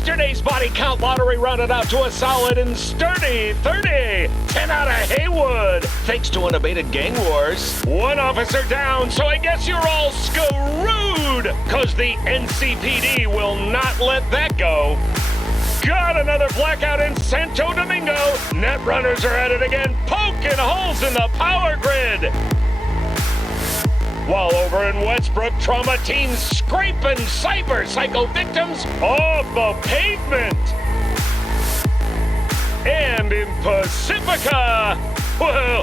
Yesterday's body count lottery rounded out to a solid and sturdy 30. 10 out of Haywood, thanks to unabated gang wars. One officer down, so I guess you're all screwed, cause the NCPD will not let that go. Got another blackout in Santo Domingo. Net runners are at it again, poking holes in the power grid. While over in Westbrook, trauma teams scraping cyber psycho victims off the pavement. And in Pacifica, well,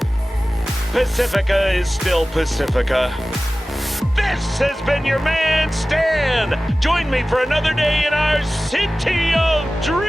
Pacifica is still Pacifica. This has been your man, Stan. Join me for another day in our city of dreams.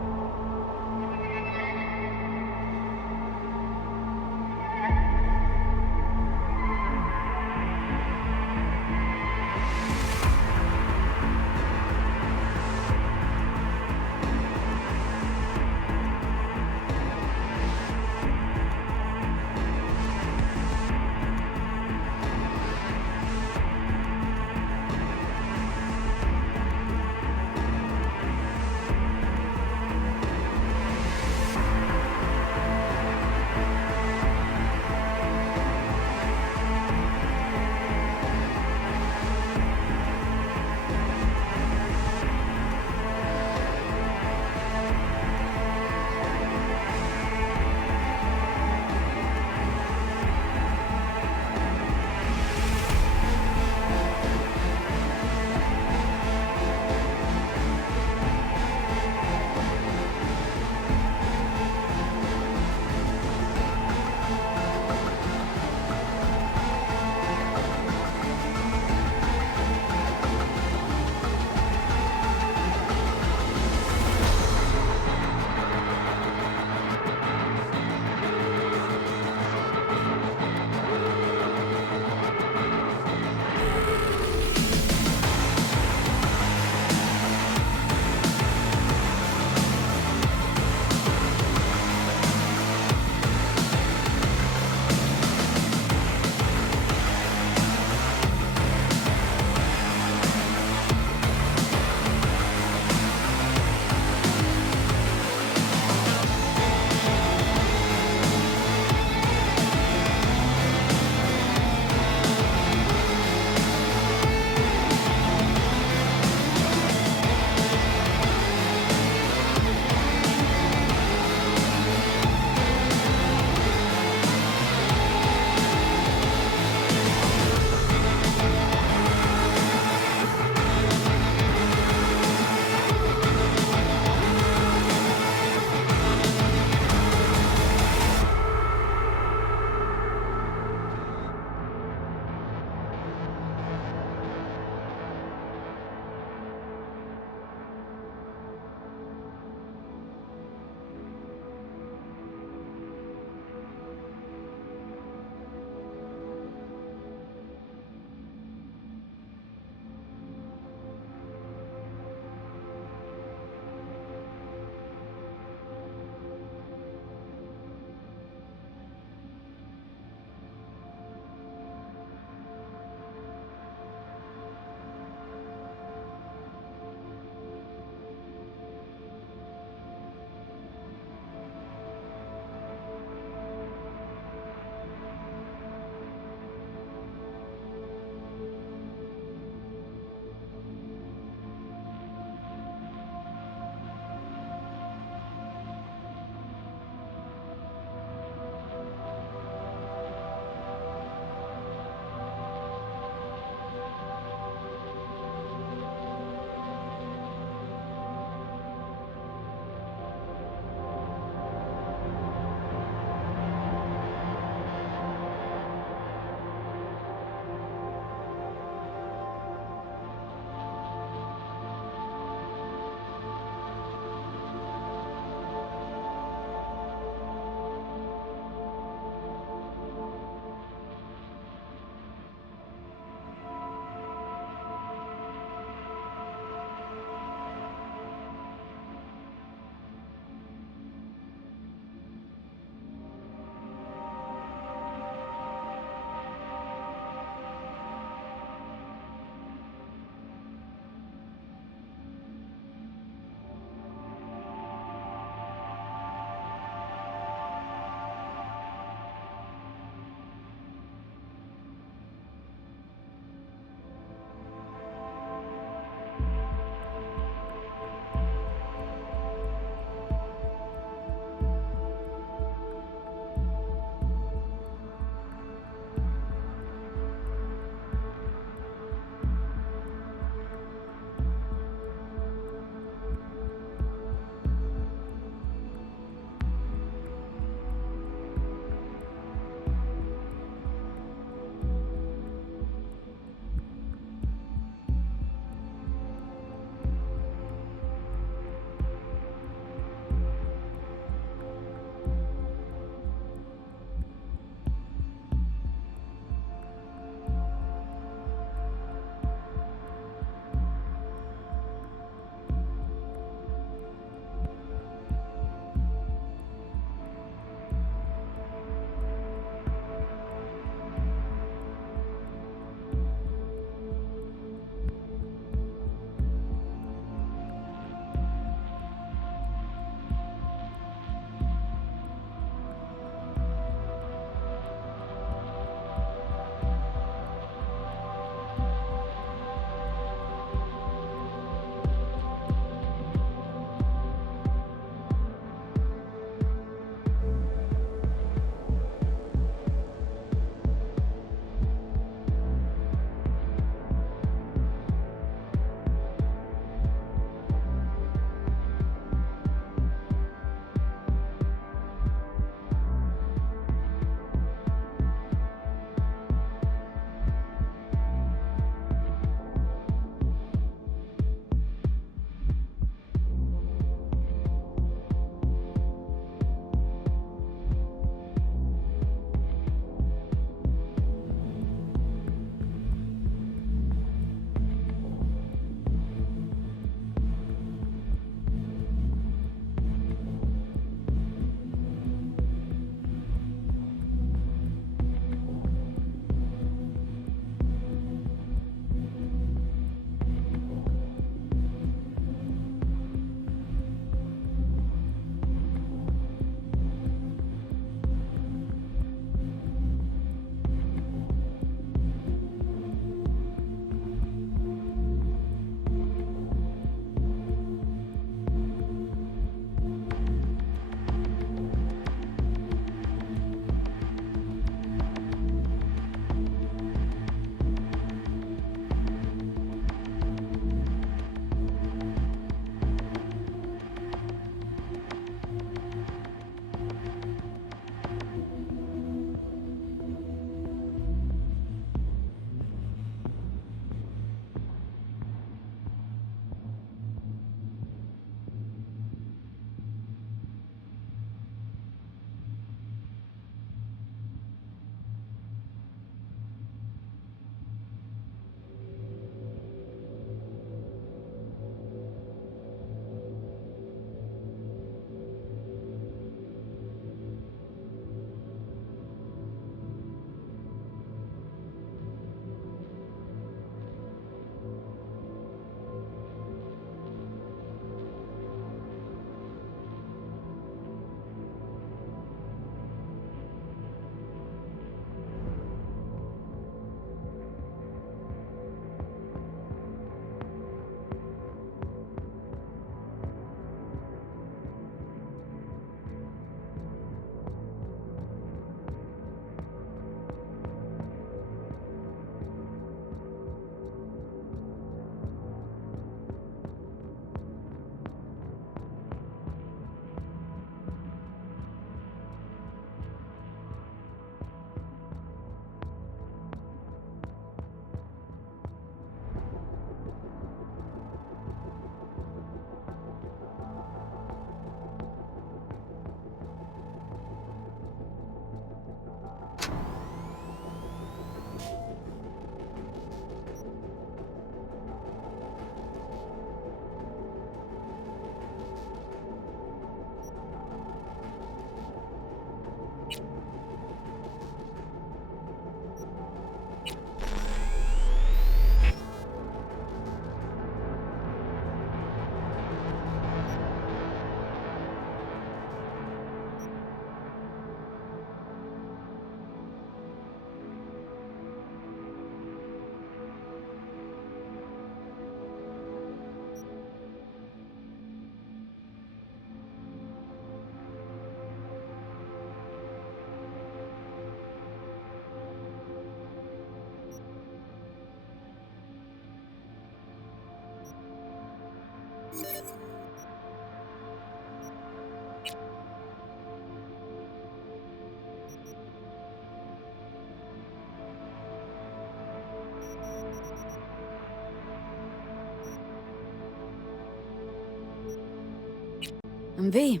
I'm V.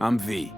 I'm V.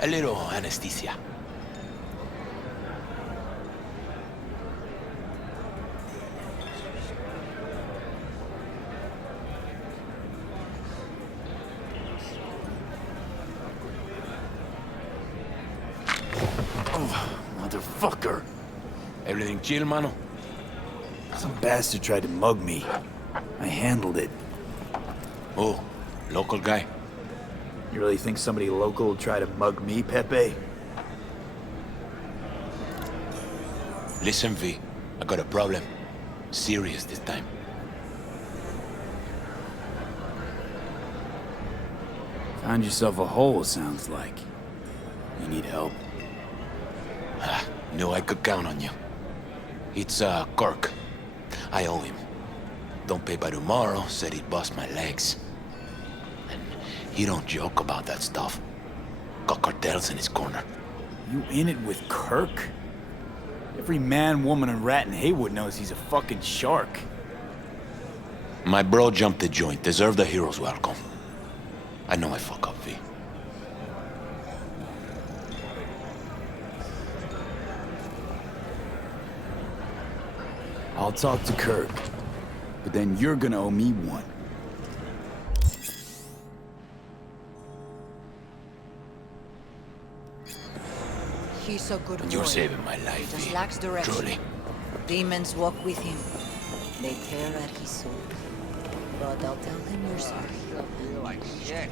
A little anesthesia. Oh, motherfucker. Everything chill, mano? Some bastard tried to mug me. I handled it. Oh, local guy. You really think somebody local will try to mug me, Pepe? Listen, V. I got a problem. Serious this time. Found yourself a hole, sounds like. You need help? Knew I could count on you. It's, Kirk. I owe him. Don't pay by tomorrow, said he'd bust my legs. And he don't joke about that stuff. Got cartels in his corner. You in it with Kirk? Every man, woman, and rat in Haywood knows he's a fucking shark. My bro jumped the joint. Deserved a hero's welcome. I know I fuck up, V. I'll talk to Kirk, but then you're gonna owe me one. He's a good boy. You're saving my life, Just V. lacks direction. Truly. Demons walk with him. They tear at his soul. But I'll tell him you're sorry. Like shit.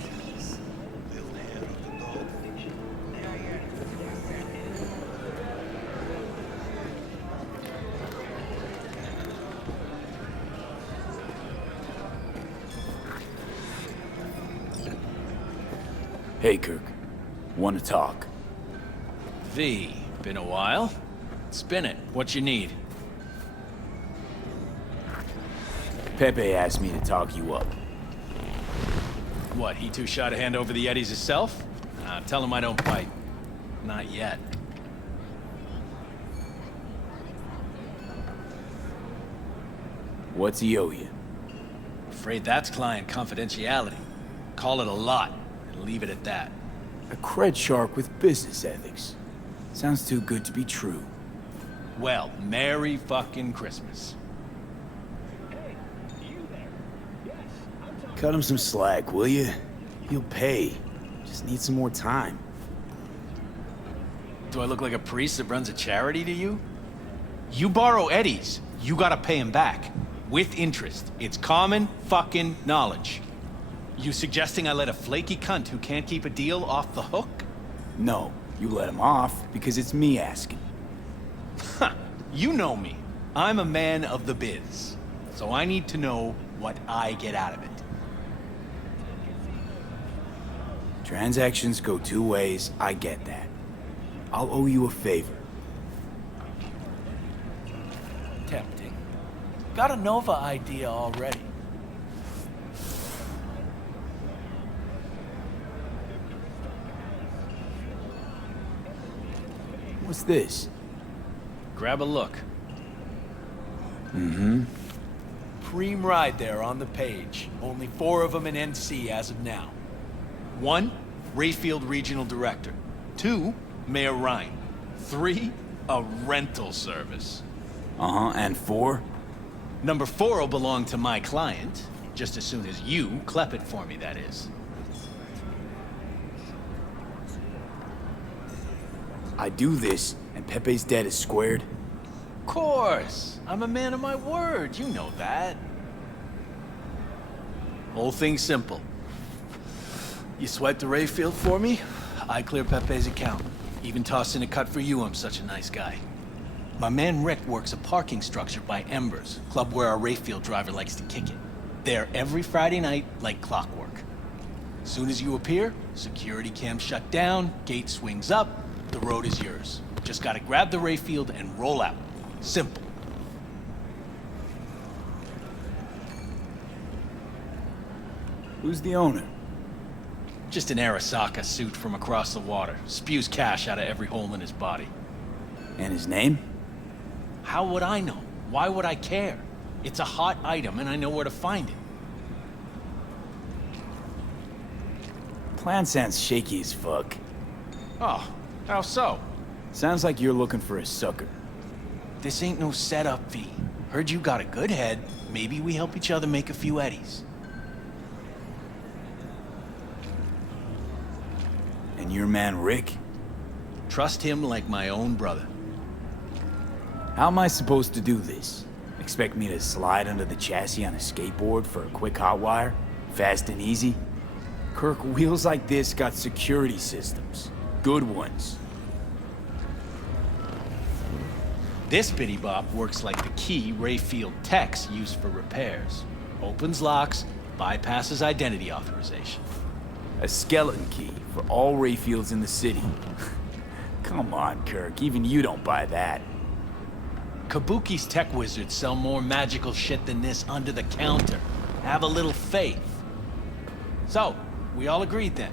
Hey, Kirk. Want to talk? V, been a while? Spin it. What you need? Pepe asked me to talk you up. What, he too shy to hand over the Yetis himself? Tell him I don't bite. Not yet. What's he owe you? Afraid that's client confidentiality. Call it a lot, and leave it at that. A cred shark with business ethics. Sounds too good to be true. Well, Merry fucking Christmas. Cut him some slack, will you? He'll pay. Just need some more time. Do I look like a priest that runs a charity to you? You borrow Eddie's, you gotta pay him back. With interest. It's common fucking knowledge. You suggesting I let a flaky cunt who can't keep a deal off the hook? No, you let him off because it's me asking. Huh. You know me. I'm a man of the biz. So I need to know what I get out of it. Transactions go two ways, I get that. I'll owe you a favor. Tempting. Got a Nova idea already. What's this? Grab a look. Preem ride there on the page. Only 4 of them in NC as of now. 1, Rayfield Regional Director. 2, Mayor Ryan. 3, a rental service. And 4? Number 4 will belong to my client, just as soon as you clep it for me, that is. I do this, and Pepe's debt is squared. Of course! I'm a man of my word, you know that. Whole thing's simple. You swipe the Rayfield for me, I clear Pepe's account. Even toss in a cut for you, I'm such a nice guy. My man Rick works a parking structure by Embers, club where our Rayfield driver likes to kick it. There every Friday night, like clockwork. Soon as you appear, security cam shut down, gate swings up, the road is yours. Just gotta grab the Rayfield and roll out. Simple. Who's the owner? Just an Arasaka suit from across the water. Spews cash out of every hole in his body. And his name? How would I know? Why would I care? It's a hot item and I know where to find it. Plan sounds shaky as fuck. Oh, how so? Sounds like you're looking for a sucker. This ain't no setup, V. Heard you got a good head. Maybe we help each other make a few eddies. And your man Rick? Trust him like my own brother. How am I supposed to do this? Expect me to slide under the chassis on a skateboard for a quick hot wire? Fast and easy? Kirk, wheels like this got security systems. Good ones. This bitty bop works like the key Rayfield techs use for repairs. Opens locks, bypasses identity authorization. A skeleton key for all Rayfields in the city. Come on, Kirk, even you don't buy that. Kabuki's tech wizards sell more magical shit than this under the counter. Have a little faith. So, we all agreed then.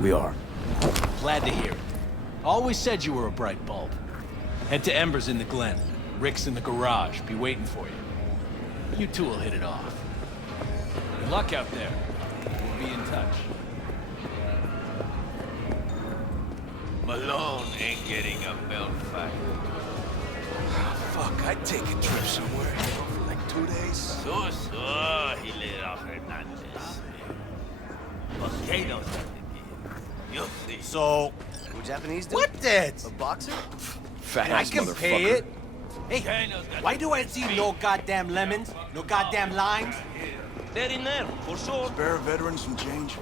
We are. Glad to hear it. Always said you were a bright bulb. Head to Embers in the Glen. Rick's in the garage. Be waiting for you. You two will hit it off. Good luck out there. We'll be in touch. Malone ain't getting a belt fight. Fuck, I'd take a trip somewhere, you know, for like 2 days. So, he laid off Hernandez. Volcanoes have to give. You'll see. So, what Japanese do? What did? A boxer? Fat I ass can motherfucker. pay it. Hey, Volcanoes got why do I see no goddamn lemons? No goddamn limes? They're in there, for sure. Spare veterans some change.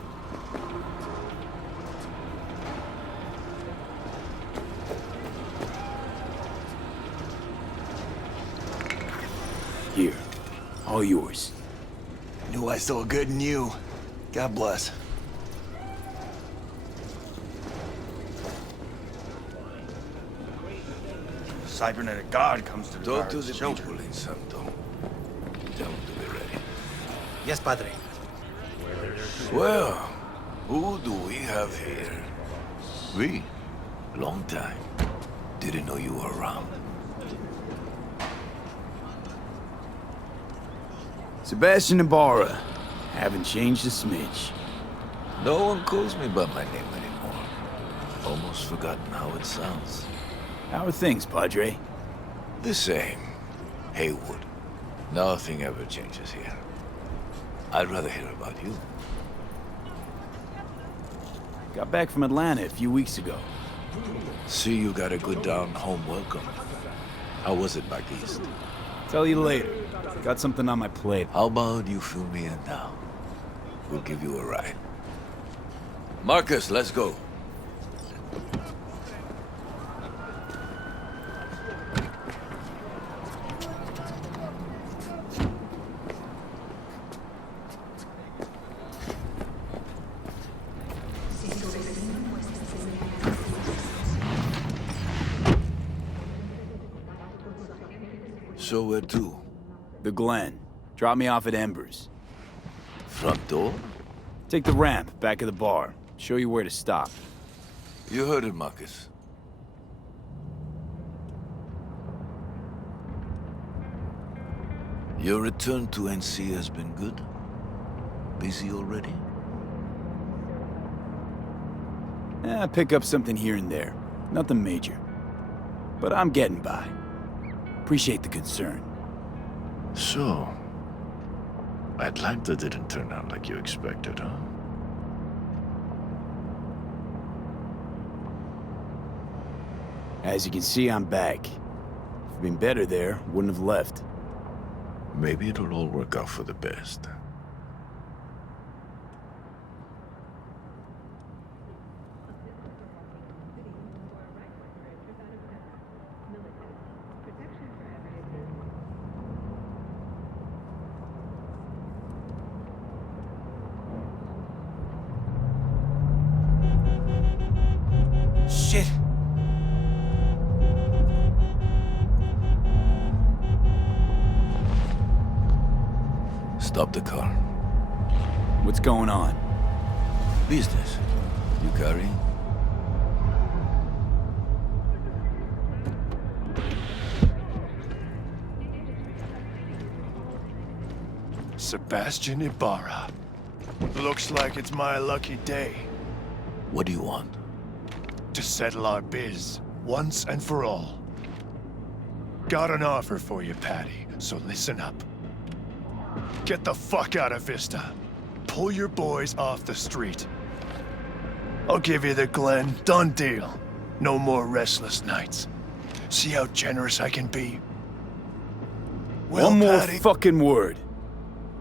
Here. All yours. Knew I saw good in you. God bless. Cybernetic guard comes to Go guard to the children. people in Santo. Tell them to be ready. Yes, Padre. Well, who do we have here? We? Long time. Didn't know you were around. Sebastian Ibarra. Haven't changed a smidge. No one calls me by my name anymore. Almost forgotten how it sounds. How are things, Padre? The same. Haywood. Nothing ever changes here. I'd rather hear about you. Got back from Atlanta a few weeks ago. See, you got a good down-home welcome. How was it back east? Tell you later. Got something on my plate. How about you fill me in now? We'll give you a ride. Marcus, let's go. So where to? The Glen. Drop me off at Embers. Front door? Take the ramp, back of the bar. Show you where to stop. You heard it, Marcus. Your return to NC has been good? Busy already? Pick up something here and there. Nothing major. But I'm getting by. Appreciate the concern. So, Atlanta didn't turn out like you expected, huh? As you can see, I'm back. If it'd been better there, wouldn't have left. Maybe it'll all work out for the best. Shit. Stop the car. What's going on? Business. You carrying? Sebastian Ibarra. Looks like it's my lucky day What do you want? to settle our biz once and for all. Got an offer for you, Patty, so listen up. Get the fuck out of Vista. Pull your boys off the street. I'll give you the Glen. Done deal. No more restless nights. See how generous I can be? Well, One more Patty, fucking word.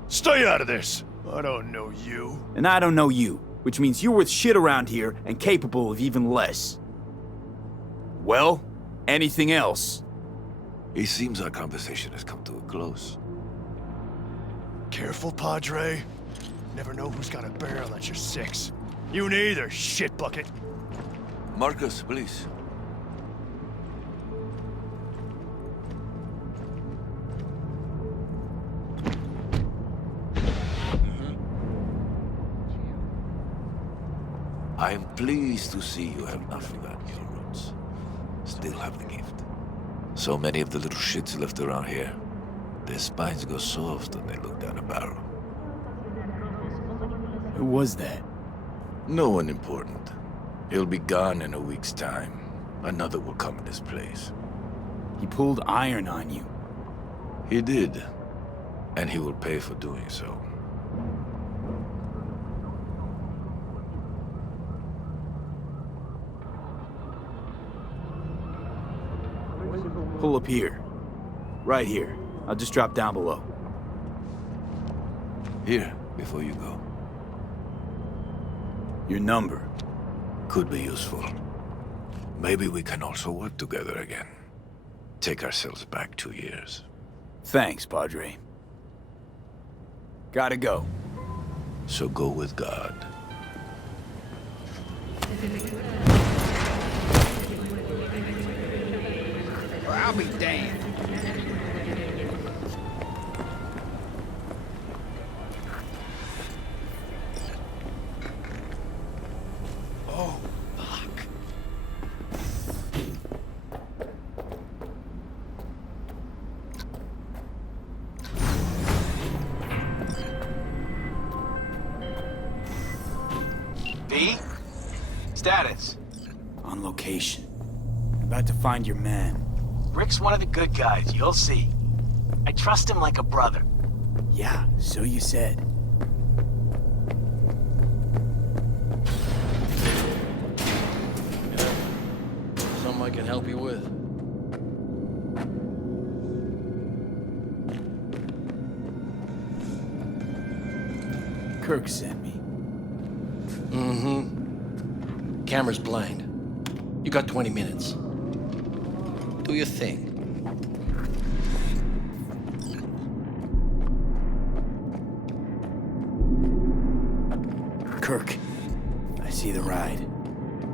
stay out of this. I don't know you. And I don't know you, which means you're worth shit around here and capable of even less. Well, anything else? It seems our conversation has come to a close. Careful, Padre. Never know who's got a barrel at your six. You neither, shit bucket. Marcus, please. I am pleased to see you have not forgotten your roots. Still have the gift. So many of the little shits left around here. Their spines go soft when they look down a barrel. Who was that? No one important. He'll be gone in a week's time. Another will come in his place. He pulled iron on you. He did. And he will pay for doing so. Pull up here. Right here. I'll just drop down below. Here, before you go. Your number. Could be useful. Maybe we can also work together again. Take ourselves back 2 years. Thanks, Padre. Gotta go. So go with God. Or I'll be damned. Oh, fuck. D? Status. On location. About to find your man. Rick's one of the good guys, you'll see. I trust him like a brother. Yeah, so you said. something I can help you with? Kirk sent me. Mm-hmm. Camera's blind. You got 20 minutes. Do your thing. Kirk, I see the ride.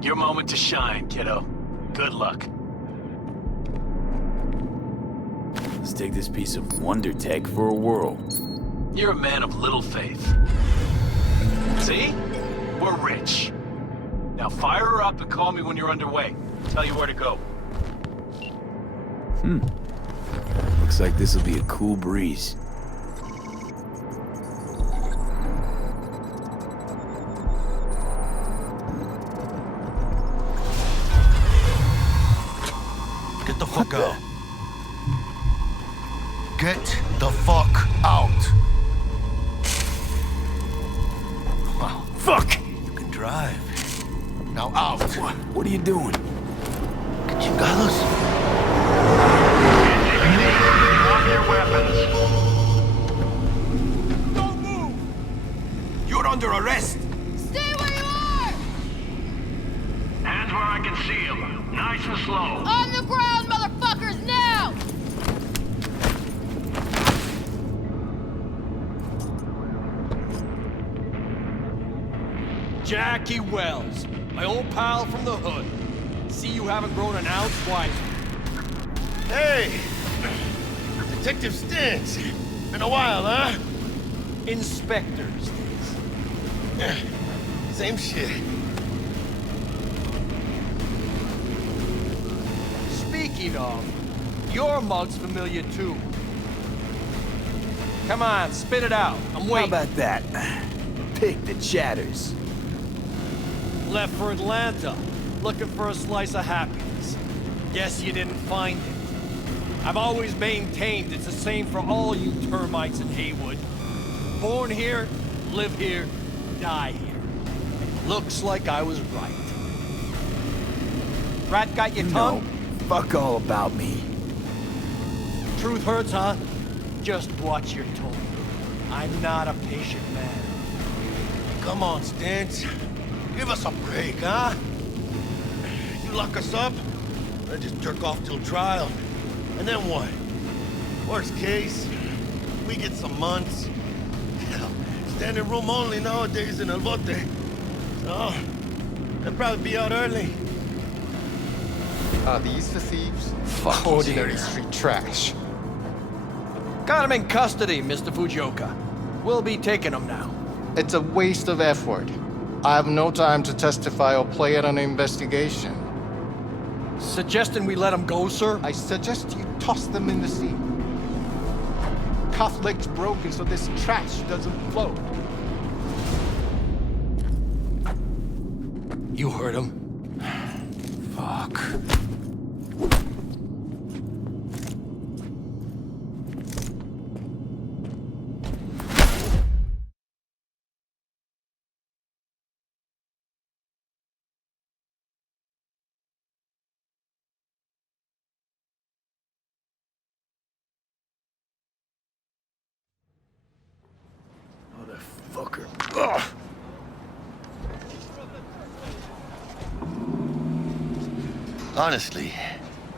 Your moment to shine, kiddo. Good luck. Let's take this piece of wonder tech for a whirl. You're a man of little faith. See? We're rich. Now fire her up and call me when you're underway. Tell you where to go. Looks like this'll be a cool breeze. Get the fuck out. Get the fuck out. Wow. Fuck! You can drive. Now out. What are you doing? Chingados. Drop your weapons. Don't move! You're under arrest! Stay where you are! Hands where I can see them. Nice and slow. On the ground, motherfuckers, now! Jackie Wells, my old pal from the hood. See you haven't grown an ounce wiser. Hey! Detective Stintz. Been a while, huh? Inspector Stintz. Same shit. Speaking of, your mug's familiar too. Come on, spit it out. I'm How waiting. about that? Pick the chatters. Left for Atlanta, looking for a slice of happiness. Guess you didn't find it. I've always maintained it's the same for all you termites in Haywood. Born here, live here, die here. Looks like I was right. Rat got your tongue? No, fuck all about me. Truth hurts, huh? Just watch your tone. I'm not a patient man. Come on, Stintz. Give us a break, huh? You lock us up, I just jerk off till trial. And then what? Worst case, we get some months. Hell, standing room only nowadays in El Bote. So, they'll probably be out early. Are these the thieves? Ordinary street trash. Got him in custody, Mr. Fujioka. We'll be taking him now. It's a waste of effort. I have no time to testify or play at an investigation. Suggesting we let him go, sir? I suggest you toss them in the sea. Cuff leg's broken so this trash doesn't float. You heard him. Fuck. Motherfucker. Ugh. Honestly,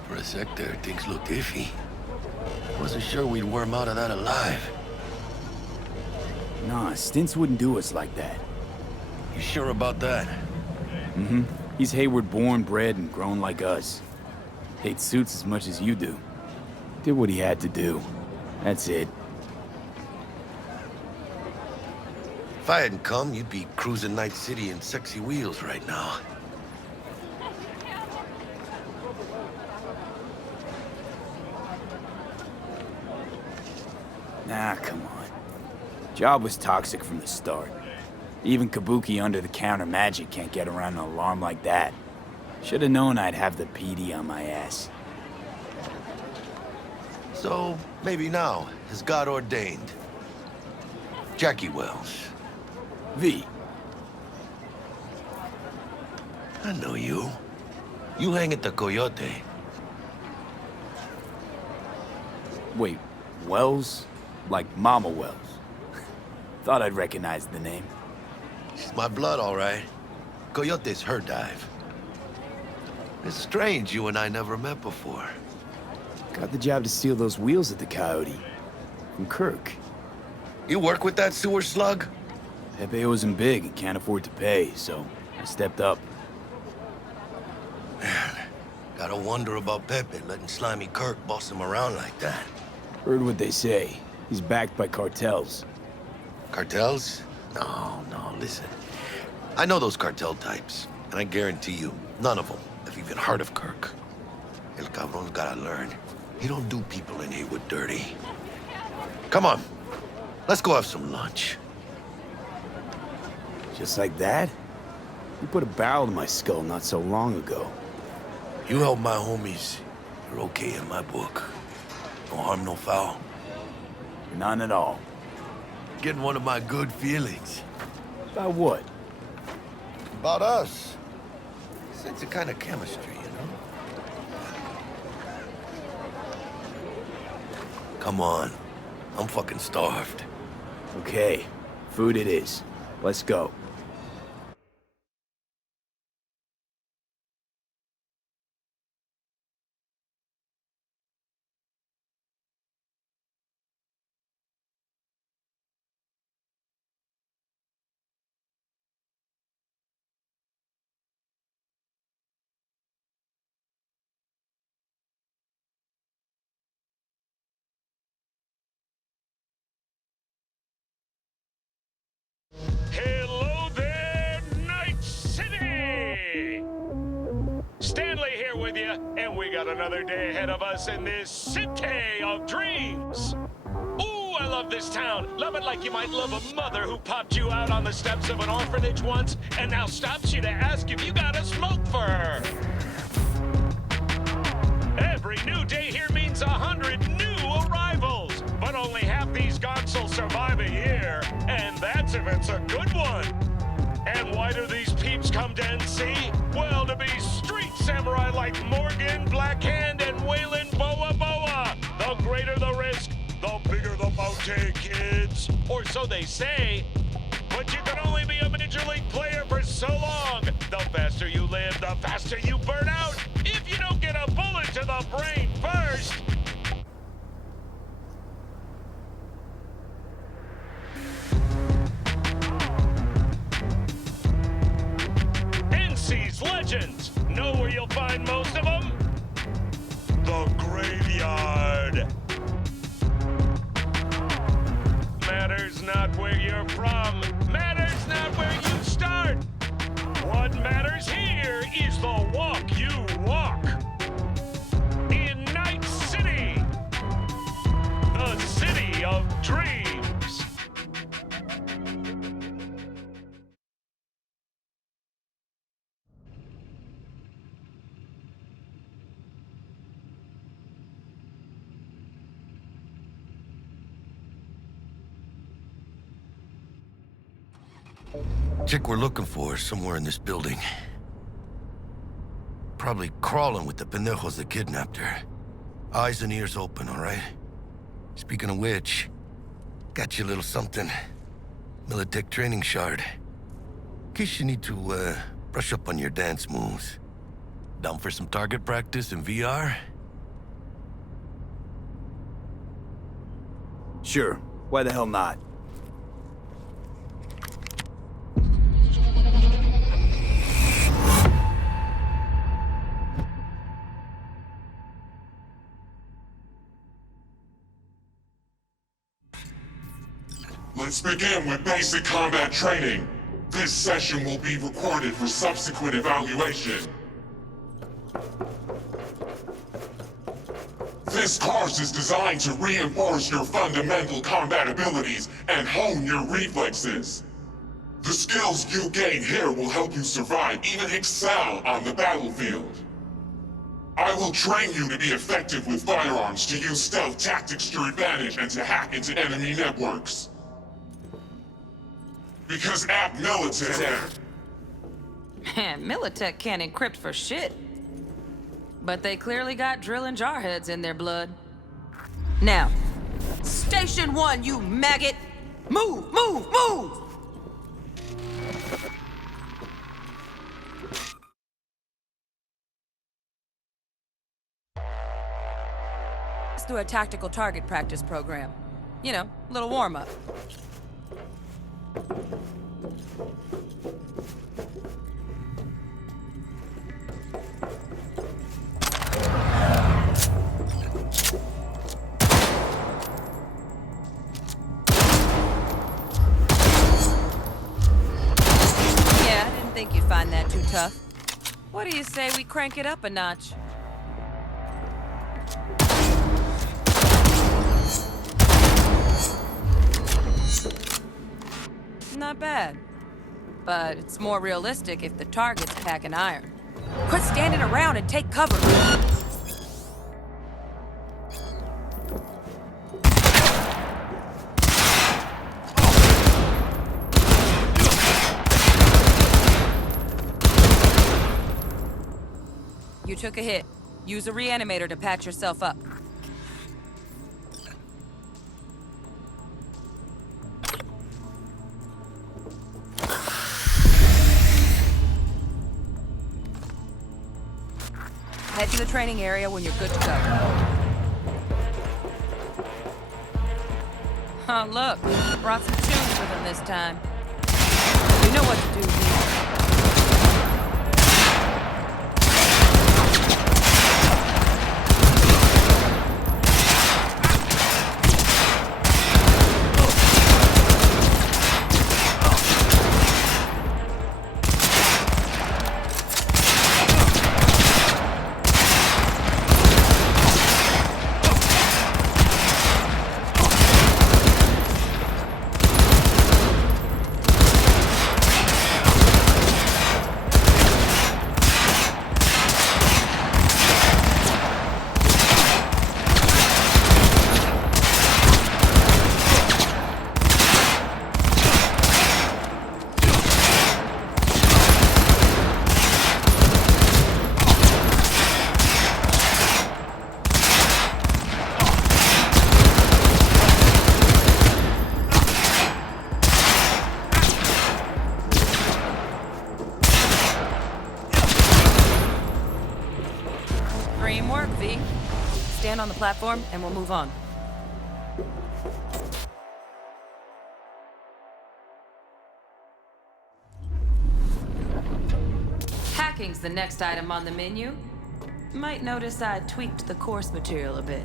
for a sec there, things looked iffy. Wasn't sure we'd worm out of that alive. Nah, Stintz wouldn't do us like that. You sure about that? Mm-hmm. He's Hayward born, bred, and grown like us. Hates suits as much as you do. Did what he had to do. That's it. If I hadn't come, you'd be cruising Night City in sexy wheels right now. Nah, come on. Job was toxic from the start. Even Kabuki under-the-counter magic can't get around an alarm like that. Should've known I'd have the PD on my ass. So, maybe now, as God ordained. Jackie Wells. V. I know you. You hang at the Coyote. Wait, Wells? Like Mama Wells? Thought I'd recognize the name. She's my blood, all right. Coyote's her dive. It's strange you and I never met before. Got the job to steal those wheels at the Coyote. From Kirk. You work with that sewer slug? Pepe owes him big and can't afford to pay, so I stepped up. Man, gotta wonder about Pepe letting slimy Kirk boss him around like that. Heard what they say. He's backed by cartels. Cartels? No, listen. I know those cartel types, and I guarantee you, none of them have even heard of Kirk. El cabron's gotta learn. He don't do people in Haywood dirty. Come on, let's go have some lunch. Just like that? You put a barrel to my skull not so long ago. You help my homies, you're okay in my book. No harm, no foul. None at all. Getting one of my good feelings. About what? About us. Sense a kind of chemistry, you know? Come on. I'm fucking starved. Okay. Food it is. Let's go. Hello there, Night City! Stanley here with you, and we got another day ahead of us in this city of dreams. Ooh, I love this town. Love it like you might love a mother who popped you out on the steps of an orphanage once and now stops you to ask if you got a smoke for her. Every new day here means 100 new arrivals, but only half these gonks will survive a year, and that's if it's a good one. And why do these peeps come to NC? Well, to be street samurai like Morgan, Blackhand, and Waylon Boa Boa. The greater the risk, the bigger the bounty, kids. Or so they say. But you can only be a Major League player for so long. The faster you live, the faster you burn out. If you don't get a bullet to the brain first. NC's legends. Know where you'll find most of them? The graveyard. Matters not where you're from. Matters not where you start. What matters here is the walk you walk. In Night City, the city of dreams. Chick we're looking for is somewhere in this building. Probably crawling with the pendejos that kidnapped her. Eyes and ears open, all right? Speaking of which, got you a little something. Militech training shard. In case you need to, brush up on your dance moves. Down for some target practice in VR? Sure. Why the hell not? Let's begin with basic combat training. This session will be recorded for subsequent evaluation. This course is designed to reinforce your fundamental combat abilities and hone your reflexes. The skills you gain here will help you survive, even excel on the battlefield. I will train you to be effective with firearms, to use stealth tactics to your advantage, and to hack into enemy networks. Because at Militech... Militech can't encrypt for shit. But they clearly got drill and jarheads in their blood. Now, Station 1, you maggot! Move, move, move! Let's do a tactical target practice program. You know, a little warm-up. Think you'd find that too tough. What do you say we crank it up a notch? Not bad. But it's more realistic if the target's packing iron. Quit standing around and take cover! You took a hit. Use a reanimator to patch yourself up. Head to the training area when you're good to go. Oh, look. Brought some tunes with him this time. You know what to do here. Framework, V. Stand on the platform and we'll move on. Hacking's the next item on the menu. Might notice I tweaked the course material a bit.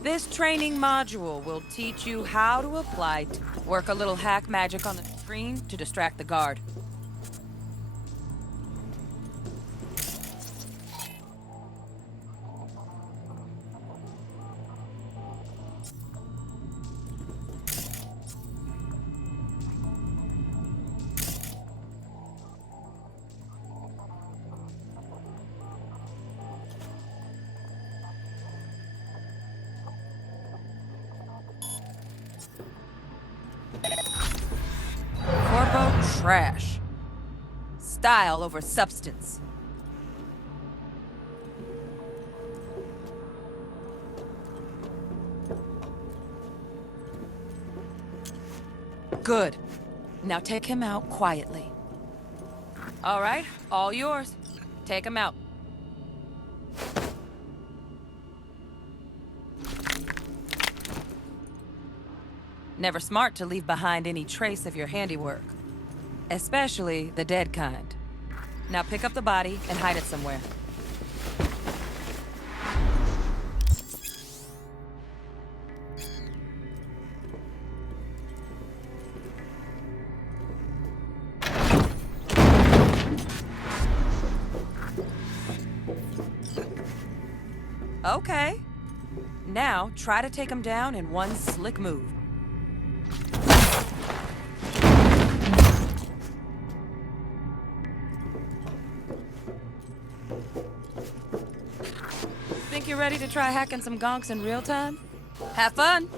This training module will teach you how to apply work a little hack magic on the screen to distract the guard. Trash. Style over substance. Good. Now take him out quietly. All right, all yours. Take him out. Never smart to leave behind any trace of your handiwork. Especially the dead kind. Now pick up the body and hide it somewhere. Okay. Now, try to take him down in one slick move. Think you're ready to try hacking some gonks in real time? Have fun!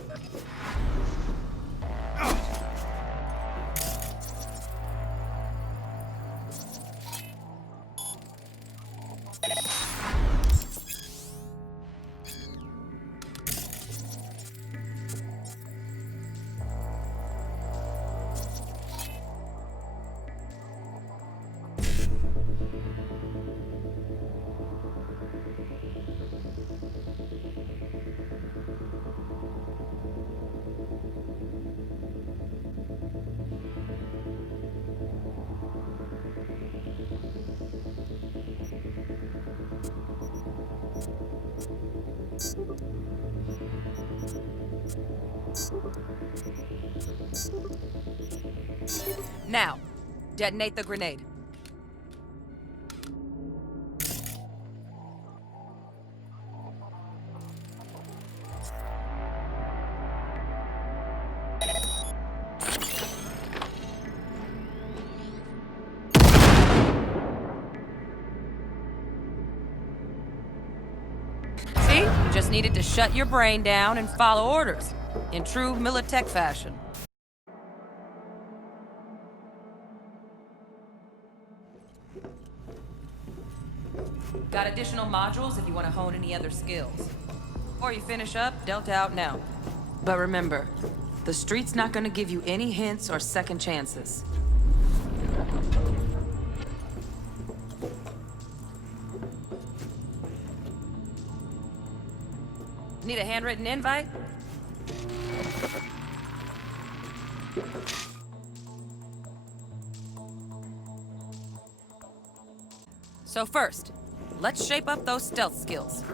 Now, detonate the grenade. See? You just needed to shut your brain down and follow orders, in true Militech fashion. Got additional modules if you want to hone any other skills. Or you finish up, Delta out now. But remember, the street's not gonna give you any hints or second chances. Need a handwritten invite? So first, let's shape up those stealth skills.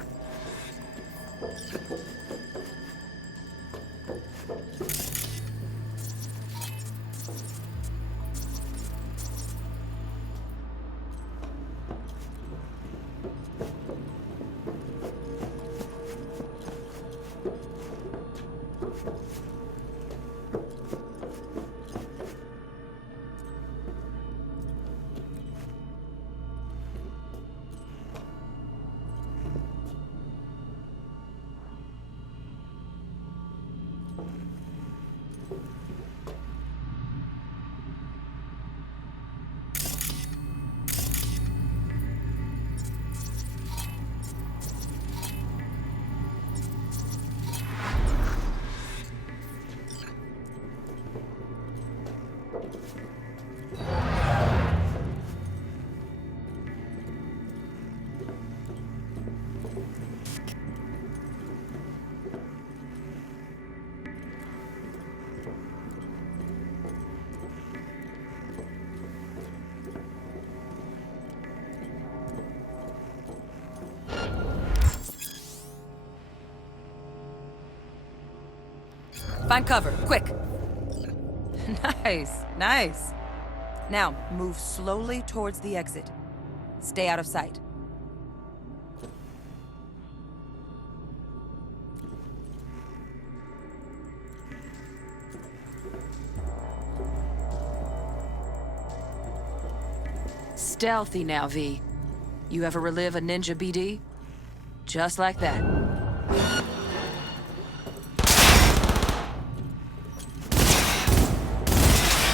Find cover, quick. Nice, nice. Now, move slowly towards the exit. Stay out of sight. Stealthy now, V. You ever relive a ninja BD? Just like that.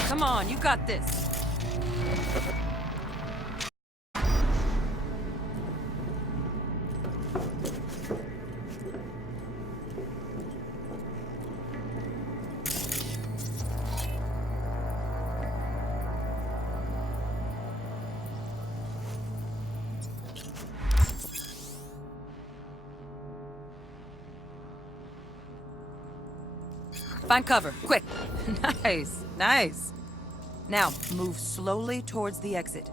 Come on, you got this. Find cover, quick. Nice, nice. Now, move slowly towards the exit.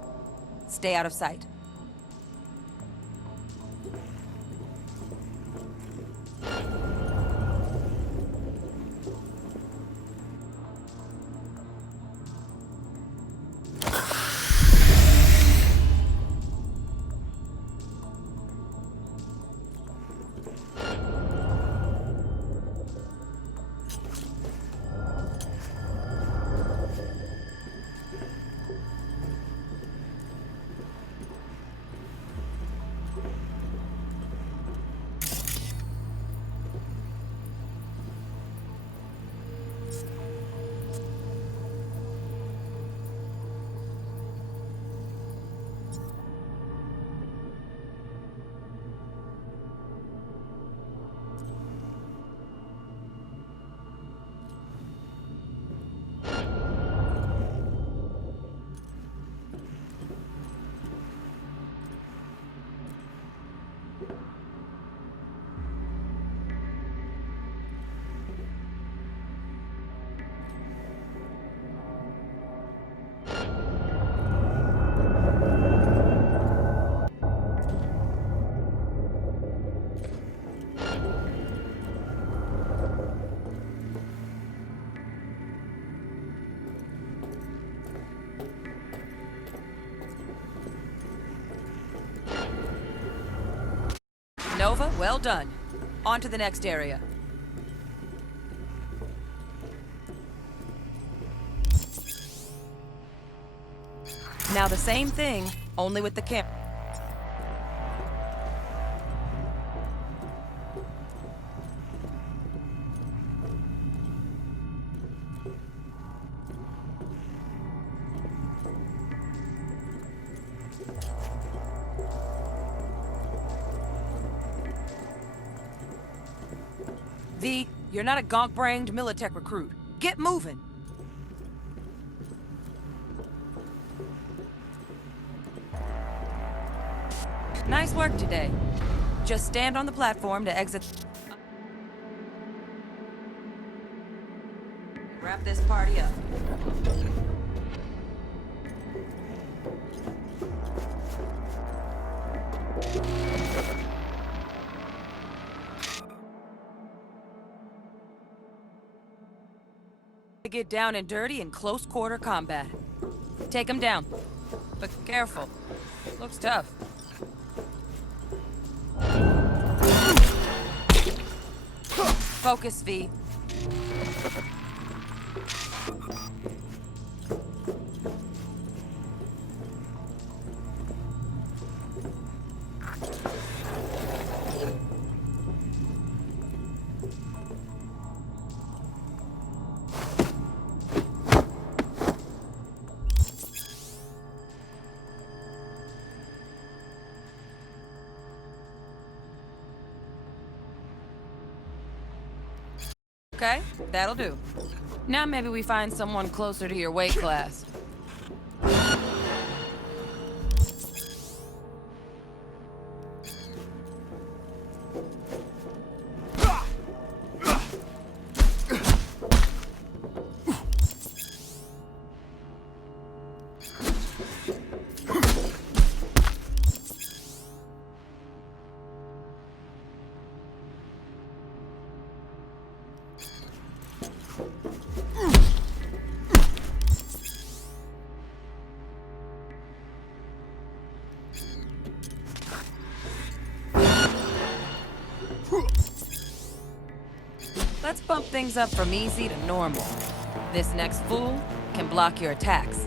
Stay out of sight. Nova, well done. On to the next area. Now the same thing, only with the camera. V, you're not a gonk-brained Militech recruit. Get moving! Nice work today. Just stand on the platform to exit. Wrap this party up. Get down and dirty in close quarter combat. Take him down. But careful. Looks tough. Focus, V. Okay, that'll do. Now maybe we find someone closer to your weight class. Let's bump things up from easy to normal. This next fool can block your attacks.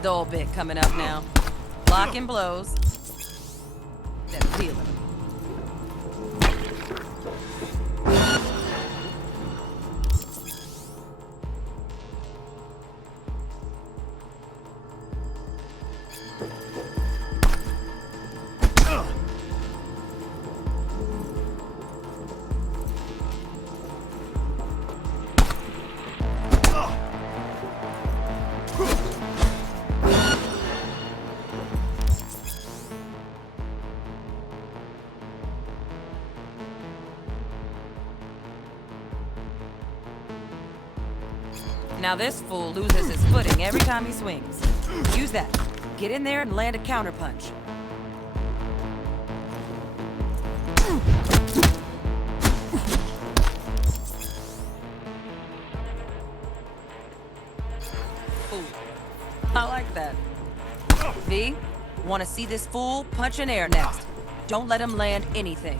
Dull bit coming up now. Blocking blows. Then feel it. Now this fool loses his footing every time he swings. Use that. Get in there and land a counterpunch. Ooh. I like that. V, want to see this fool punch in air next. Don't let him land anything.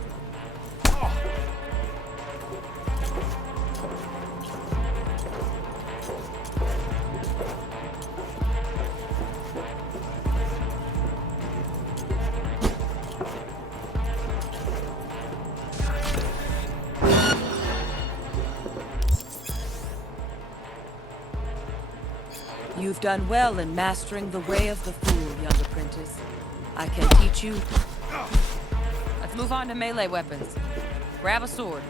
You've done well in mastering the way of the fool, young apprentice. I can teach you. Let's move on to melee weapons. Grab a sword.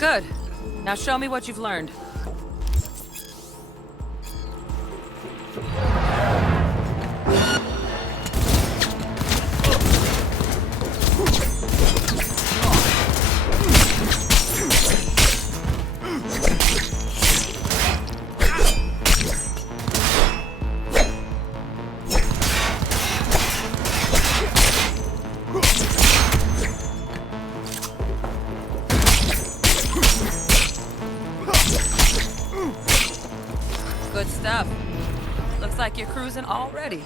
Good. Now show me what you've learned. Good stuff. Looks like you're cruising already.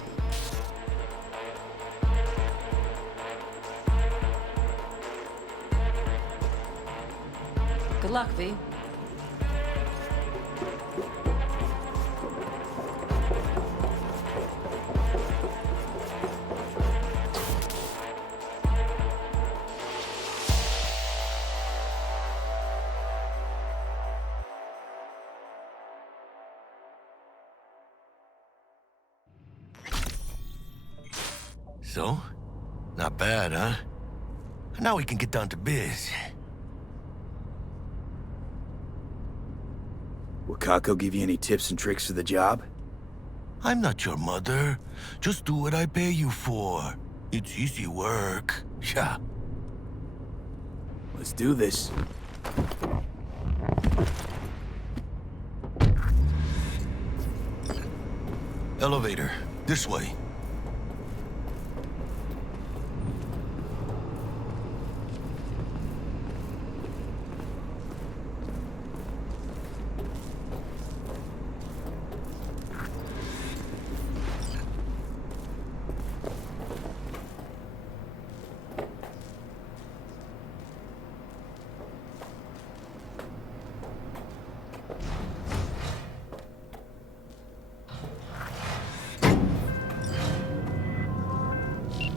Good luck, V. So? Not bad, huh? Now we can get down to biz. Will Kako give you any tips and tricks for the job? I'm not your mother. Just do what I pay you for. It's easy work. Yeah. Let's do this. Elevator. This way.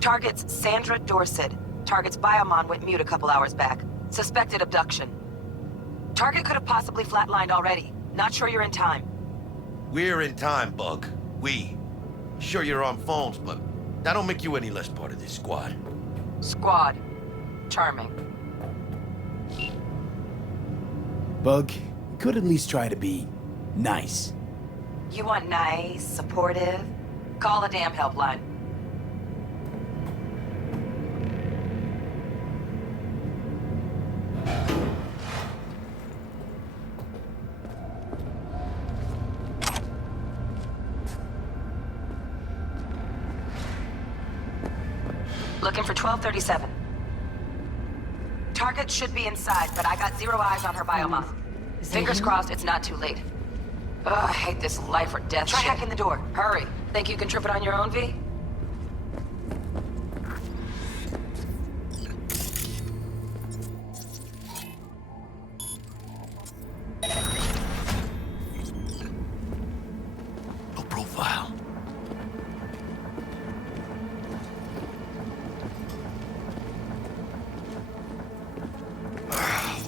Target's Sandra Dorset. Target's biomon went mute a couple hours back. Suspected abduction. Target could have possibly flatlined already. Not sure you're in time. We're in time, Bug. We. Sure you're on phones, but that don't make you any less part of this squad. Squad. Charming. Bug, you could at least try to be nice. You want nice, supportive? Call a damn helpline. Looking for 1237. Target should be inside, but I got 0 eyes on her biomoth. Fingers crossed it's not too late. Ugh, I hate this life or death shit. Try hacking the door. Hurry. Think you can trip it on your own, V? No profile.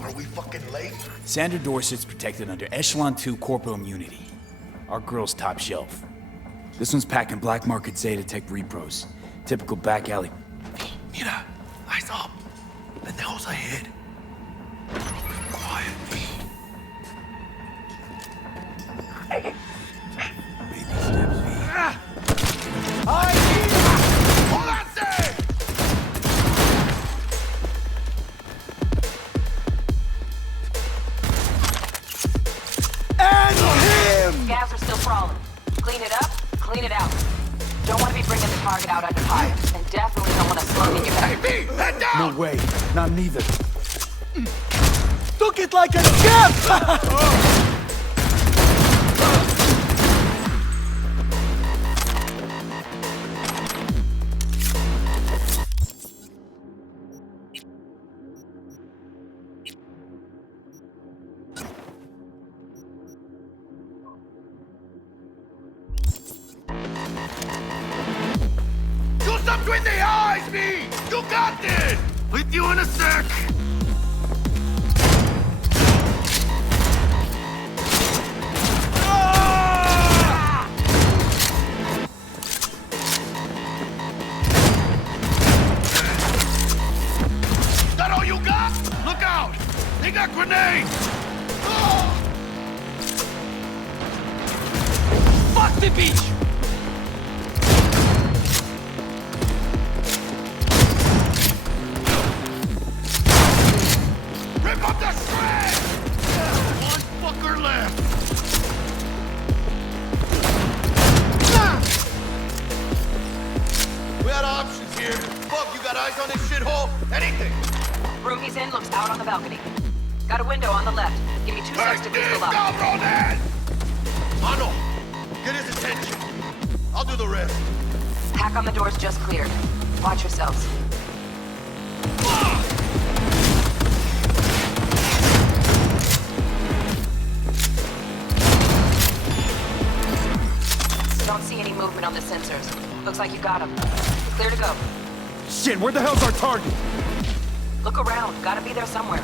Are we fucking late? Sandra Dorset's protected under Echelon 2 corporal immunity. Our girl's top shelf. This one's packing black market Zeta Tech repros. Typical back alley. Mira, eyes up. Pendejos ahead. Quiet. Baby steps, V. Scavs are still crawling. Clean it up, clean it out. Don't want to be bringing the target out under fire. And definitely don't want to slug in your back. Hey, V, head down! No way. Not neither. Took it like a champ! between the eyes, me! You got this! With you in a sec! That all you got? Look out! They got grenades! Fuck the beach! Rip up the shred! One fucker left! We had options here. Bub, you got eyes on this shithole? Anything? Room he's in looks out on the balcony. Got a window on the left. Give me 2 seconds to boost the lock. Mano, get his attention. I'll do the rest. Hack on the door's just cleared. Watch yourselves. Don't see any movement on the sensors. Looks like you got him. Clear to go. Shit, where the hell's our target? Look around. Gotta be there somewhere.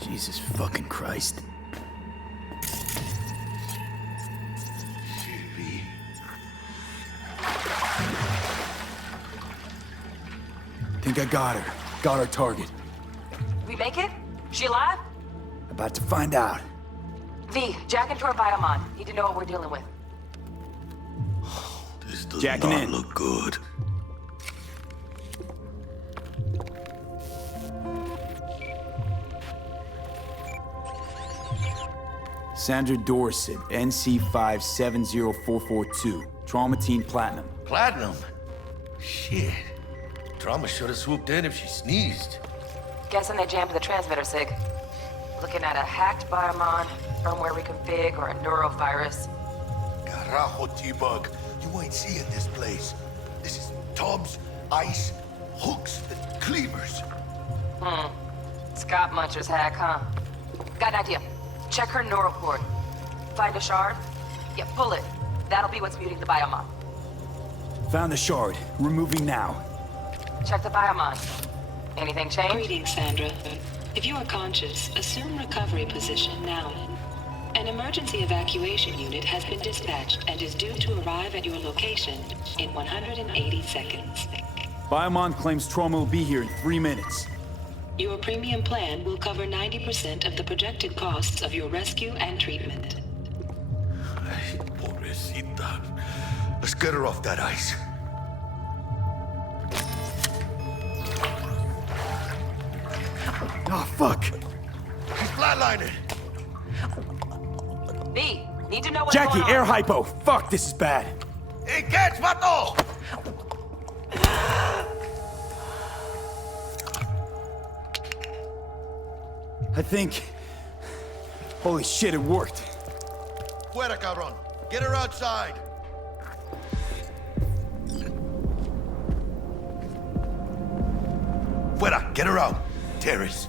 Jesus fucking Christ. Think I got her. Got our target. We make it? She alive? About to find out. V, jack into her biomon. Need to know what we're dealing with. This does Jacking not in. look good. Sandra Dorset, NC570442. Traumatine Platinum. Platinum? Shit. Drama should have swooped in if she sneezed. Guessing they jammed the transmitter, Sig. Looking at a hacked biomon, firmware reconfig, or a neurovirus. Carajo, T-Bug. You ain't seeing this place. This is tubs, ice, hooks, and cleavers. Scott Muncher's hack, huh? Got an idea. Check her neural cord. Find a shard? Yeah, pull it. That'll be what's muting the biomon. Found the shard. Removing now. Check the biomon. Anything change? Greetings, Sandra. If you are conscious, assume recovery position now. An emergency evacuation unit has been dispatched and is due to arrive at your location in 180 seconds. Biomon claims trauma will be here in 3 minutes. Your premium plan will cover 90% of the projected costs of your rescue and treatment. Ay, pobrecita. Let's get her off that ice. Oh, fuck. She's flatlining. B, need to know what's Jackie, going on. air hypo. Fuck, this is bad. Hey, catch, vato! I think... Holy shit, it worked. Fuera, cabrón. Get her outside. Fuera, get her out. Terrace.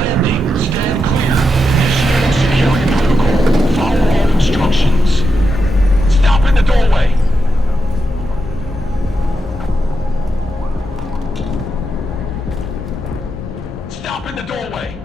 Landing, stand clear. Initiate security protocol. Follow all instructions. Stop in the doorway. Stop in the doorway.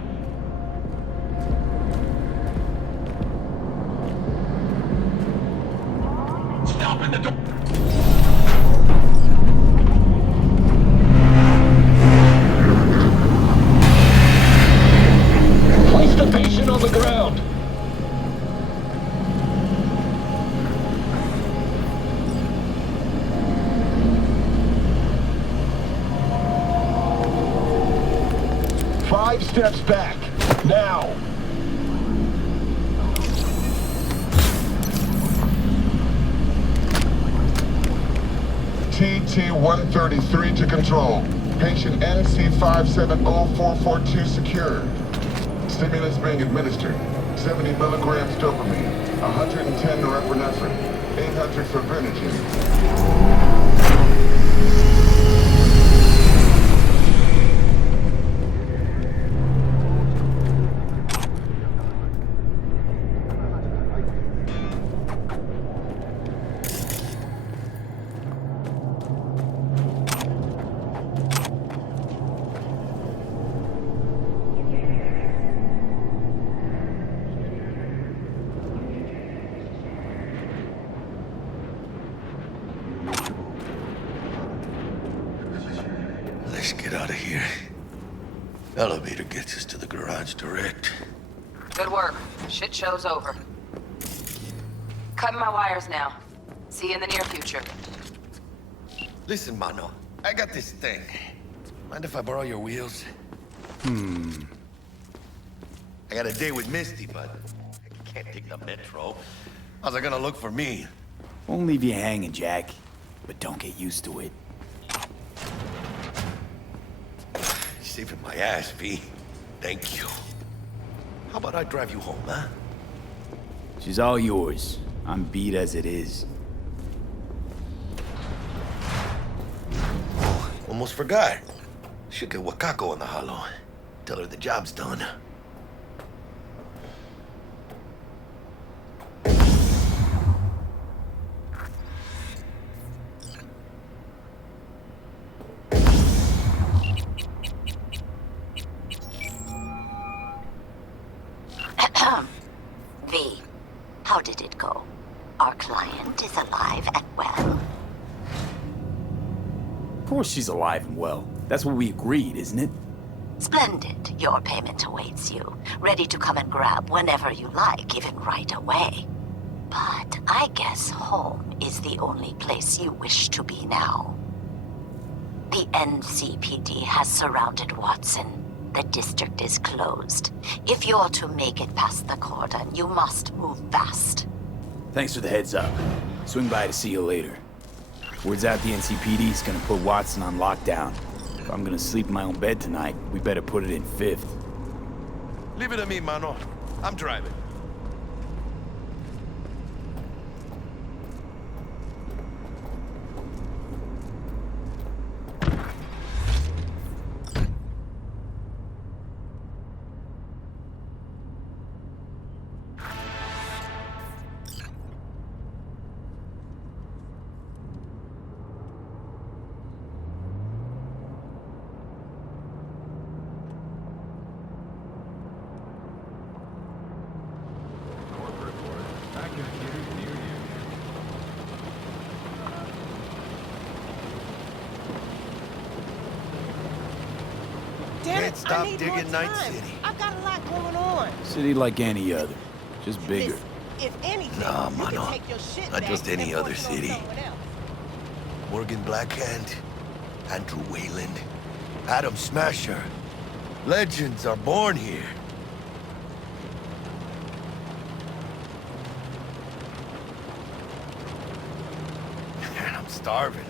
steps back. Now! TT-133 to control. Patient NC570442 secured. Stimulants being administered. 70 milligrams dopamine, 110 norepinephrine, 800 fibrinogen. Let's get out of here. Elevator gets us to the garage direct. Good work. Shit show's over. Cutting my wires now. See you in the near future. Listen, mano. I got this thing. Mind if I borrow your wheels? I got a date with Misty, but I can't take the metro. How's it gonna look for me? Won't leave you hanging, Jack. But don't get used to it. Saving my ass, V. Thank you. How about I drive you home, huh? She's all yours. I'm beat as it is. Oh, almost forgot. Should get Wakako in the hollow. Tell her the job's done. V, how did it go? Our client is alive and well. Of course she's alive and well. That's what we agreed, isn't it? Splendid. Your payment awaits you, ready to come and grab whenever you like, even right away. But I guess home is the only place you wish to be now. The NCPD has surrounded Watson. The district is closed. If you're to make it past the cordon, you must move fast. Thanks for the heads up. Swing by to see you later. Word's out the NCPD is gonna put Watson on lockdown. If I'm gonna sleep in my own bed tonight, we better put it in 5th. Leave it to me, mano. I'm driving. Can't stop digging Night City. I've got a lot going on. City like any other, just bigger. If anything, Nah, you mano. can take your shit Not back just any and other put it on city. someone else. Morgan Blackhand, Andrew Wayland, Adam Smasher. Legends are born here. Man, I'm starving.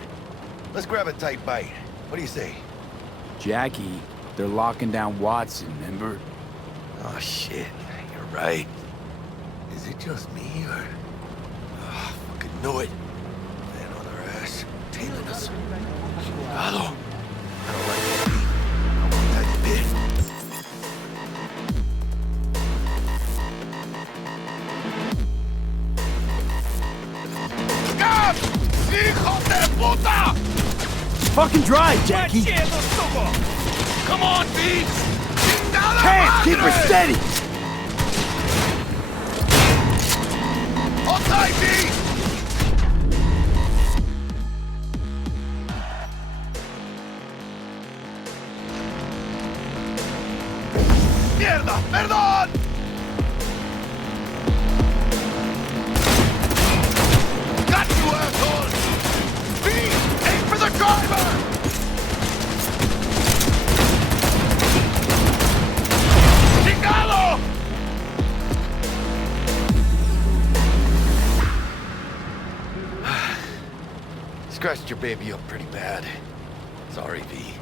Let's grab a tight bite. What do you say? Jackie, they're locking down Watson, remember? Oh, shit. You're right. Is it just me, or... Oh, fucking knew it. Man on our ass, tailing us. Chingado. I don't like that beat. I want that bit. ¡Gas! ¡Hijo de puta! Fucking drive, Jackie! Come on, Pete! Hands, keep her steady! Hold tight, Pete! ¡Mierda! ¡Perdón! Got you, asshole! Pete! Aim for the driver! Scratched your baby up pretty bad. Sorry, V.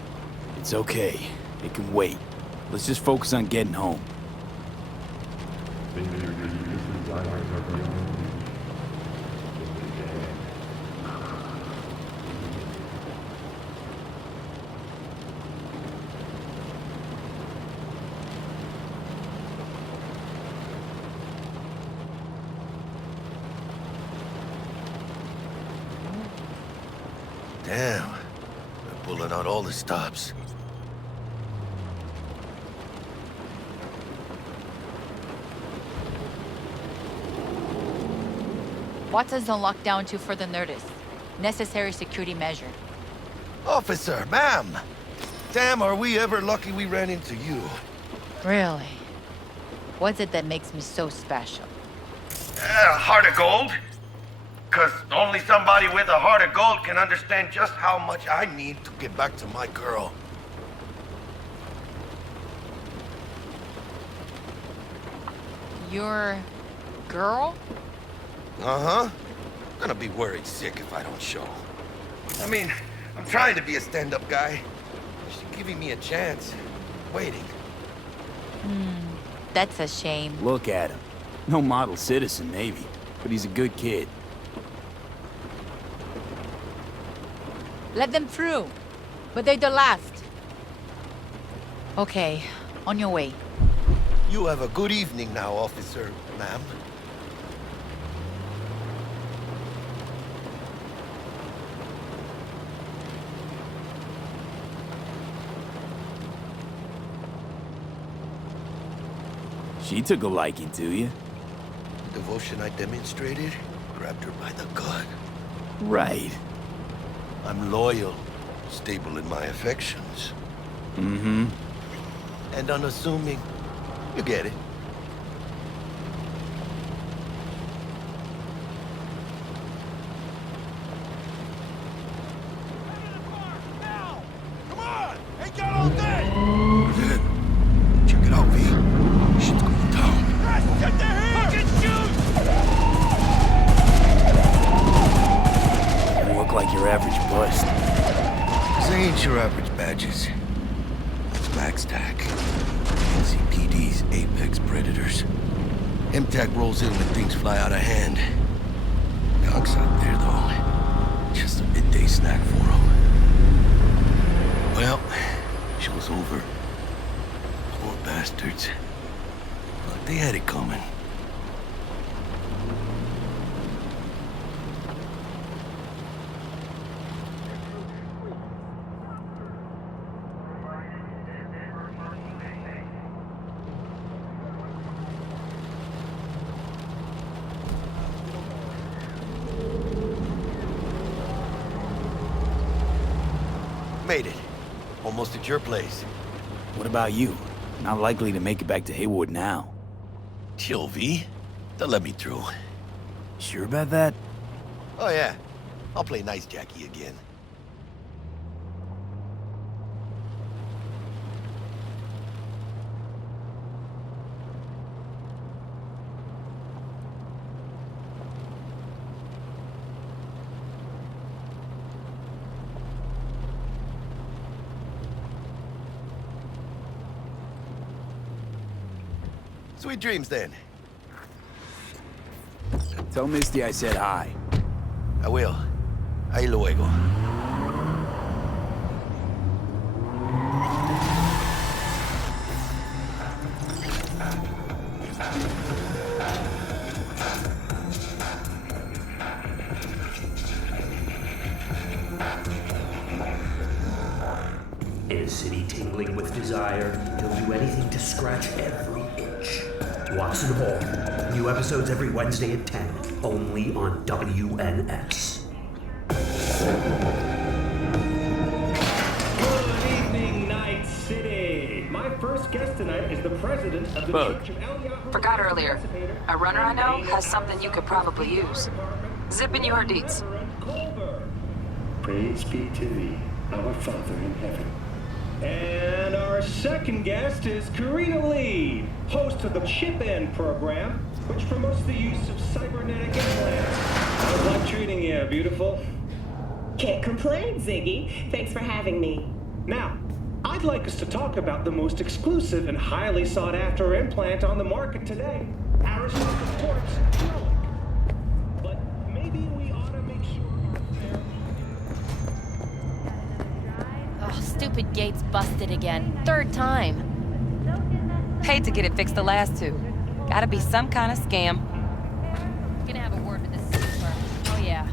It's okay. It can wait. Let's just focus on getting home. Damn. They're pulling out all the stops. Watson's on lockdown to further notice. Necessary security measure. Officer, ma'am! Damn, are we ever lucky we ran into you. Really? What's it that makes me so special? Heart of gold? Because only somebody with a heart of gold can understand just how much I need to get back to my girl. Your girl? Uh-huh. Gonna be worried sick if I don't show. I mean, I'm trying to be a stand-up guy. She's giving me a chance. Waiting. That's a shame. Look at him. No model citizen, maybe, but he's a good kid. Let them through. But they're the last. Okay, on your way. You have a good evening now, officer, ma'am. She took a liking to you. The devotion I demonstrated grabbed her by the gut. Right. I'm loyal, stable in my affections. Mm-hmm. And unassuming. You get it. Come on! Ain't got all day! Check it out, V. Shit's going down. Get the heat! Fucking shoot! You look like your average bust. These ain't your average badges. It's Backstack. NCPD's apex predators. MTAC rolls in when things fly out of hand. Conk's out there, though. Just a midday snack for him. Well, show's over. Poor bastards. But they had it coming. Made it. Almost at your place. What about you? Not likely to make it back to Haywood now. Chill, V. They'll let me through. Sure about that? Oh, yeah. I'll play nice Jackie again. Sweet dreams, then. Tell Misty I said hi. I will. Ahí luego. In a city tingling with desire, he'll do anything to scratch every itch. Watson Hall. New episodes every Wednesday at 10, only on WNS. Good evening, Night City. My first guest tonight is the president of the Church of Eliyahu. Forgot earlier. A runner I know has something you could probably use. Zip in your deeds. Praise be to thee, our Father in heaven. And our second guest is Karina Lee, host of the Chip In program, which promotes the use of cybernetic implants. How's life treating you, beautiful? Can't complain, Ziggy. Thanks for having me. Now, I'd like us to talk about the most exclusive and highly sought-after implant on the market today, Aristotle Quartz Relic. But maybe we ought to make sure our Oh, stupid gate's busted again. Third time. Paid to get it fixed the last two. Gotta be some kind of scam. Gonna have a word with this super. Oh yeah.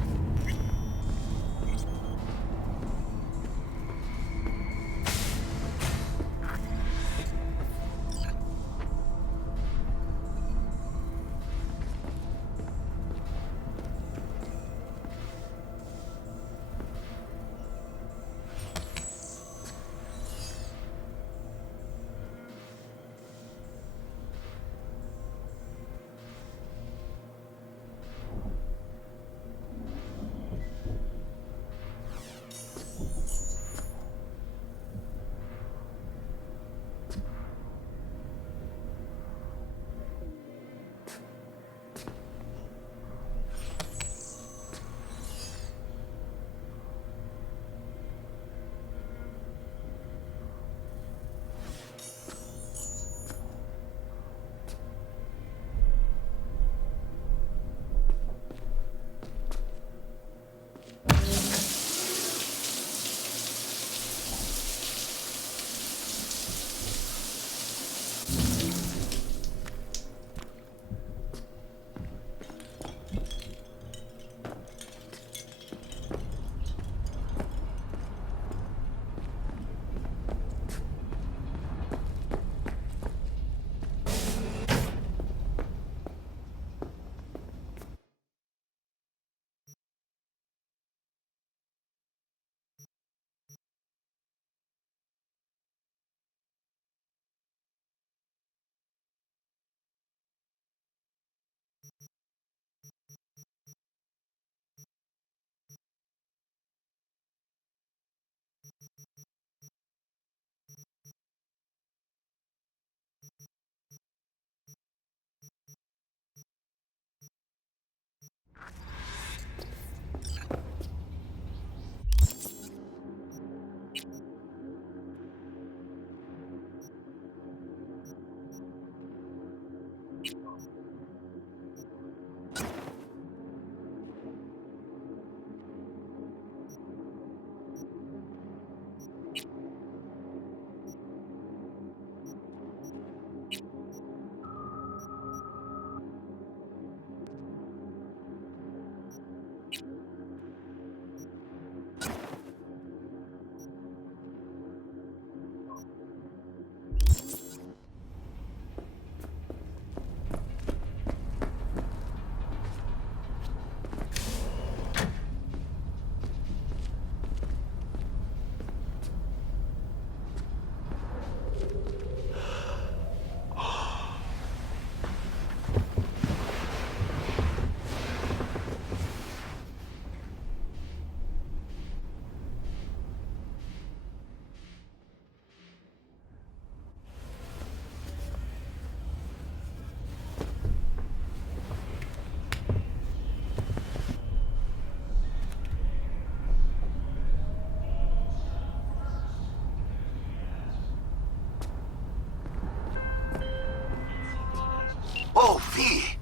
Oh, V!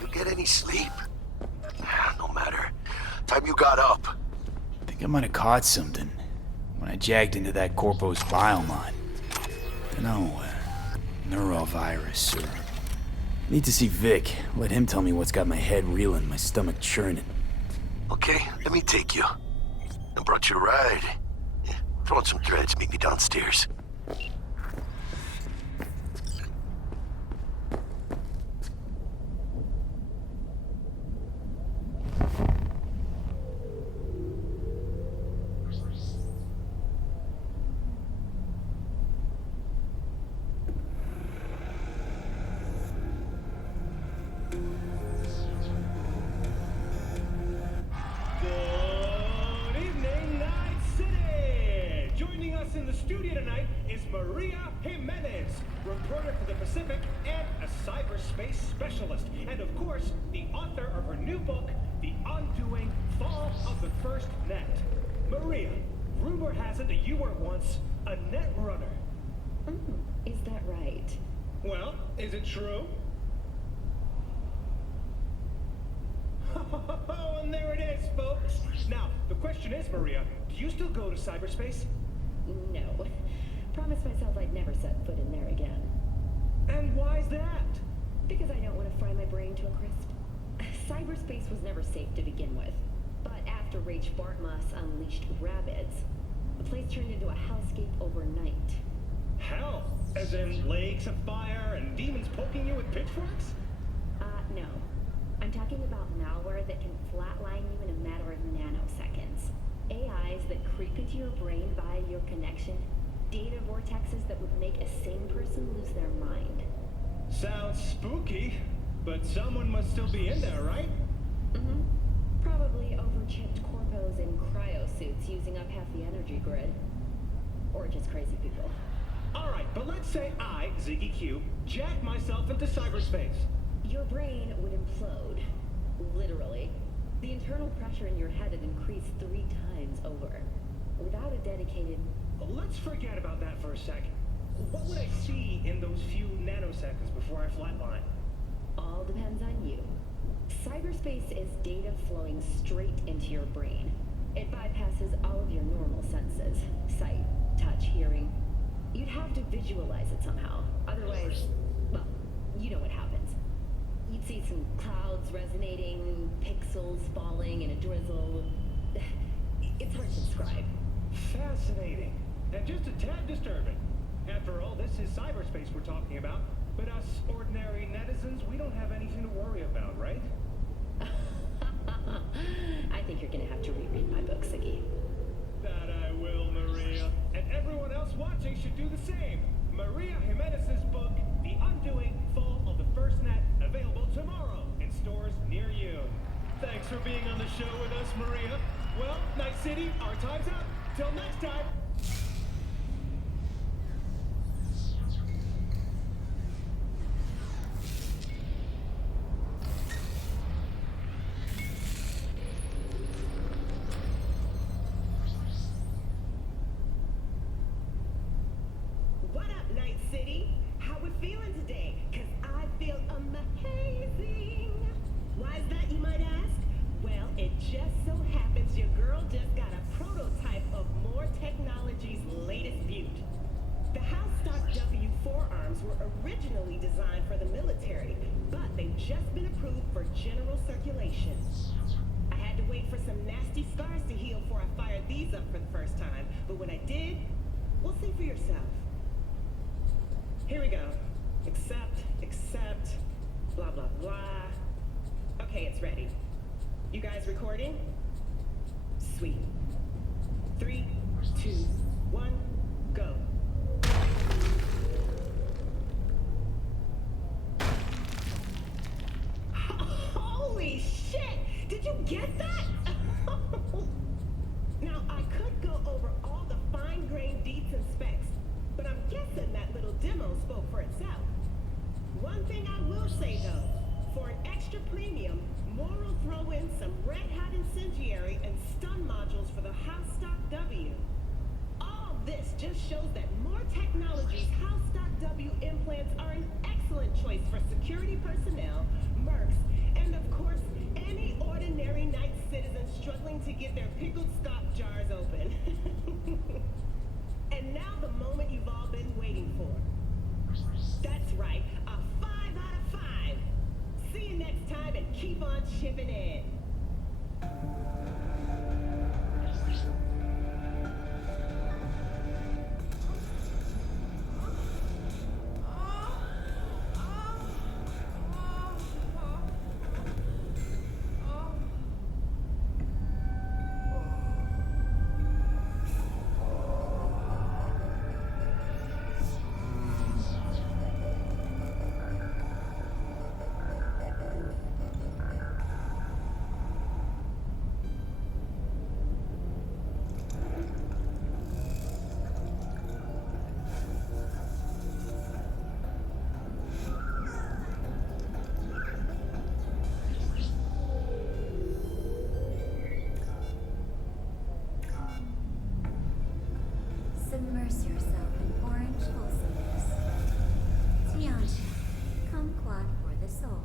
You get any sleep? No matter. Time you got up. I think I might have caught something when I jacked into that Corpo's biomon. Dunno, neurovirus or... Need to see Vic. Let him tell me what's got my head reeling, my stomach churning. Okay, let me take you. I brought you a ride. Yeah, throw on some threads, meet me downstairs. Good evening, Night City! Joining us in the studio tonight is Maria Jimenez, reporter for the Pacific and a cyberspace specialist. And of course, the author of her new book, The Undoing Fall of the First Net. Maria, rumor has it that you were once a net runner. Is that right? Well, is it true? Oh, and there it is, folks. Now, the question is, Maria, do you still go to cyberspace? No. Promised myself I'd never set foot in there again. And why's that? Because I don't want to fry my brain to a crisp. Cyberspace was never safe to begin with. But after Rach Bartmoss unleashed rabbits, the place turned into a hellscape overnight. Hell? As in lakes of fire and demons poking you with pitchforks? No. I'm talking about malware that can flatline you in a matter of nanoseconds. AIs that creep into your brain via your connection. Data vortexes that would make a sane person lose their mind. Sounds spooky, but someone must still be in there, right? Probably overchipped corpos in cryosuits using up half the energy grid. Or just crazy people. Alright, but let's say I, Ziggy Q, jack myself into cyberspace. Your brain would implode. Literally. The internal pressure in your head would increase 3 times over. Without a dedicated... Let's forget about that for a second. What would I see in those few nanoseconds before I flatline? All depends on you. Cyberspace is data flowing straight into your brain. It bypasses all of your normal senses. Sight, touch, hearing. You'd have to visualize it somehow. Otherwise, well, you know what happens. You'd see some clouds resonating, pixels falling in a drizzle. It's hard to describe. Fascinating. And just a tad disturbing. After all, this is cyberspace we're talking about. But us ordinary netizens, we don't have anything to worry about, right? I think you're gonna have to reread my book, Ziggy. That I will, Maria. And everyone else watching should do the same. Maria Jimenez's book, The Undoing, Fall of the First Net, available tomorrow in stores near you. Thanks for being on the show with us, Maria. Well, Night City, our time's up. Till next time. What up, Night City? How we feeling today? 'Cause I feel amazing. Why is that, you might ask? Well, it just so happens your girl just got a prototype of More Technology's latest beaut. The Housestock W forearms were originally designed for the military, but they've just been approved for general circulation. I had to wait for some nasty scars to heal before I fired these up for the first time, but when I did, we'll see for yourself. Here we go. Accept, blah, blah, blah. Okay, it's ready. You guys recording? Sweet. 3, 2, 1, go. Holy shit! Did you get that? Now, I could go over all the fine-grained deets and specs, but I'm guessing that little demo spoke for itself. One thing I will say, though, for an extra premium, More will throw in some red-hot incendiary and stun modules for the Housestock W. All this just shows that More Technology's Housestock W implants are an excellent choice for security personnel, mercs, and of course, any ordinary night citizen struggling to get their pickled scotch jars open. And now the moment you've all been waiting for. That's right, a 5 out of 5. See you next time and keep on chipping in. Immerse yourself in orange wholesomeness. Tianxia, kumquat for the soul.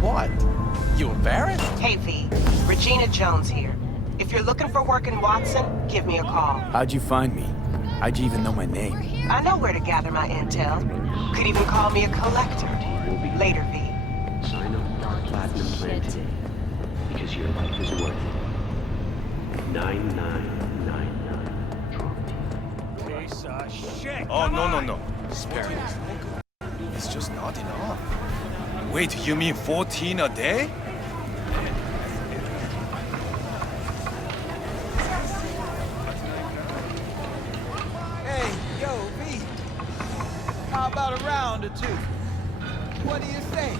What? You embarrassed? Hey, V. Regina Jones here. If you're looking for work in Watson, give me a call. How'd you find me? How'd you even know my name? I know where to gather my intel. Could even call me a collector. Later, V. Sign up for our platinum plan today, because your life is worth it. 9999 Trump. Piece of shit! Oh, no. Spare it. It's just not enough. Wait, you mean 14 a day? Hey, yo, V. How about a round or two? What do you say?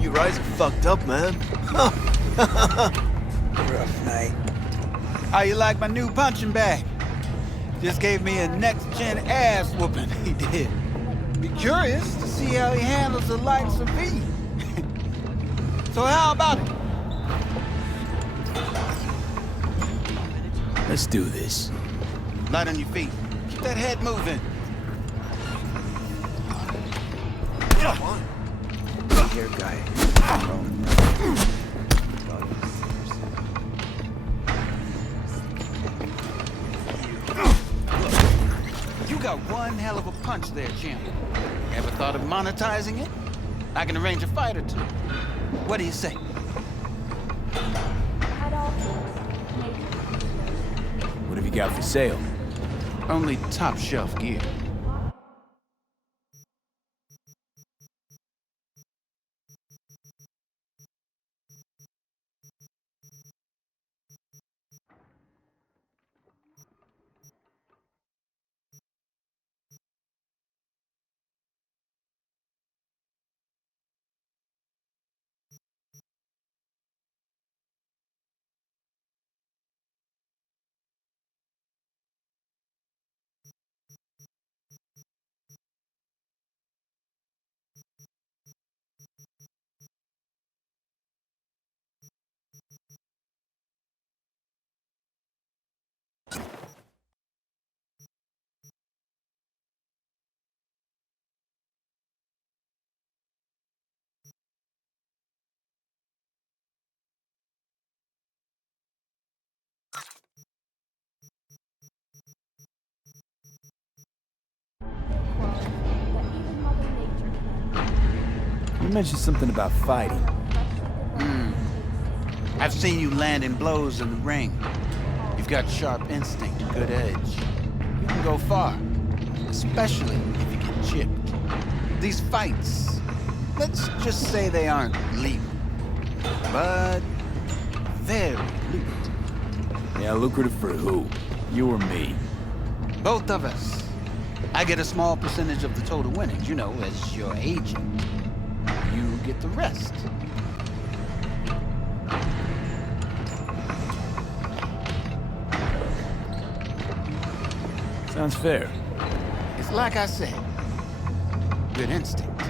You guys are fucked up, man. Rough night. How you like my new punching bag? Just gave me a next-gen ass whooping, he did. Be curious to see how he handles the likes of me. So how about it? Let's do this. Light on your feet. Keep that head moving. Come on. Here, guy. You got one hell of a punch there, champ. Ever thought of monetizing it? I can arrange a fight or two. What do you say? What have you got for sale? Only top shelf gear. You mentioned something about fighting. I've seen you landing blows in the ring. You've got sharp instinct, good edge. You can go far, especially if you get chipped. These fights, let's just say they aren't lethal, but very lucrative. Yeah, lucrative for who? You or me? Both of us. I get a small percentage of the total winnings, you know, as your agent. You get the rest. Sounds fair. It's like I said, good instinct.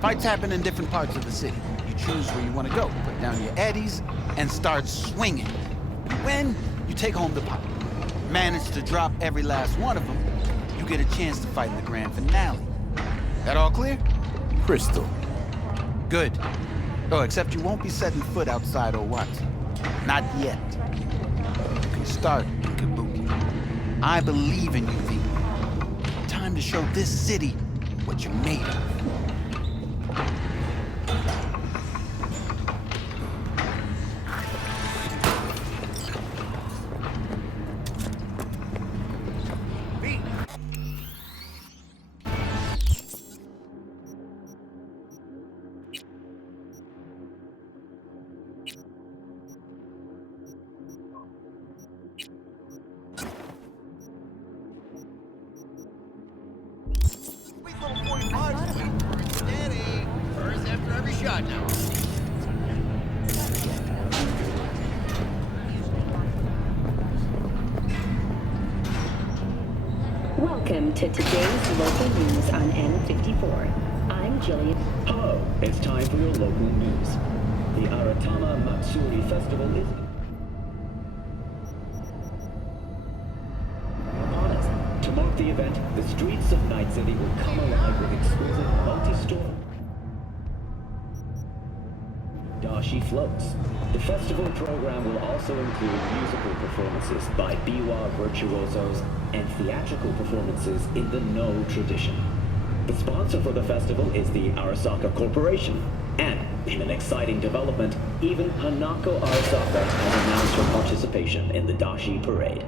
Fights happen in different parts of the city. You choose where you want to go, put down your eddies, and start swinging. You win, you take home the pot. Manage to drop every last one of them, you get a chance to fight in the grand finale. That all clear? Crystal. Good. Oh, except you won't be setting foot outside or Watson. Not yet. You can start in Kabuki. I believe in you, V. Time to show this city what you're made of. shot now. Welcome to today's local news on N54. I'm Jillian. Hello, it's time for your local news. The Aratama Matsuri Festival is upon us. To mark the event, the streets of Night City will come alive with exquisite multi-store dashi floats. The festival program will also include musical performances by biwa virtuosos and theatrical performances in the No tradition. The sponsor for the festival is the Arasaka Corporation, and in an exciting development, even Hanako Arasaka has announced her participation in the Dashi Parade.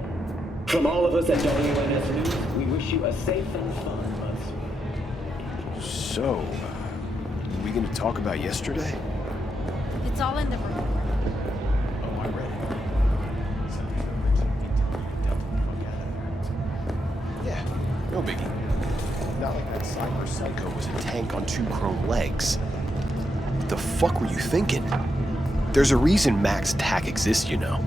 From all of us at WNS News, we wish you a safe and fun Matsuri. So, are we gonna talk about yesterday? It's all in the room. Oh, I read it. Yeah, no biggie. Not like that cyber psycho was a tank on 2 chrome legs. What the fuck were you thinking? There's a reason Max Tack exists, you know.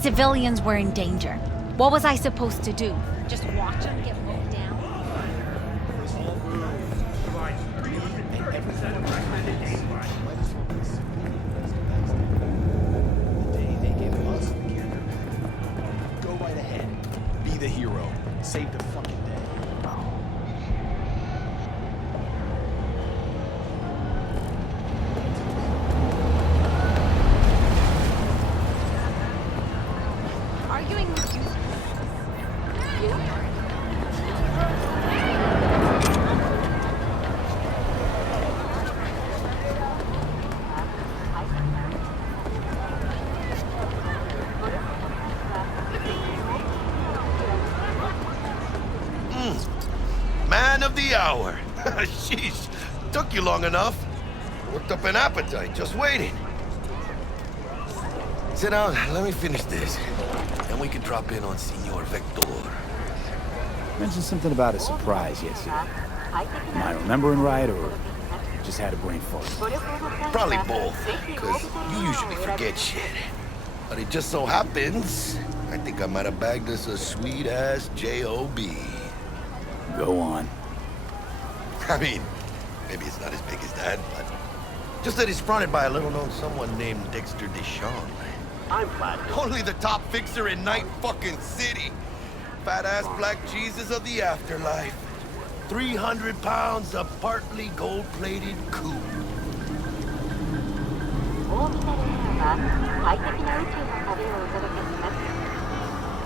Civilians were in danger. What was I supposed to do? Just watch them get mowed down? Go right ahead. Be the hero. Save the fucking day. Arguing with you? Man of the hour. Sheesh. Took you long enough. Worked up an appetite, just waiting. Sit down, let me finish this. Then we can drop in on Senor Vector. Mentioned something about a surprise yesterday. Am I remembering right, or just had a brain fart? Probably both, because you usually forget shit. But it just so happens, I think I might have bagged us a sweet-ass J.O.B. Go on. I mean, maybe it's not as big as that, but just that it's fronted by a little-known someone named Dexter Deshawn. I'm glad. Only the top fixer in Night fucking City. Fat-ass black Jesus of the afterlife. 300 pounds of partly gold-plated coupe. 大見たる部屋は快適な宇宙の旅をお届けします。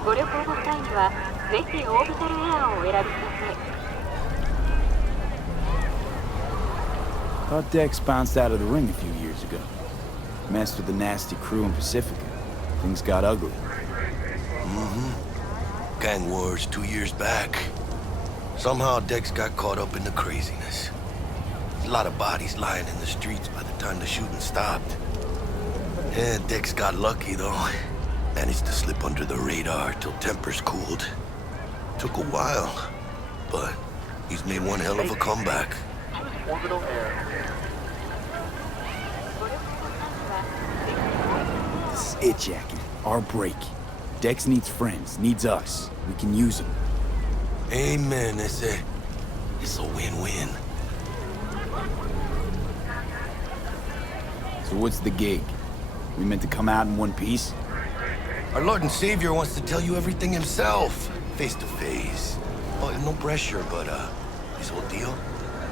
ご旅行の際にはぜひオービタルエアーをお選びください。 Thought Dex bounced out of the ring a few years ago. Messed with the nasty crew in Pacifica. Things got ugly. Mm-hmm. Gang wars 2 years back. Somehow Dex got caught up in the craziness. A lot of bodies lying in the streets by the time the shooting stopped. Yeah, Dex got lucky though. Managed to slip under the radar till tempers cooled. Took a while, but he's made one hell of a comeback. Orbital air. This is it, Jackie. Our break. Dex needs friends, needs us. We can use them. Amen, it's a win-win. So what's the gig? We meant to come out in one piece? Our Lord and Savior wants to tell you everything himself, face to face. Oh, no pressure, but this whole deal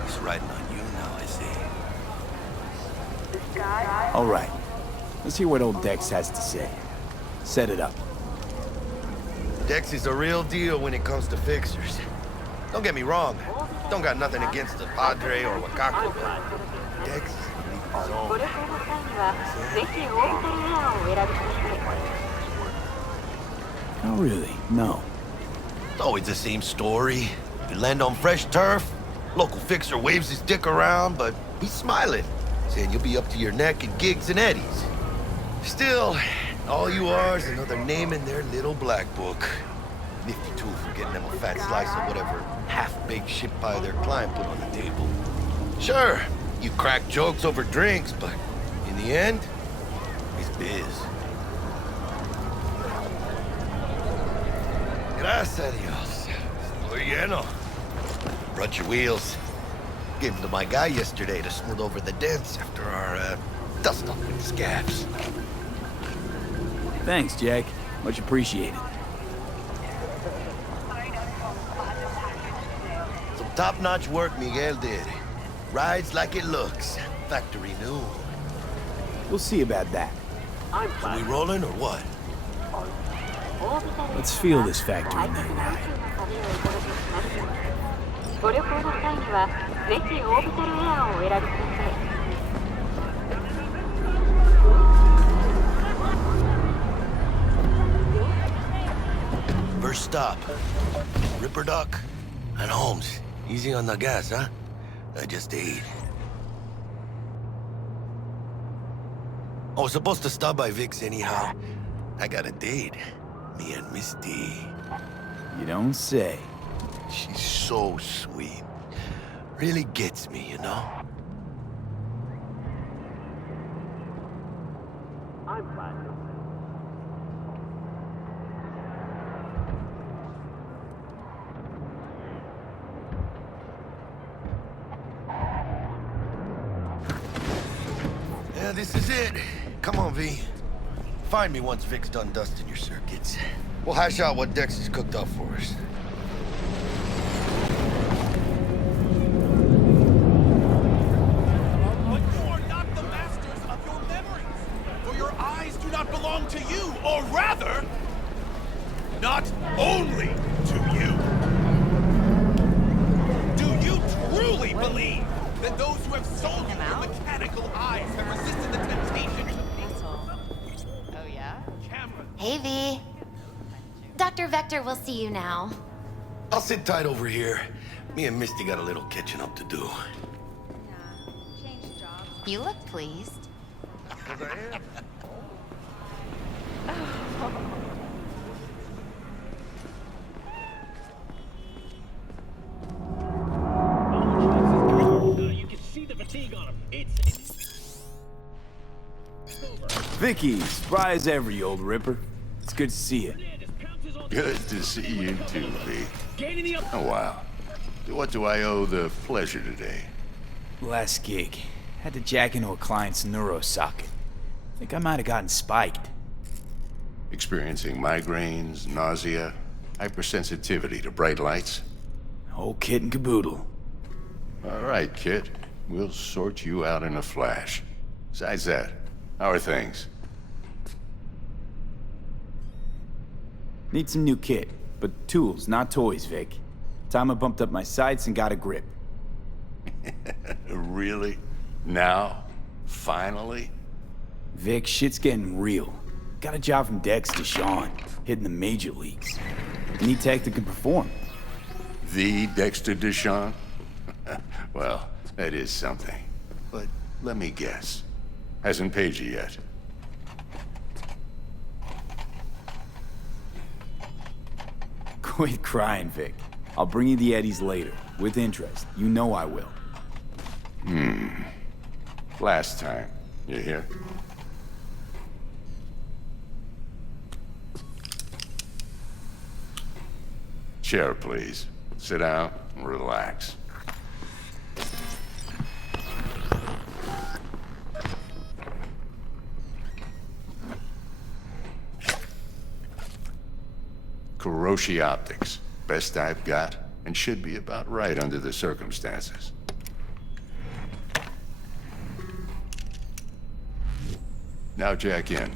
is riding on you now, I say. All right. Let's hear what old Dex has to say. Set it up. Dex is a real deal when it comes to fixers. Don't get me wrong. Don't got nothing against the Padre or Wakako, but Dex is his own. ご旅行の際にはぜひオービタルエアーをお選びください。 Oh, really? No. It's always the same story. You land on fresh turf, local fixer waves his dick around, but he's smiling, saying you'll be up to your neck in gigs and eddies. Still, all you are is another name in their little black book. Nifty tool for getting them a fat slice of whatever half-baked shit pie their client put on the table. Sure, You crack jokes over drinks, but in the end, it's biz. Gracias a Dios. Estoy lleno. Brought your wheels. Gave them to my guy yesterday to smooth over the dents after our, dust-up with scabs. Thanks, Jack. Much appreciated. Some top-notch work Miguel did. Rides like it looks. Factory new. We'll see about that. So we rolling or what? Let's feel this factory new ride. ご旅行の際にはぜひオービタルエアーをお選びください。 First stop. Ripper Duck and Holmes. Easy on the gas, huh? I just ate. I was supposed to stop by Vic's anyhow. I got a date. Me and Misty. You don't say. She's so sweet. Really gets me, you know? I'm fine. Yeah, this is it. Come on, V. Find me once Vic's done dusting your circuits. We'll hash out what Dex has cooked up for us. But you are not the masters of your memories, for your eyes do not belong to you, or rather, not only to you. Do you truly believe that those who have sold you your mechanical eyes have resisted the temptation to... Oh, yeah? Hey, V. Dr. Vector will see you now. I'll sit tight over here. Me and Misty got a little catching up to do. You look pleased. You can see the fatigue on him. It's Vicky, spry as ever, you old ripper. It's good to see you. Good to see you too, V. Oh, wow. What do I owe the pleasure today? Last gig. Had to jack into a client's neuro socket. Think I might have gotten spiked. Experiencing migraines, nausea, hypersensitivity to bright lights? Whole kit and caboodle. All right, kid. We'll sort you out in a flash. Besides that, how are things? Need some new kit, but tools, not toys, Vic. Time I bumped up my sights and got a grip. Really? Now? Finally? Vic, shit's getting real. Got a job from Dex to Sean, hitting the major leagues. Need tech that can perform. The Dexter Deshawn? Well, that is something. But let me guess. Hasn't paid you yet. Quit crying, Vic. I'll bring you the eddies later, with interest. You know I will. Last time. You hear? Chair, please. Sit down and relax. Kuroshi Optics. Best I've got, and should be about right under the circumstances. Now jack in.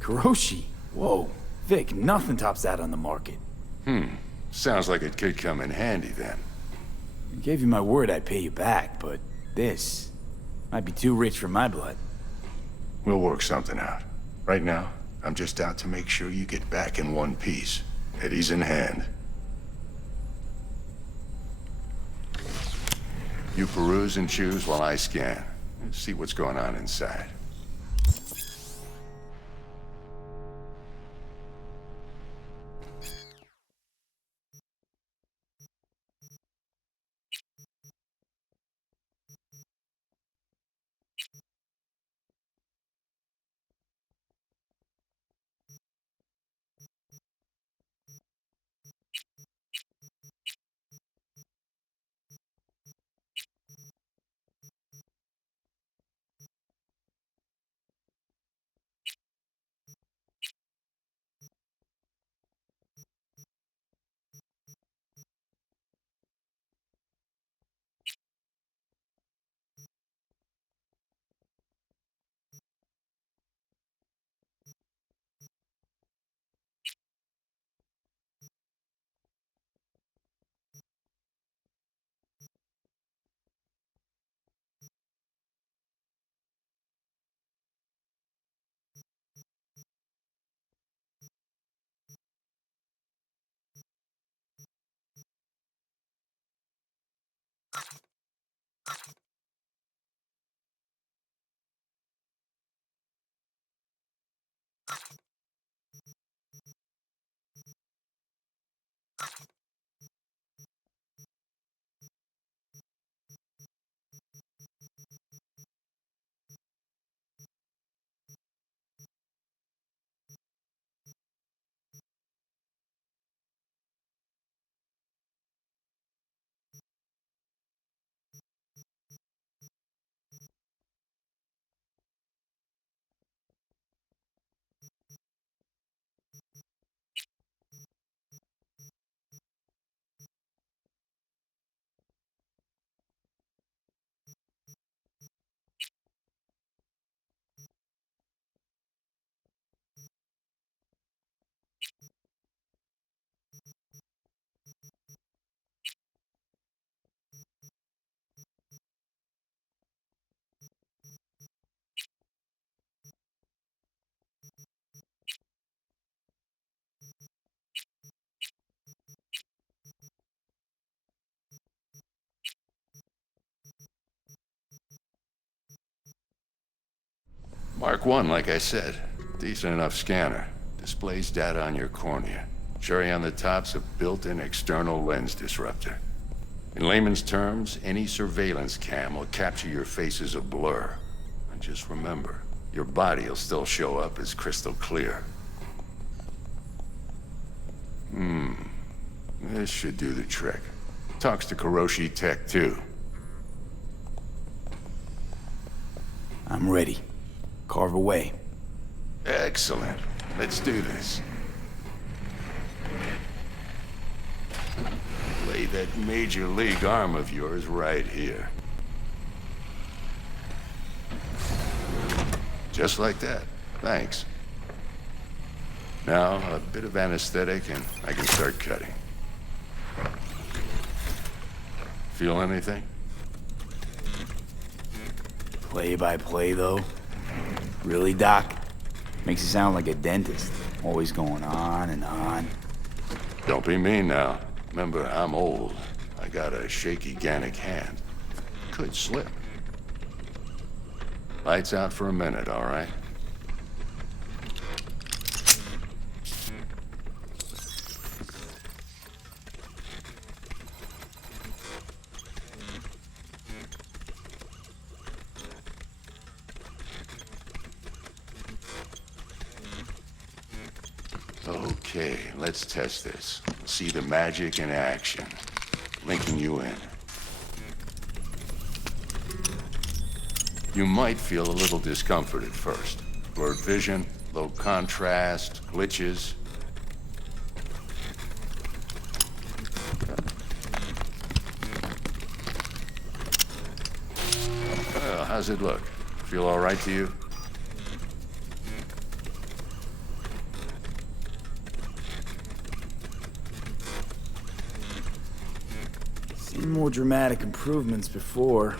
Kuroshi? Whoa. Vic, nothing tops that on the market. Sounds like it could come in handy then. I gave you my word I'd pay you back, but this might be too rich for my blood. We'll work something out. Right now, I'm just out to make sure you get back in one piece. Eddie's in hand. You peruse and choose while I scan. See what's going on inside. Mark 1, like I said. Decent enough scanner. Displays data on your cornea. Cherry on the top's a built-in external lens disruptor. In layman's terms, any surveillance cam will capture your face as a blur. And just remember, your body will still show up as crystal clear. This should do the trick. Talks to Kuroshi Tech, too. I'm ready. Carve away. Excellent. Let's do this. Lay that major league arm of yours right here. Just like that. Thanks. Now, a bit of anesthetic and I can start cutting. Feel anything? Play by play, though? Really, Doc? Makes you sound like a dentist. Always going on and on. Don't be mean now. Remember, I'm old. I got a shaky Gannic hand. Could slip. Lights out for a minute, all right? Okay, let's test this. See the magic in action. Linking you in. You might feel a little discomfort at first. Blurred vision, low contrast, glitches. Well, how's it look? Feel all right to you? Seen more dramatic improvements before.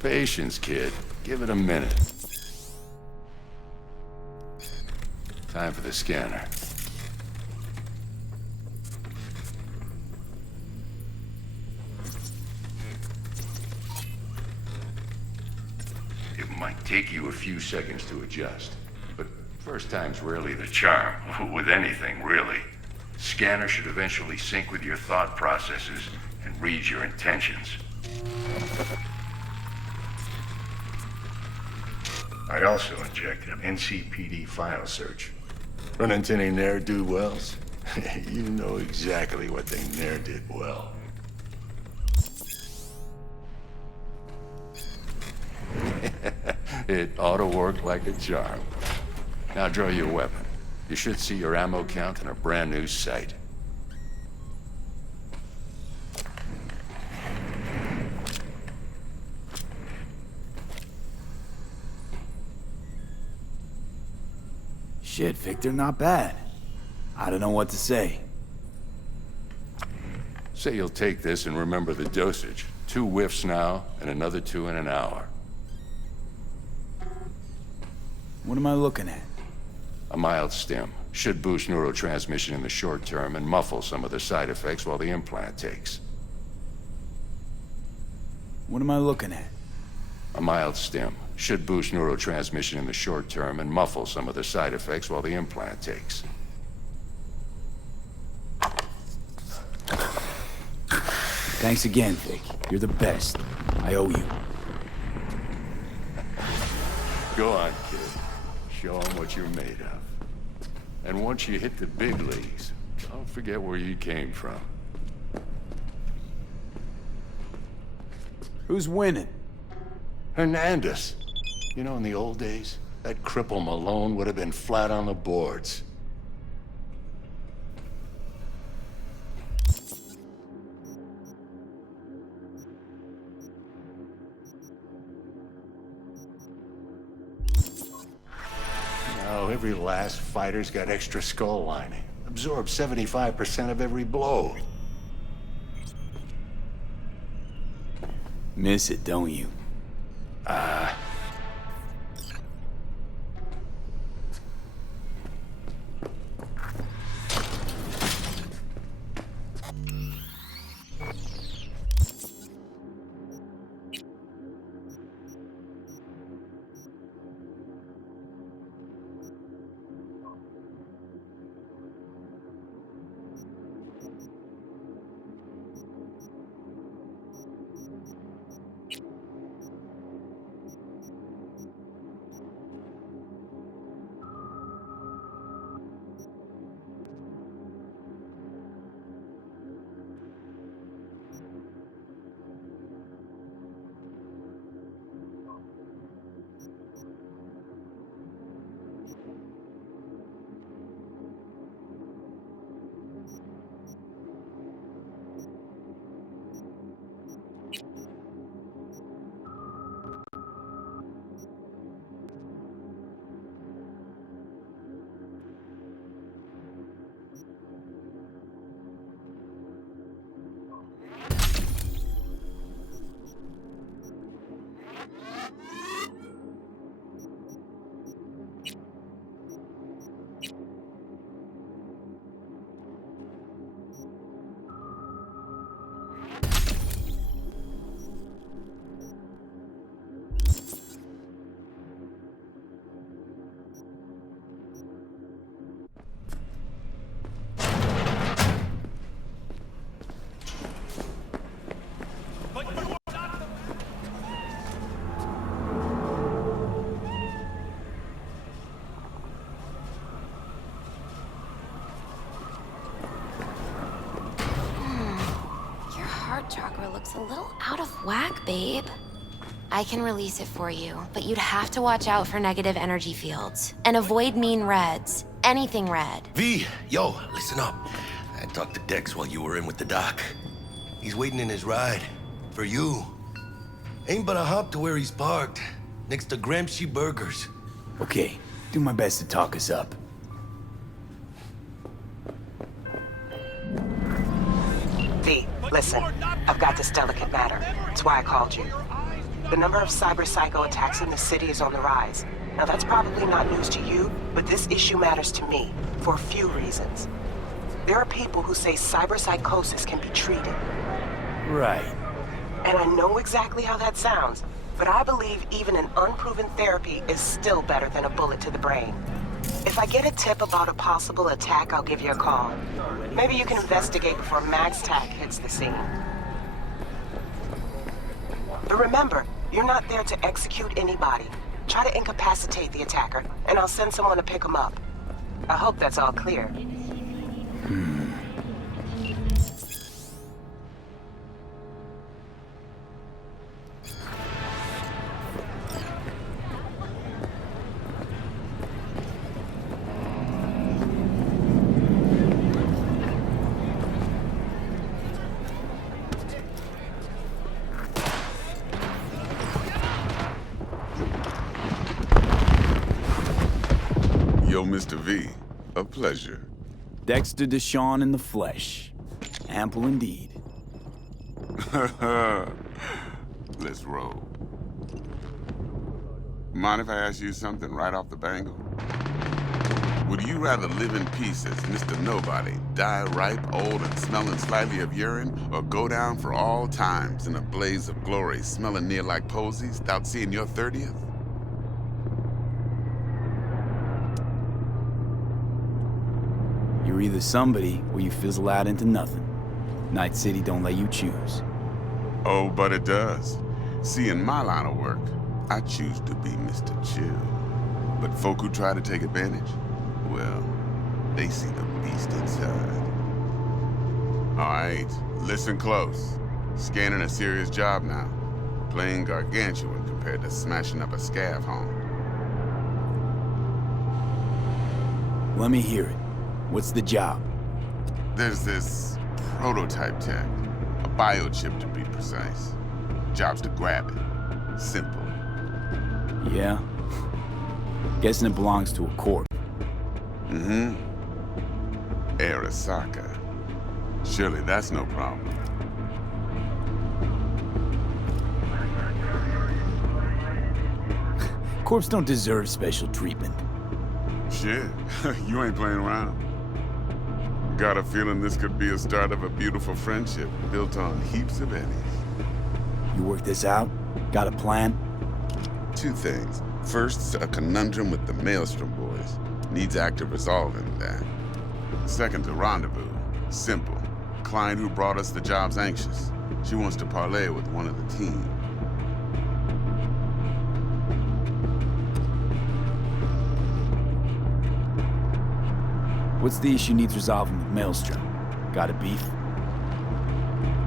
Patience, kid. Give it a minute. Time for the scanner. It might take you a few seconds to adjust, but first time's rarely the charm, with anything, really. Scanner should eventually sync with your thought processes and read your intentions. I also injected an NCPD file search. Run into any ne'er-do-wells? You know exactly what they ne'er did well. It ought to work like a charm. Now draw your weapon. You should see your ammo count in a brand new sight. Shit, Victor, not bad. I don't know what to say. Say you'll take this and remember the dosage. 2 whiffs now, and another 2 in an hour. What am I looking at? A mild stim. Should boost neurotransmission in the short term and muffle some of the side effects while the implant takes. What am I looking at? A mild stim. Should boost neurotransmission in the short term and muffle some of the side effects while the implant takes. Thanks again, Vic. You're the best. I owe you. Go on, kid. Show them what you're made of. And once you hit the big leagues, don't forget where you came from. Who's winning? Hernandez. You know, in the old days, that cripple Malone would have been flat on the boards. Now, every last fighter's got extra skull lining. Absorbs 75% of every blow. Miss it, don't you? Chakra looks a little out of whack, babe. I can release it for you, but you'd have to watch out for negative energy fields. And avoid mean reds. Anything red. V, yo, listen up. I talked to Dex while you were in with the doc. He's waiting in his ride. For you. Ain't but a hop to where he's parked. Next to Gramsci Burgers. Okay, do my best to talk us up. V, listen. I've got this delicate matter. That's why I called you. The number of cyber-psycho attacks in the city is on the rise. Now that's probably not news to you, but this issue matters to me for a few reasons. There are people who say cyberpsychosis can be treated. Right. And I know exactly how that sounds, but I believe even an unproven therapy is still better than a bullet to the brain. If I get a tip about a possible attack, I'll give you a call. Maybe you can investigate before MaxTac hits the scene. But remember, you're not there to execute anybody. Try to incapacitate the attacker, and I'll send someone to pick him up. I hope that's all clear. Yo, Mr. V, a pleasure. Dexter Deshawn in the flesh. Ample indeed. Let's roll. Mind if I ask you something right off the bangle? Would you rather live in peace as Mr. Nobody, die ripe, old, and smelling slightly of urine, or go down for all times in a blaze of glory, smelling near like posies, without seeing your 30th? You're either somebody, or you fizzle out into nothing. Night City don't let you choose. Oh, but it does. See, in my line of work, I choose to be Mr. Chill. But folk who try to take advantage, well, they see the beast inside. All right, listen close. Scanning a serious job now. Playing gargantuan compared to smashing up a scav home. Let me hear it. What's the job? There's this prototype tech. A biochip to be precise. Job's to grab it. Simple. Yeah? Guessing it belongs to a corp. Mm-hmm. Arasaka. Surely that's no problem. Corps don't deserve special treatment. Shit, you ain't playing around. Got a feeling this could be a start of a beautiful friendship built on heaps of eddies. You work this out? Got a plan? Two things. First, a conundrum with the Maelstrom boys. Needs active resolving that. Second, a rendezvous. Simple. Client who brought us the job's anxious. She wants to parlay with one of the team. What's the issue needs resolving with Maelstrom? Got a beef?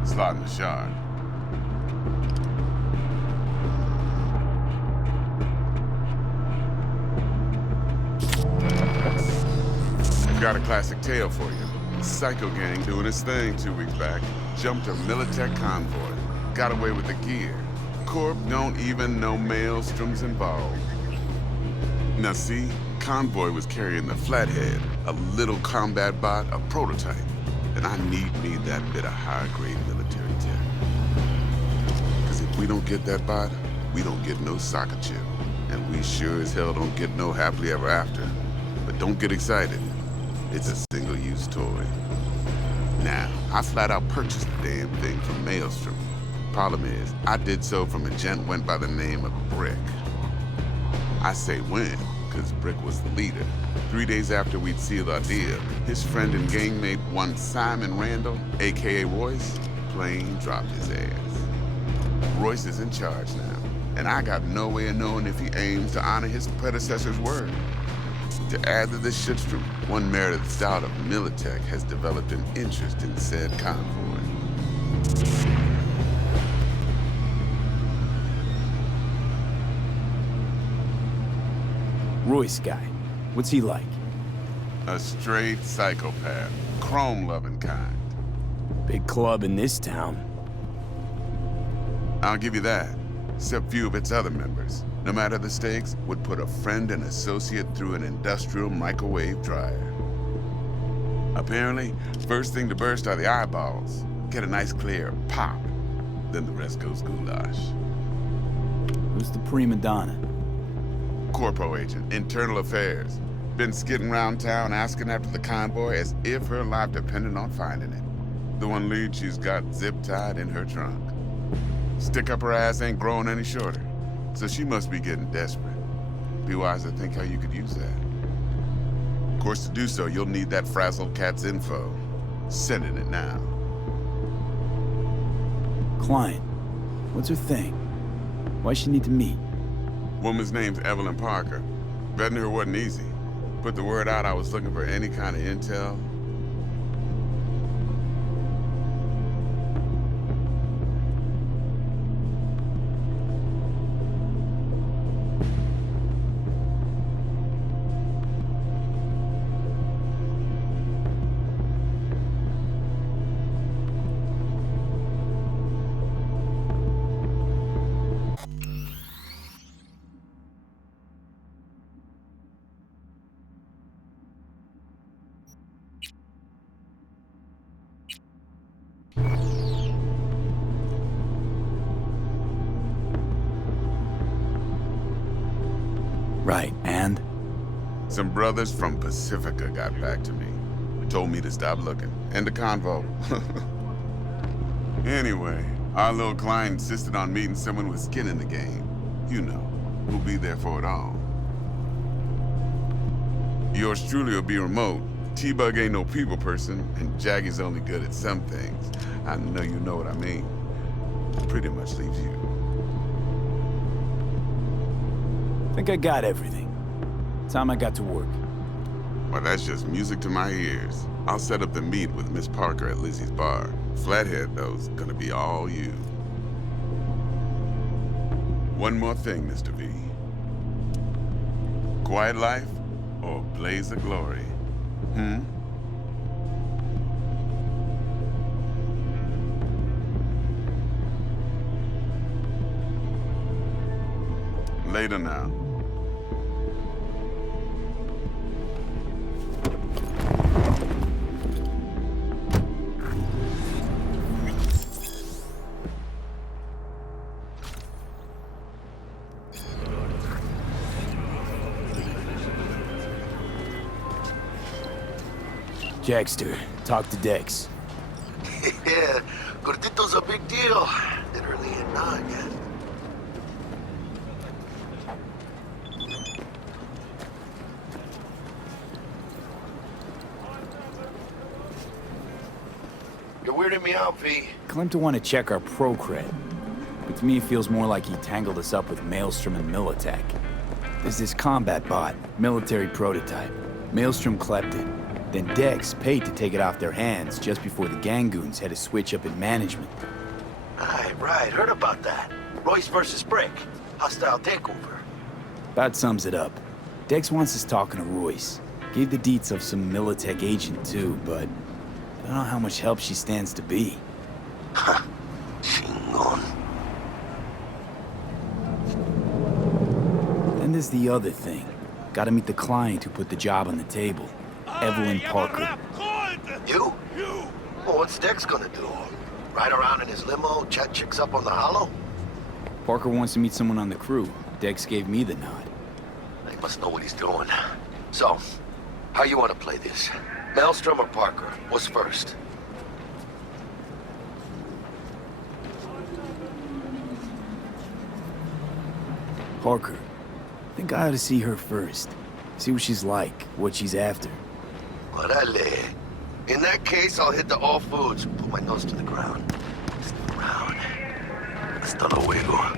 Slot in the shard. Got a classic tale for you. Psycho gang doing its thing 2 weeks back. Jumped a Militech convoy. Got away with the gear. Corp don't even know Maelstrom's involved. Now see, convoy was carrying the Flathead, a little combat bot, a prototype. And I need me that bit of high-grade military tech. Because if we don't get that bot, we don't get no soccer chip. And we sure as hell don't get no happily ever after. But don't get excited. It's a single-use toy. Now, I flat out purchased the damn thing from Maelstrom. Problem is, I did so from a gent went by the name of Brick. I say when, because Brick was the leader. 3 days after we'd sealed our deal, his friend and gangmate, one Simon Randall, aka Royce, plain dropped his ass. Royce is in charge now, and I got no way of knowing if he aims to honor his predecessor's word. To add to this shitstorm, one merited stout of Militech has developed an interest in said convoy. Royce guy. What's he like? A straight psychopath. Chrome-loving kind. Big club in this town. I'll give you that. Except few of its other members, no matter the stakes, would put a friend and associate through an industrial microwave dryer. Apparently, first thing to burst are the eyeballs. Get a nice clear pop. Then the rest goes goulash. Who's the prima donna? Corpo agent, internal affairs. Been skidding around town asking after the convoy as if her life depended on finding it. The one lead she's got zip-tied in her trunk. Stick up her ass ain't growing any shorter, so she must be getting desperate. Be wise to think how you could use that. Of course, to do so, you'll need that frazzled cat's info. Sending it now. Client. What's her thing? Why she need to meet? Woman's name's Evelyn Parker. Vetting her wasn't easy. Put the word out I was looking for any kind of intel. Right, and? Some brothers from Pacifica got back to me. Told me to stop looking. End the convo. Anyway, our little client insisted on meeting someone with skin in the game. You know, who'll be there for it all. Yours truly will be remote. T-Bug ain't no people person, and Jaggy's only good at some things. I know you know what I mean. Pretty much leaves you. Think I got everything. Time I got to work. Well, that's just music to my ears. I'll set up the meet with Miss Parker at Lizzie's bar. Flathead, though's gonna be all you. One more thing, Mr. V. Quiet life or blaze of glory? Later now. Jackster, talk to Dex. Yeah, Gordito's a big deal. Literally and not yet. You're weirding me out, V. Claimed to want to check our pro cred. But to me, it feels more like he tangled us up with Maelstrom and Militech. There's this combat bot, military prototype. Maelstrom clept it. Then Dex paid to take it off their hands just before the Gangoons had a switch up in management. Right. Heard about that. Royce versus Brick. Hostile takeover. About sums it up. Dex wants us talking to Royce. Gave the deets of some Militech agent too, but I don't know how much help she stands to be. Chingon. Then there's the other thing. Gotta meet the client who put the job on the table. Evelyn Parker. You? Well, what's Dex gonna do? Ride around in his limo, chat chicks up on the hollow? Parker wants to meet someone on the crew. Dex gave me the nod. He must know what he's doing. So, how you want to play this? Maelstrom or Parker? What's first? Parker. Think I ought to see her first. See what she's like, what she's after. Orale. In that case, I'll hit the all foods. Put my nose to the ground. Stick around. Hasta luego.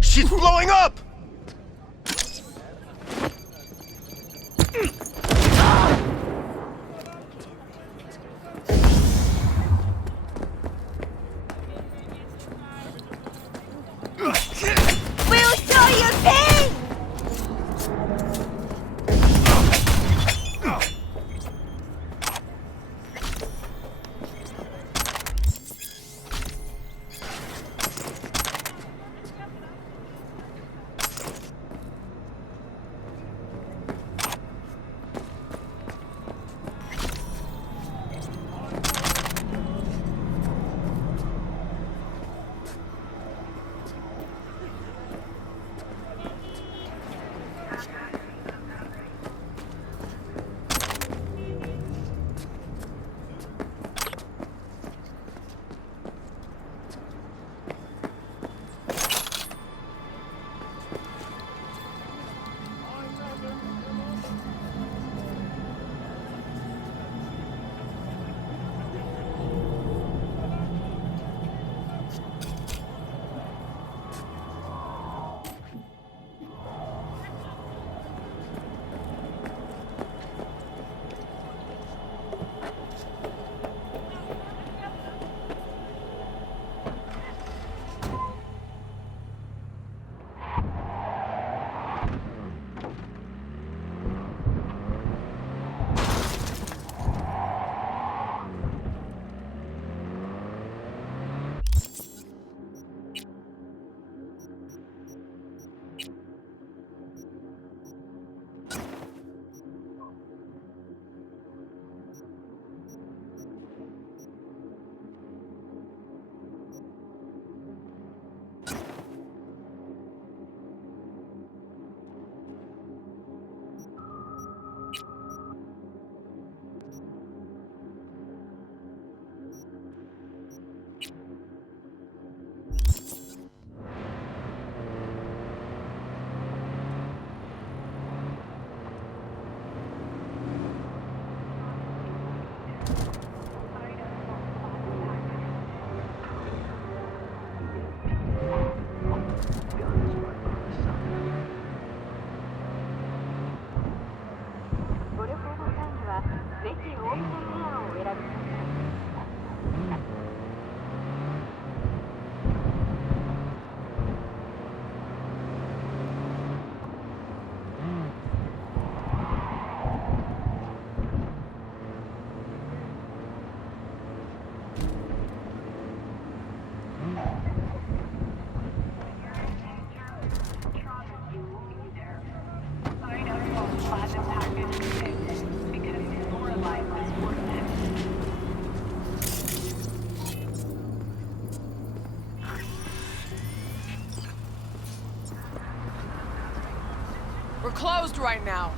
She's blowing up! We'll show you pain! アを選びなさい。We're closed right now.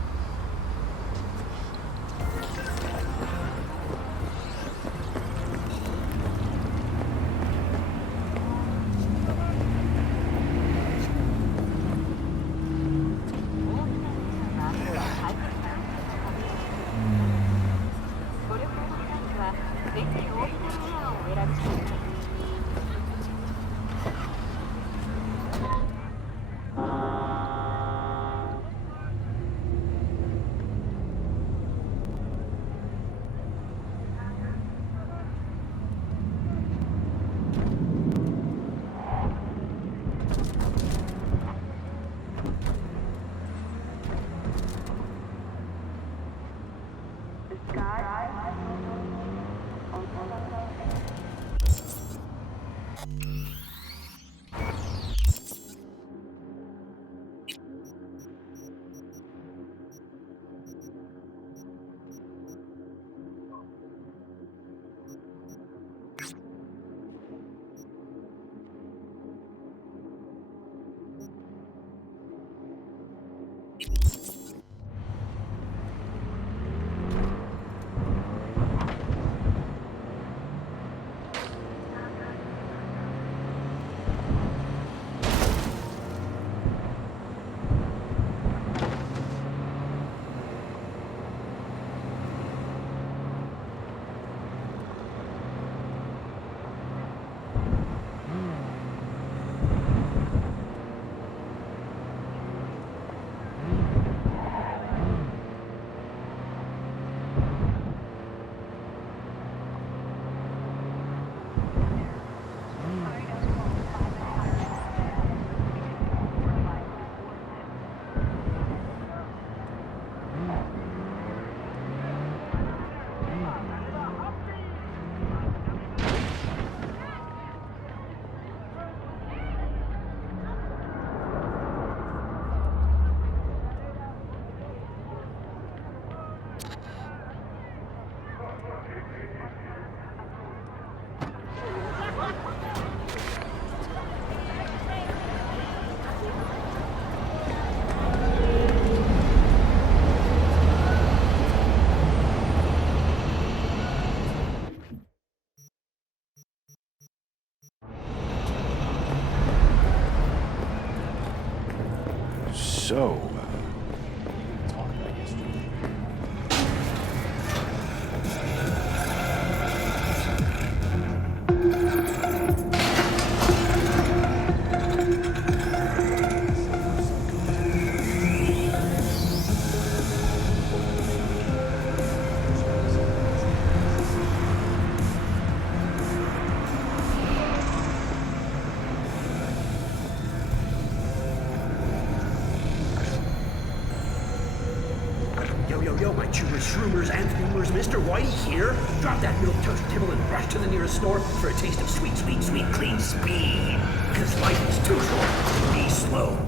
So, Yo, my chewers, shroomers, and throomers, Mr. Whitey here. Drop that milk toast kibble and rush to the nearest store for a taste of sweet, sweet, sweet, clean speed. Cause life is too short to be slow.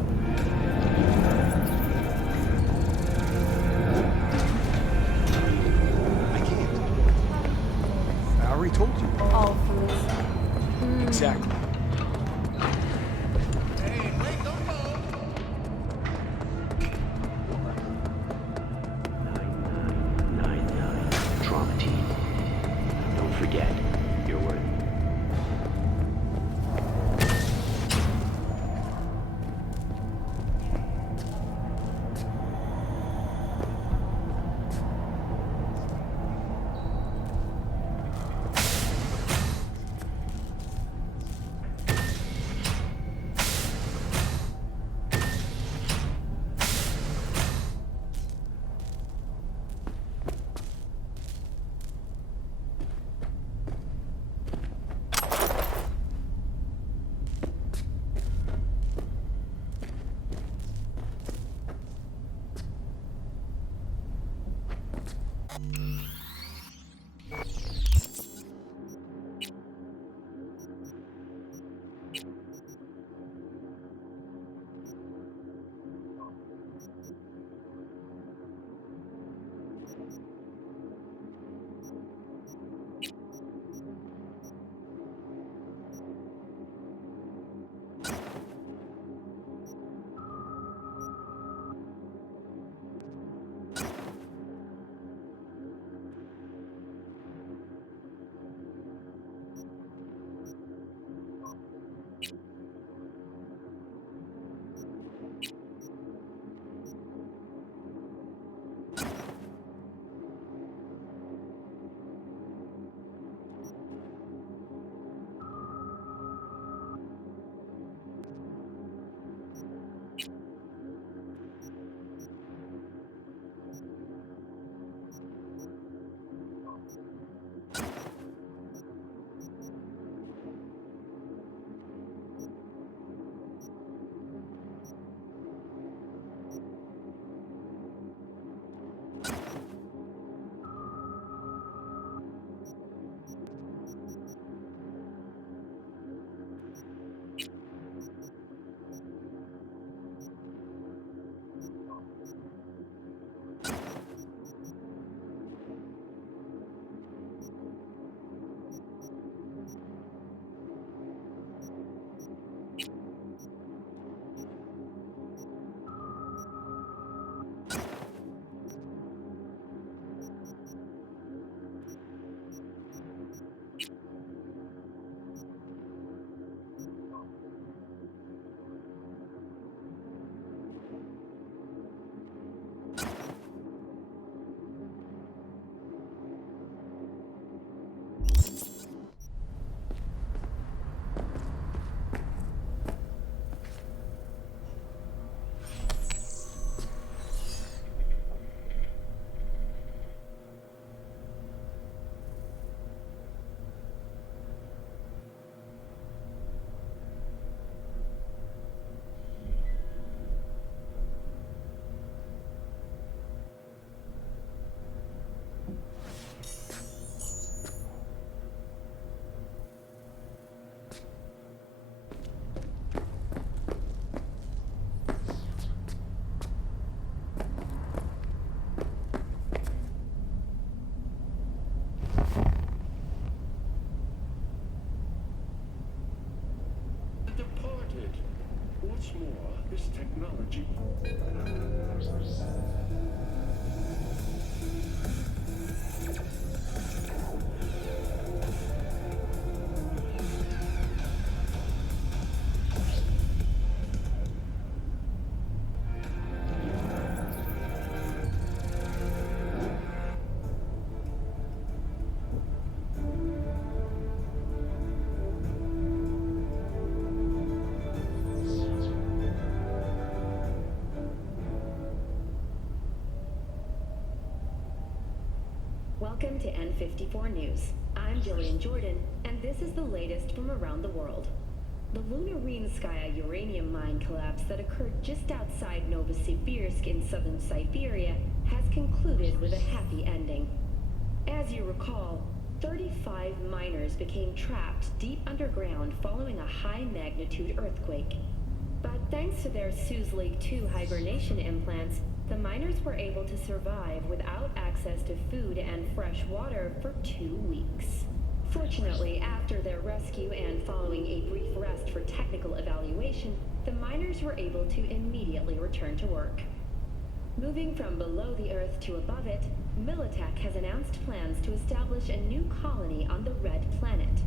I can't. I already told you. Oh, please. Exactly. Trauma team. Don't forget, you're worth it. What's more, this technology... Welcome to N54 News. I'm Jillian Jordan, and this is the latest from around the world. The Lunarinskaya uranium mine collapse that occurred just outside Novosibirsk in southern Siberia has concluded with a happy ending. As you recall, 35 miners became trapped deep underground following a high-magnitude earthquake. But thanks to their Suze Lake 2 hibernation implants, the miners were able to survive without access to food and fresh water for 2 weeks. Fortunately, after their rescue and following a brief rest for technical evaluation, the miners were able to immediately return to work. Moving from below the Earth to above it, Militech has announced plans to establish a new colony on the Red Planet.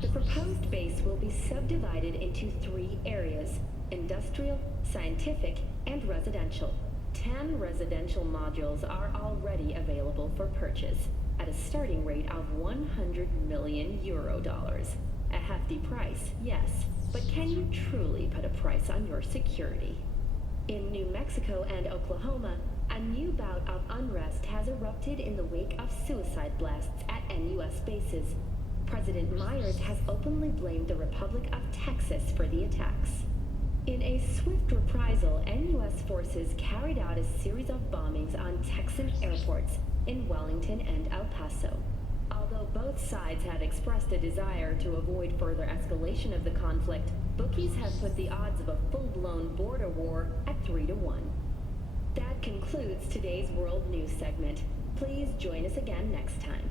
The proposed base will be subdivided into 3 areas: industrial, scientific, and residential. 10 residential modules are already available for purchase at a starting rate of 100 million euro dollars. A hefty price, yes, but can you truly put a price on your security? In New Mexico and Oklahoma, a new bout of unrest has erupted in the wake of suicide blasts at NUS bases. President Myers has openly blamed the Republic of Texas for the attacks. In a swift reprisal, NUS forces carried out a series of bombings on Texan airports, in Wellington and El Paso. Although both sides have expressed a desire to avoid further escalation of the conflict, bookies have put the odds of a full-blown border war at 3-1. That concludes today's World News segment. Please join us again next time.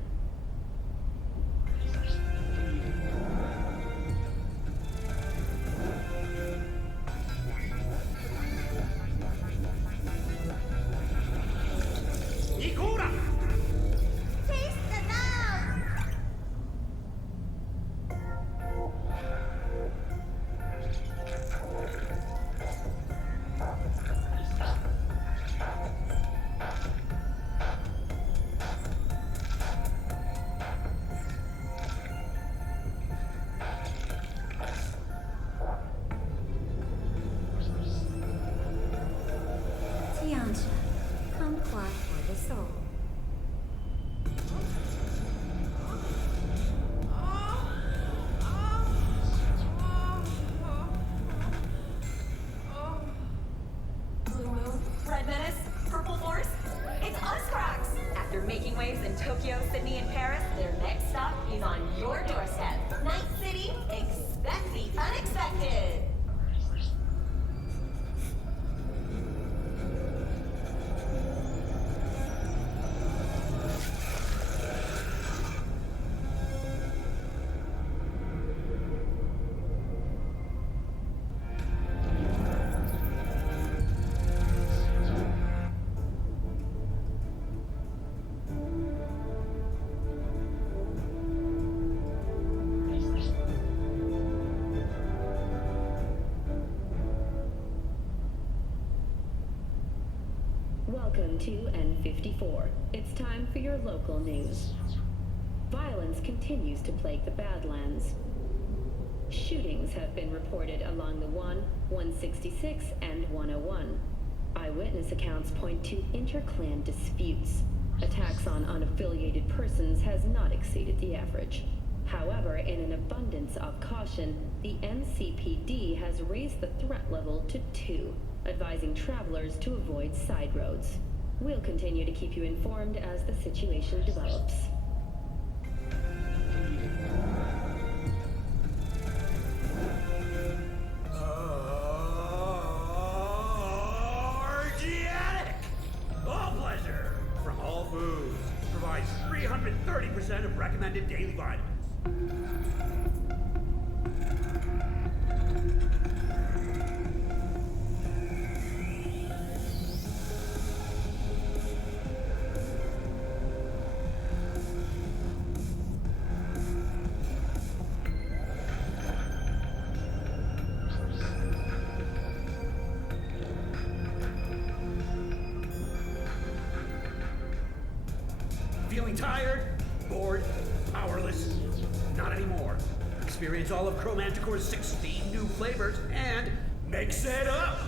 Kumquat for the soul. Blue Moon, Red Menace, Purple Force. It's us, Cracks! After making waves in Tokyo, Sydney, and Paris, their next stop is on your doorstep. Night City, expect the unexpected! Welcome to N54. It's time for your local news. Violence continues to plague the Badlands. Shootings have been reported along the 166, and 101. Eyewitness accounts point to inter-clan disputes. Attacks on unaffiliated persons has not exceeded the average. However, in an abundance of caution, the NCPD has raised the threat level to 2, advising travelers to avoid side roads. We'll continue to keep you informed as the situation develops. Organic! All pleasure from All Foods. Provides 330% of recommended daily vitamins. Feeling tired? Bored? Powerless? Not anymore. Experience all of Chromanticore's 16 new flavors and mix it up!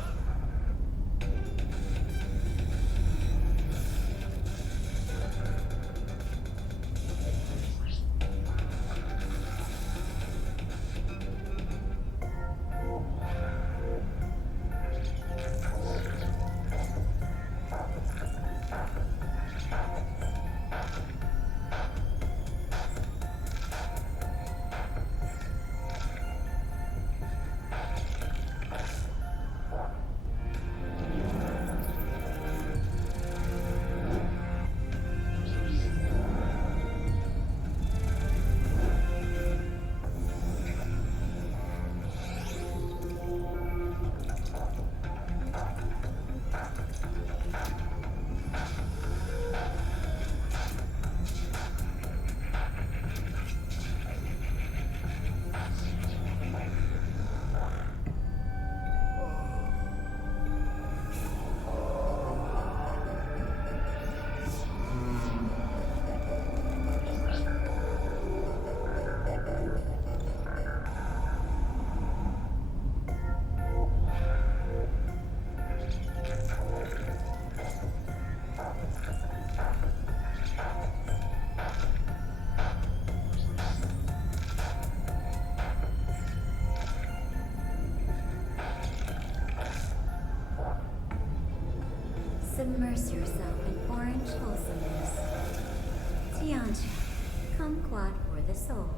Kumquat for the soul.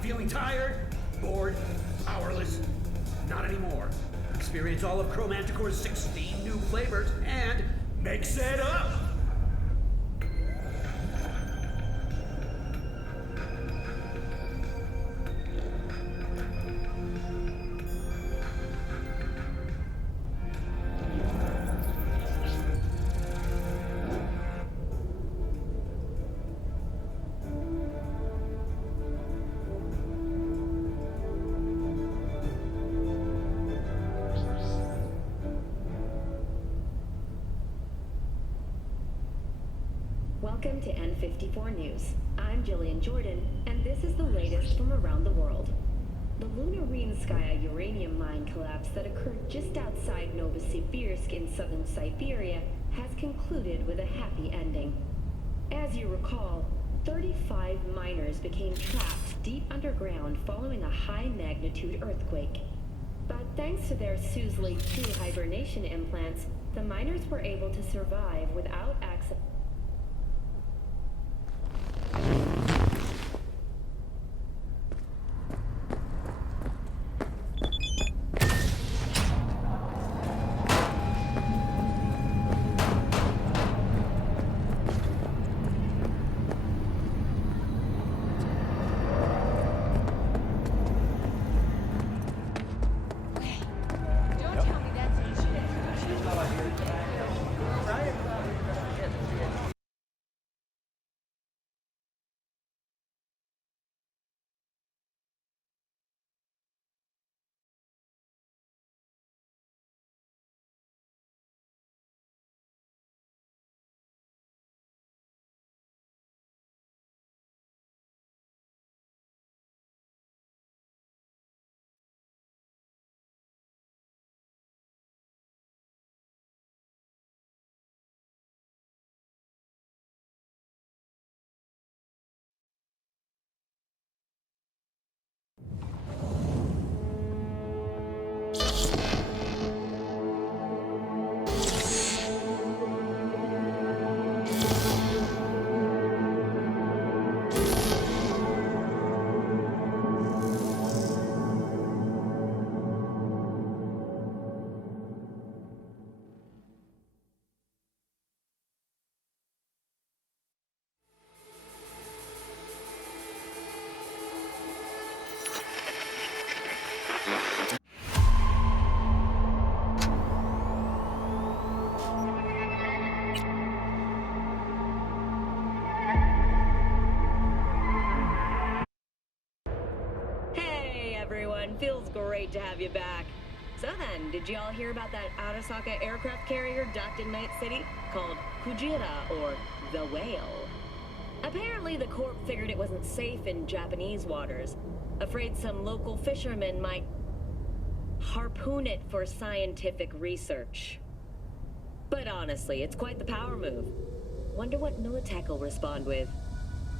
Feeling tired? Bored? Powerless? Not anymore. Experience all of Chromanticore's 16 new flavors and mix it up! Welcome to N54 News. I'm Jillian Jordan, and this is the latest from around the world. The Lunarinskaya uranium mine collapse that occurred just outside Novosibirsk in southern Siberia has concluded with a happy ending. As you recall, 35 miners became trapped deep underground following a high-magnitude earthquake. But thanks to their Suzley 2 hibernation implants, the miners were able to survive without access. Feels great to have you back. So then, did you all hear about that Arasaka aircraft carrier docked in Night City called Kujira, or the Whale? Apparently the Corp figured it wasn't safe in Japanese waters, afraid some local fishermen might harpoon it for scientific research. But honestly, it's quite the power move. Wonder what Militech will respond with.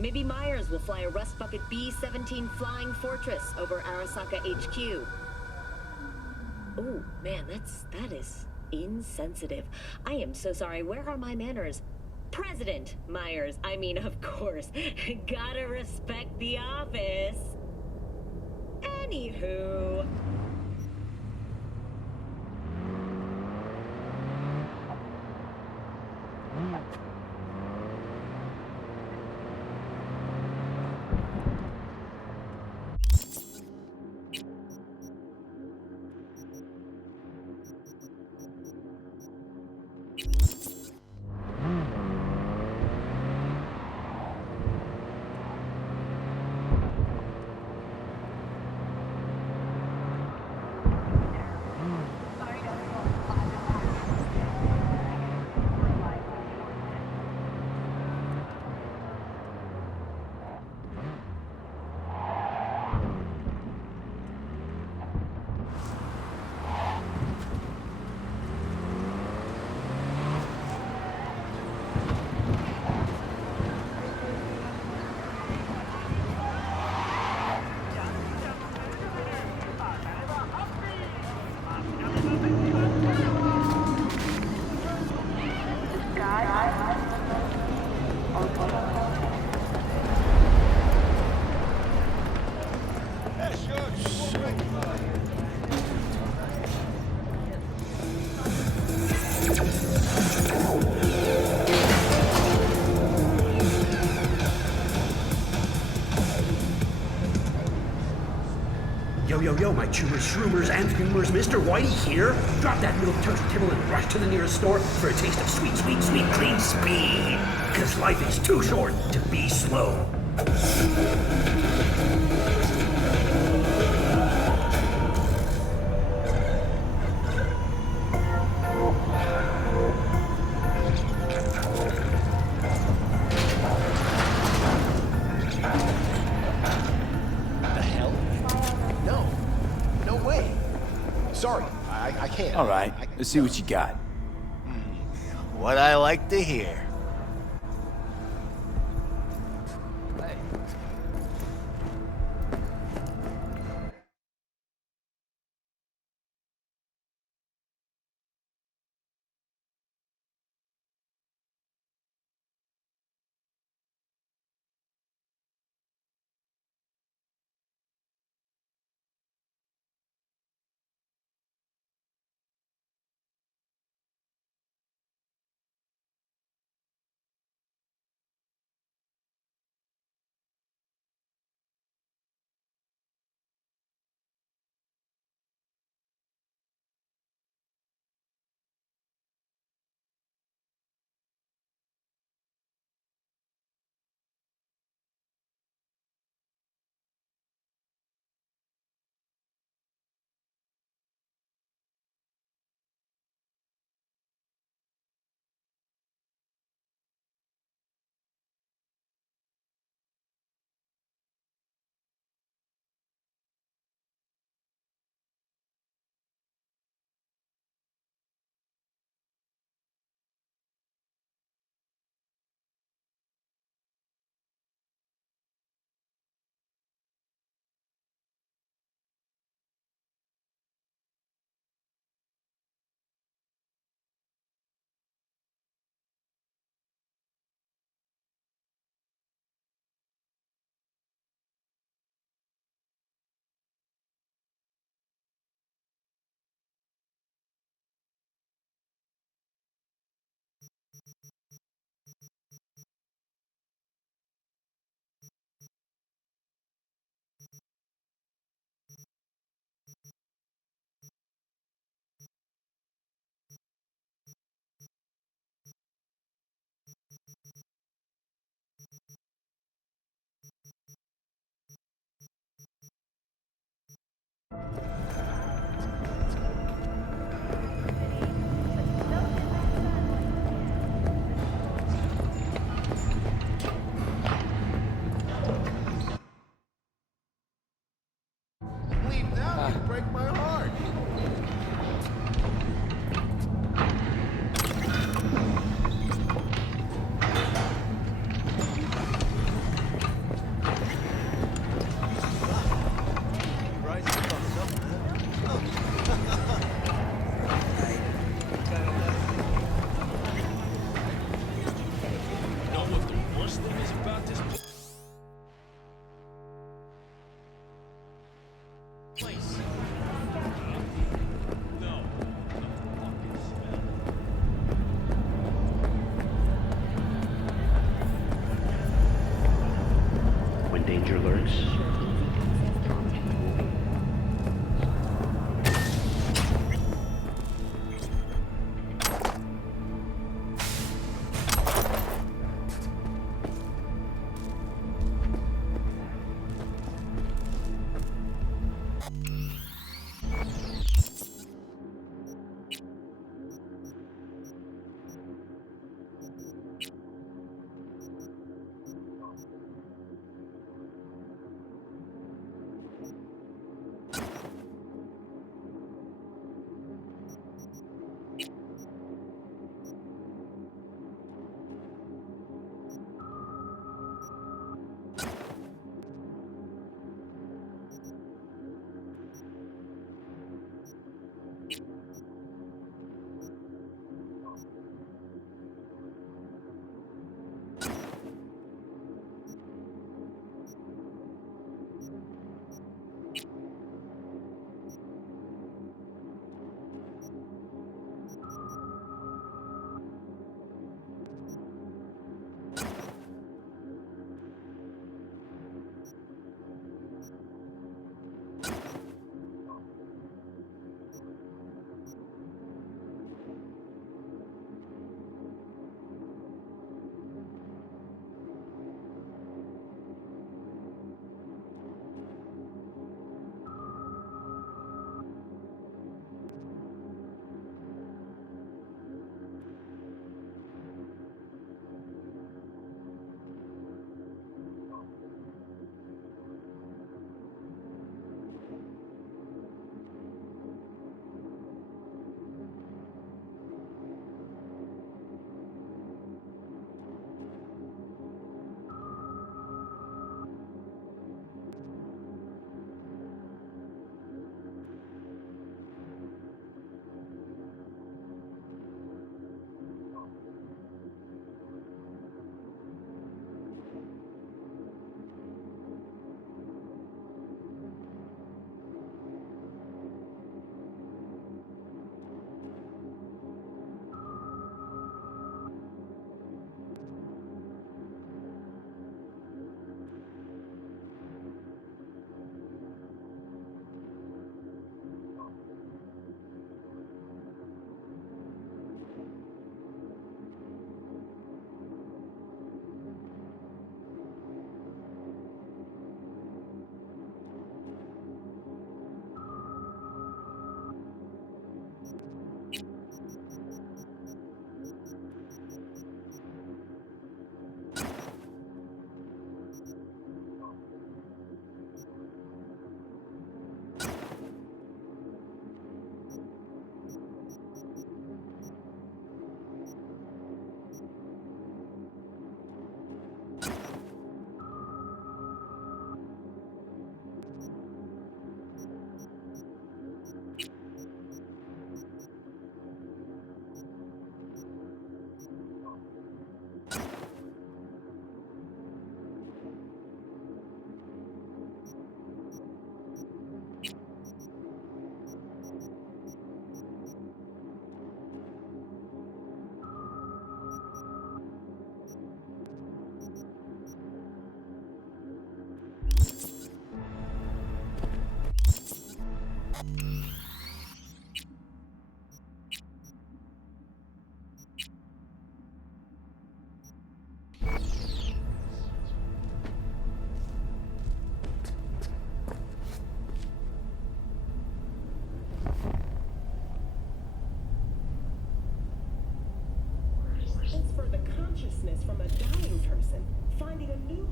Maybe Myers will fly a Rust Bucket B-17 Flying Fortress over Arasaka HQ. Oh, man, that is insensitive. I am so sorry. Where are my manners? President Myers. I mean, of course. Gotta respect the office. Anywho... yo, my chewers, shroomers, and humors, Mr. Whitey here. Drop that milk toast kibble and rush to the nearest store for a taste of sweet, sweet, sweet, clean speed. Cause life is too short to be slow. Sorry, I can't. All right, let's see what you got. What I like to hear. Leave now, you break my heart. Know what the worst thing is about this place? No. When danger lurks,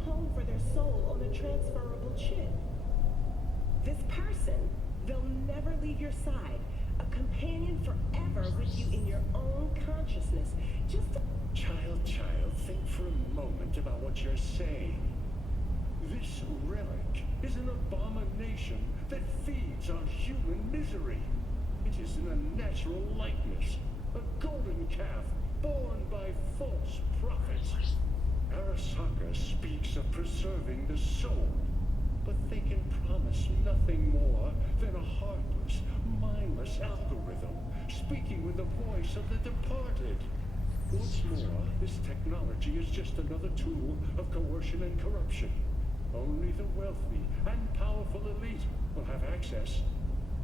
home for their soul on a transferable chip. This person, they'll never leave your side. A companion forever with you in your own consciousness. Just a... Child, think for a moment about what you're saying. This relic is an abomination that feeds on human misery. It is an unnatural likeness, a golden calf born by false prophets. Arasaka speaks of preserving the soul, but they can promise nothing more than a heartless, mindless algorithm speaking with the voice of the departed. What's more, this technology is just another tool of coercion and corruption. Only the wealthy and powerful elite will have access,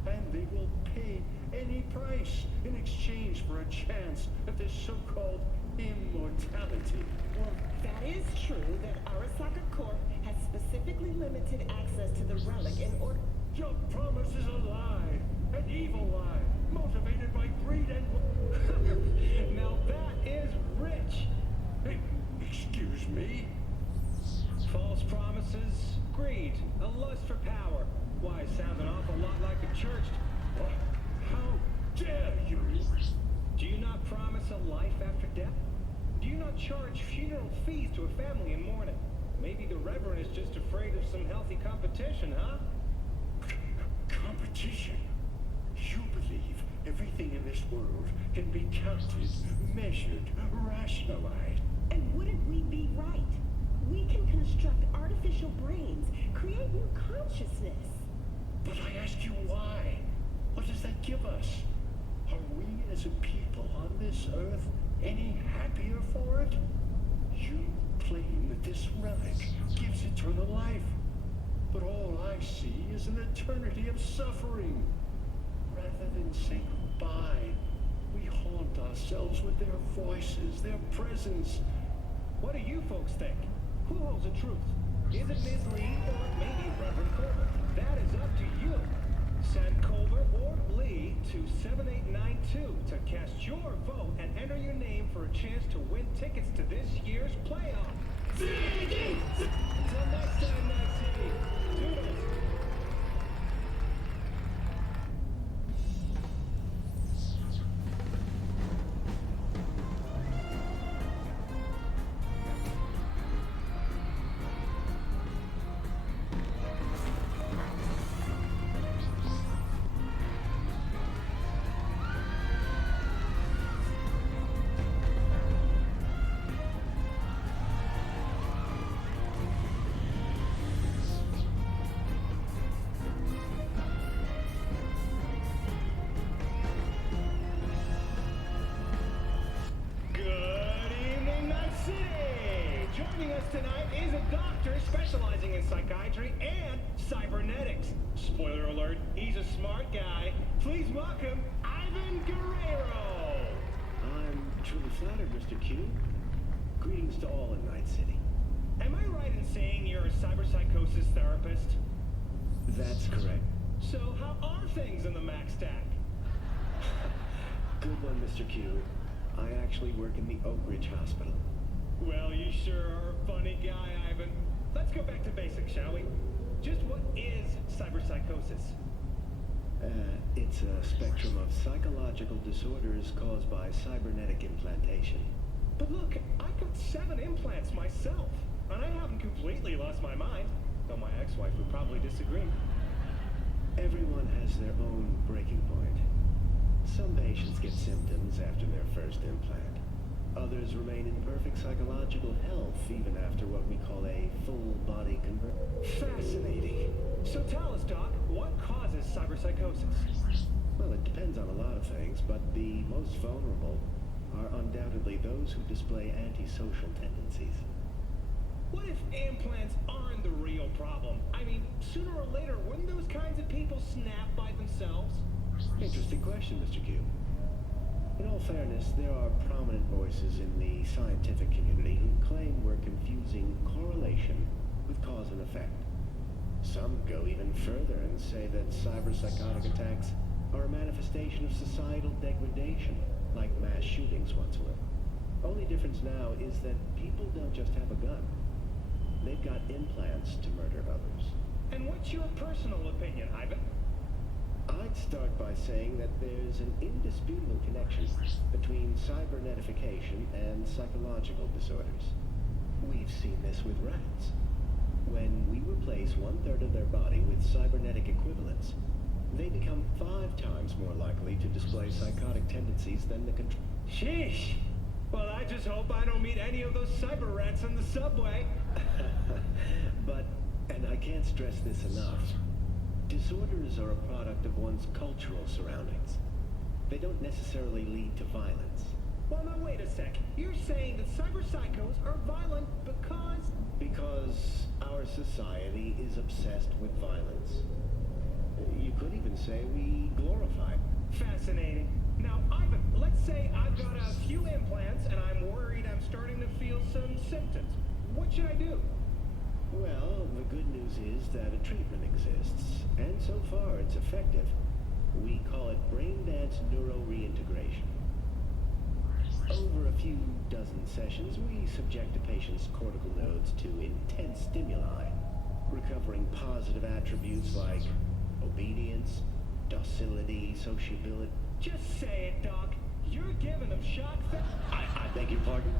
and they will pay any price in exchange for a chance at this so-called immortality. Well, that is true that Arasaka Corp has specifically limited access to the relic in order... Your promise is a lie, an evil lie, motivated by greed and... Now that is rich. Excuse me? False promises, greed, a lust for power. Why, sounds an awful lot like a church. How dare you? Do you not promise a life after death? Do you not charge funeral fees to a family in mourning? Maybe the Reverend is just afraid of some healthy competition, huh? Competition? You believe everything in this world can be counted, measured, rationalized? And wouldn't we be right? We can construct artificial brains, create new consciousness. But I ask you why? What does that give us? Are we as a people on this earth any happier for it? You claim that this relic gives eternal life. But all I see is an eternity of suffering. Rather than say goodbye, we haunt ourselves with their voices, their presence. What do you folks think? Who holds the truth? Is it Ms. Lee or maybe Reverend Colbert? That is up to you. Send Colbert or Lee to 7892 to cast your vote and enter your name for a chance to win tickets to this year's playoff. Until next time, Night City. Toodles. Tonight is a doctor specializing in psychiatry and cybernetics. Spoiler alert, he's a smart guy. Please welcome Ivan Guerrero. I'm truly flattered, Mr. Q. Greetings to all in Night City. Am I right in saying you're a cyberpsychosis therapist? That's correct. So how are things in the Mac stack? Good one, Mr. Q. I actually work in the Oak Ridge Hospital. Well, you sure are a funny guy, Ivan. Let's go back to basics, shall we? Just what is cyberpsychosis? It's a spectrum of psychological disorders caused by cybernetic implantation. But look, I've got 7 implants myself, and I haven't completely lost my mind, though my ex-wife would probably disagree. Everyone has their own breaking point. Some patients get symptoms after their first implant. Others remain in perfect psychological health even after what we call a full-body conversion. Fascinating. So tell us, Doc, what causes cyberpsychosis? Well, it depends on a lot of things, but the most vulnerable are undoubtedly those who display antisocial tendencies. What if implants aren't the real problem? I mean, sooner or later, wouldn't those kinds of people snap by themselves? Interesting question, Mr. Q. In all fairness, there are prominent voices in the scientific community who claim we're confusing correlation with cause and effect. Some go even further and say that cyberpsychotic attacks are a manifestation of societal degradation, like mass shootings once were. Only difference now is that people don't just have a gun. They've got implants to murder others. And what's your personal opinion, Ivan? I'd start by saying that there's an indisputable connection between cybernetification and psychological disorders. We've seen this with rats. When we replace 1/3 of their body with cybernetic equivalents, they become 5 times more likely to display psychotic tendencies than the control. Sheesh! Well, I just hope I don't meet any of those cyber rats in the subway. But, and I can't stress this enough, disorders are a product of one's cultural surroundings. They don't necessarily lead to violence. Well, now wait a sec. You're saying that cyber psychos are violent because... Because our society is obsessed with violence. You could even say we glorify it. Fascinating. Now, Ivan, let's say I've got a few implants and I'm worried I'm starting to feel some symptoms. What should I do? Well, the good news is that a treatment exists, and so far it's effective. We call it brain dance neuro reintegration. Over a few dozen sessions, we subject a patient's cortical nodes to intense stimuli, recovering positive attributes like obedience, docility, sociability. Just say it, Doc. You're giving them shock I beg your pardon?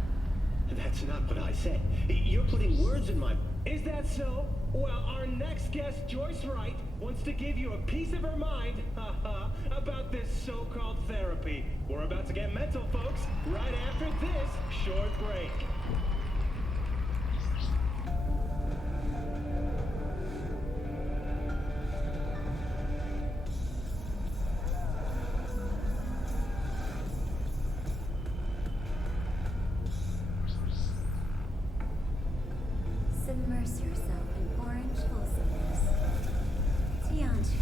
That's not what I said. You're putting words in my... Is that so? Well, our next guest, Joyce Wright, wants to give you a piece of her mind, about this so-called therapy. We're about to get mental, folks, right after this short break. Submerge yourself in orange wholesomeness. Tianchi,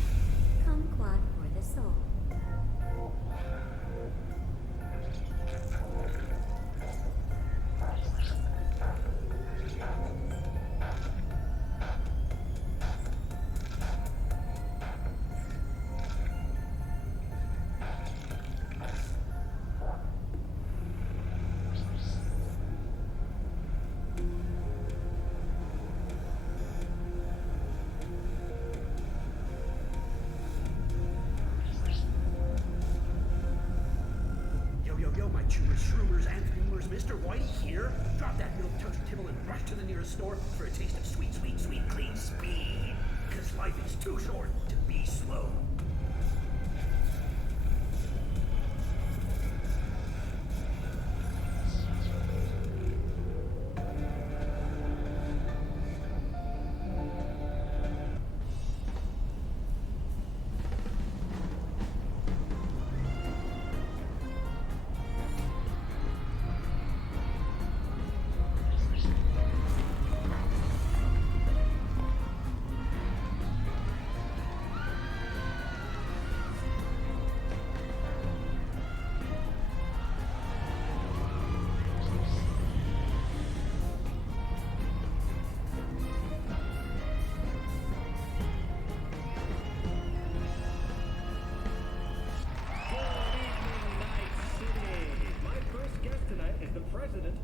kumquat for the soul. Yo, my chewers, shroomers, and humors, Mr. Whitey here. Drop that milk toast kibble and rush to the nearest store for a taste of sweet, sweet, sweet, clean speed. Cause life is too short to be slow.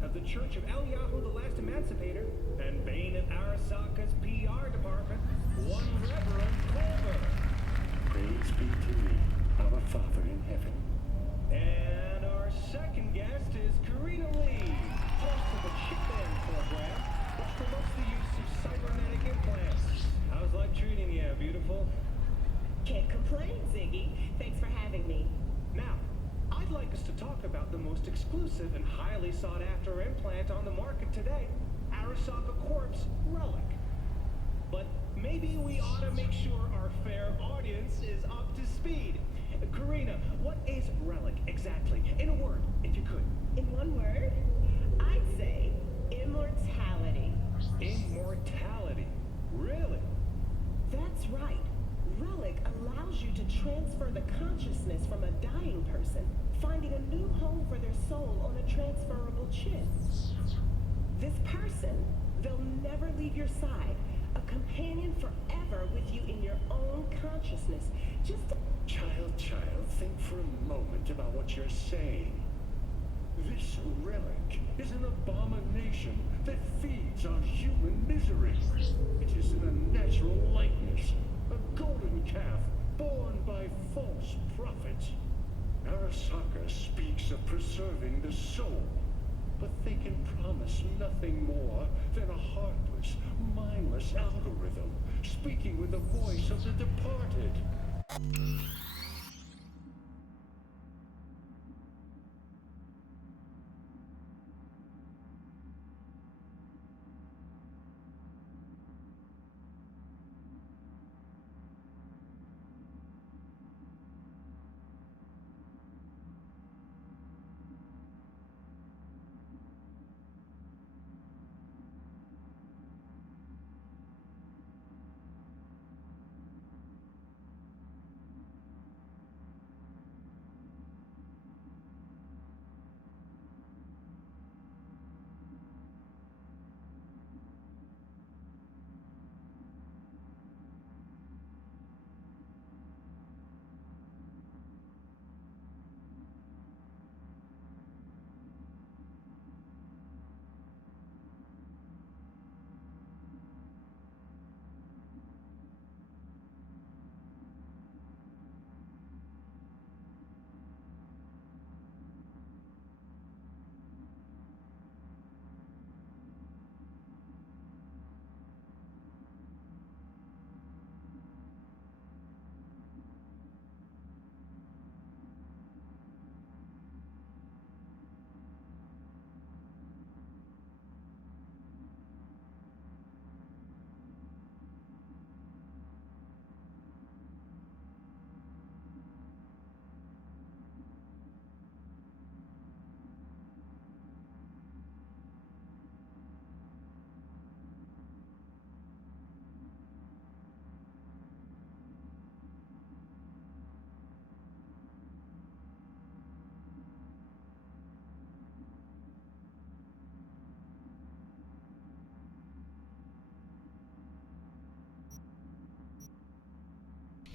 Of the Church of Eliyahu, the Last Emancipator, and Bane and Arasaka's PR department, one Reverend Culver. Praise be to me, our Father in heaven. And our second guest is Karina Lee, host of the Chip In program, which promotes the use of cybernetic implants. How's life treating you, beautiful? Can't complain, Ziggy. Thanks for having me. Now, I'd like us to talk about the most exclusive and highly sought-after implant on the market today, Arasaka Corp's Relic. But maybe we ought to make sure our fair audience is up to speed. Karina, what is Relic exactly? In a word, if you could. In one word, I'd say immortality. Immortality? Really? That's right. Relic allows you to transfer the consciousness from a dying person, finding a new home for their soul on a transferable chip. This person, they'll never leave your side, a companion forever with you in your own consciousness. Child, think for a moment about what you're saying. This relic is an abomination that feeds on human misery. It is an unnatural likeness, a golden calf born by false prophets. Arasaka speaks of preserving the soul, but they can promise nothing more than a heartless, mindless algorithm speaking with the voice of the departed.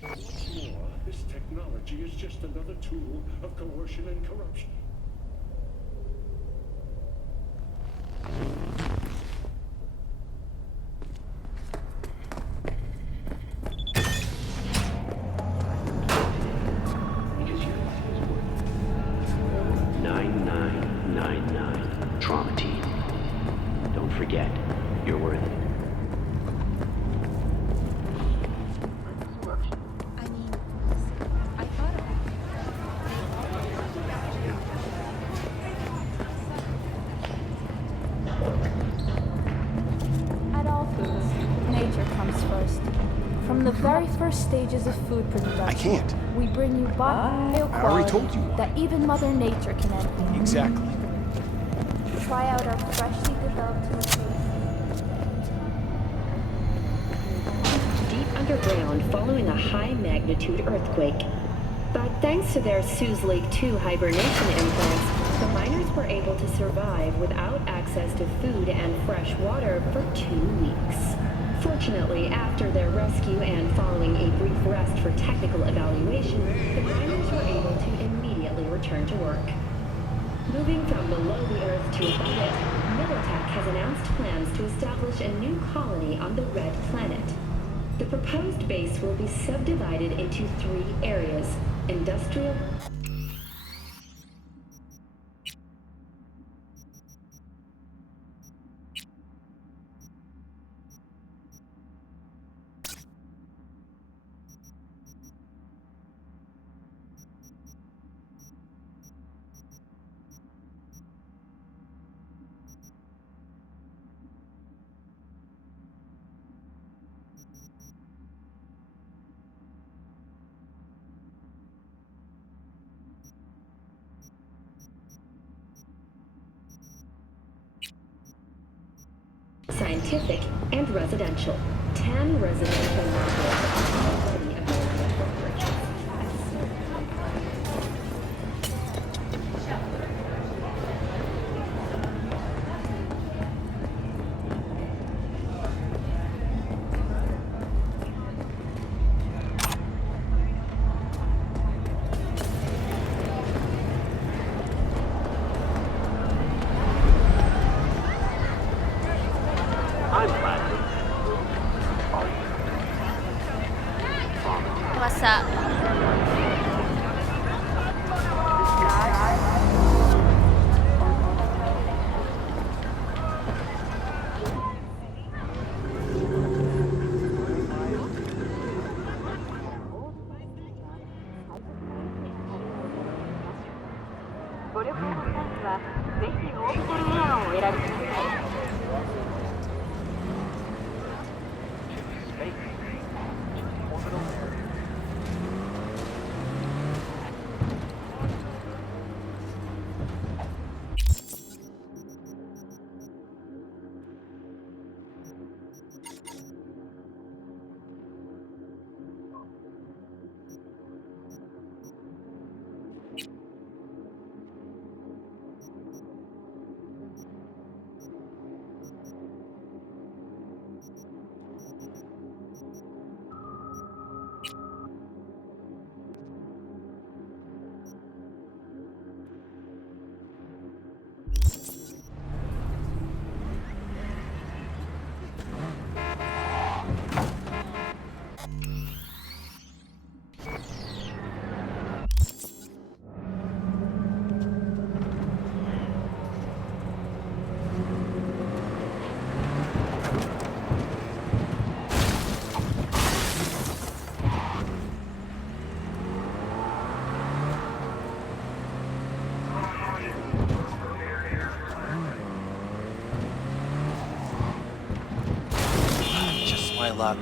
What's more, this technology is just another tool of coercion and corruption. Because your life is worth 9999 trauma team. Don't forget, you're worth it. The very first stages of food production. I can't. We bring you bio I already told you. that even Mother Nature can envy. Exactly. Try out our freshly developed Deep underground following a high-magnitude earthquake. But thanks to their Suze Lake 2 hibernation implants, the miners were able to survive without access to food and fresh water for 2 weeks. Fortunately, after their rescue and following a brief rest for technical evaluation, the miners were able to immediately return to work. Moving from below the Earth to above it, Militech has announced plans to establish a new colony on the Red Planet. The proposed base will be subdivided into 3 areas: industrial, scientific, and residential. 10 residential modules are already available for purchase. I'm Platinum. up. My luck.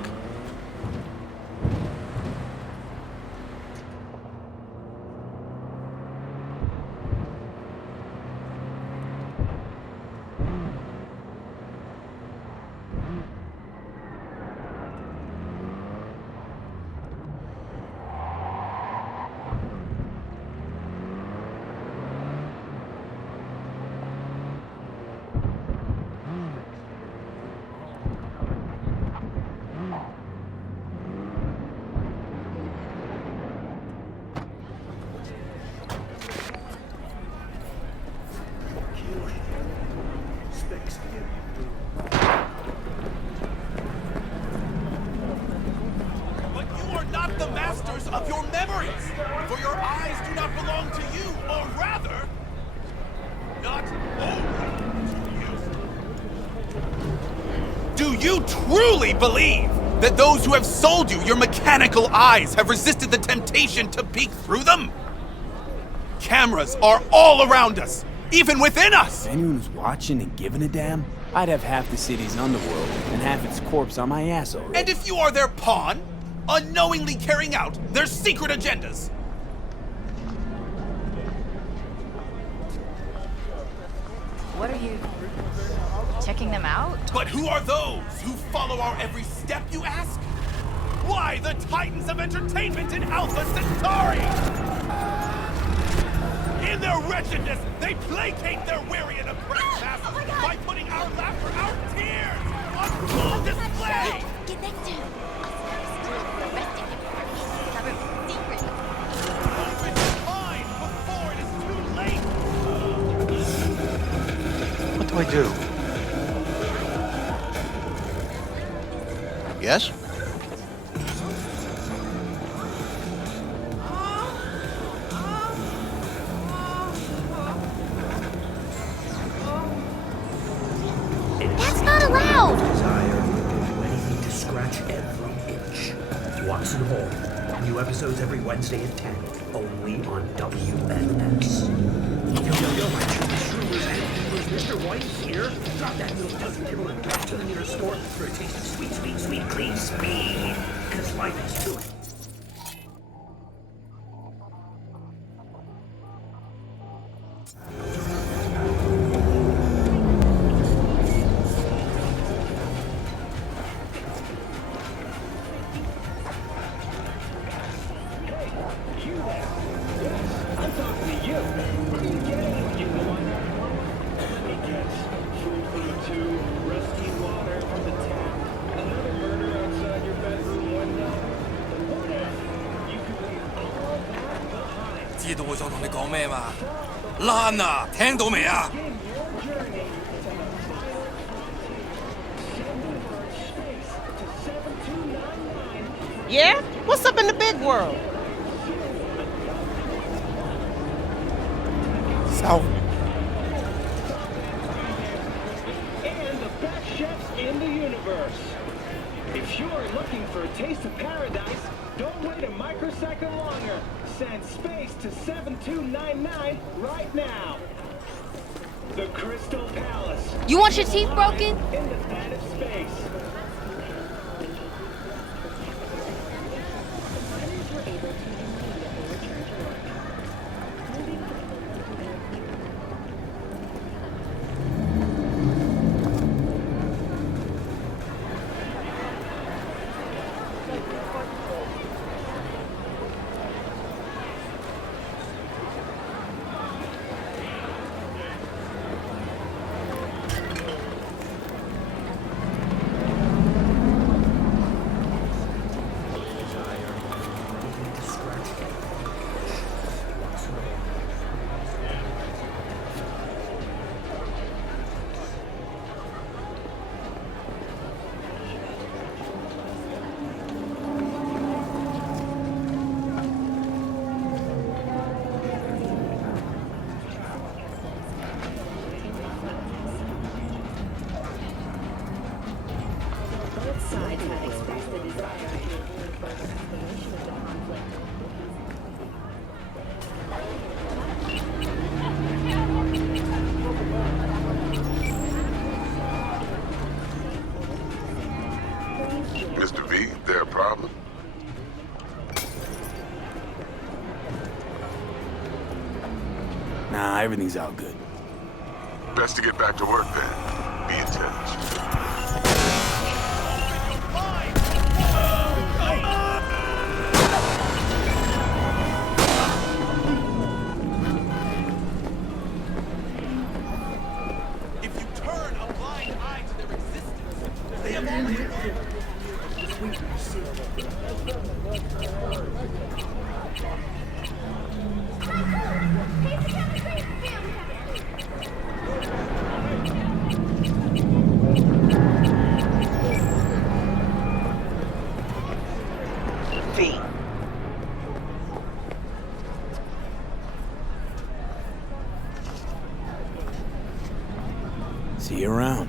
But you are not the masters of your memories, for your eyes do not belong to you, or rather, not only to you. Do you truly believe that those who have sold you your mechanical eyes have resisted the temptation to peek through them? Cameras are all around us, even within us! If anyone was watching and giving a damn, I'd have half the city's underworld and half its corpse on my ass already. And if you are their pawn, unknowingly carrying out their secret agendas? What are you... checking them out? But who are those who follow our every step, you ask? Why, the titans of entertainment in Alpha Centauri! In their wretchedness, they placate their weary and oppressed masses by putting our laughter, our tears, on full display! Get next to him. Arresting him for Cyberpunk secret. Open your mind before it is too late! What do I do? Yes? That's not allowed! Desire will do anything to scratch every itch. Watson Hall. New episodes every Wednesday at 10. Only on WNS. Yo, my shroomers and viewers, Mr. White here. Drop that little dozen kibble and rush to the nearest store for a taste of sweet, sweet, sweet, clean speed. Because life is too... Yeah? What's up in the big world? South. And the best chefs in the universe. If you're looking for a taste of paradise, don't wait a microsecond longer. Send space to 7299 right now. The Crystal Palace. You want your teeth broken? In the planet space. Both sides have expressed the desire to avoid further escalation of the conflict. Mr. V, there a problem? Nah, everything's all good. Best to get back to work then. Be in touch. If you turn a blind eye to their existence, they have already V. See you around.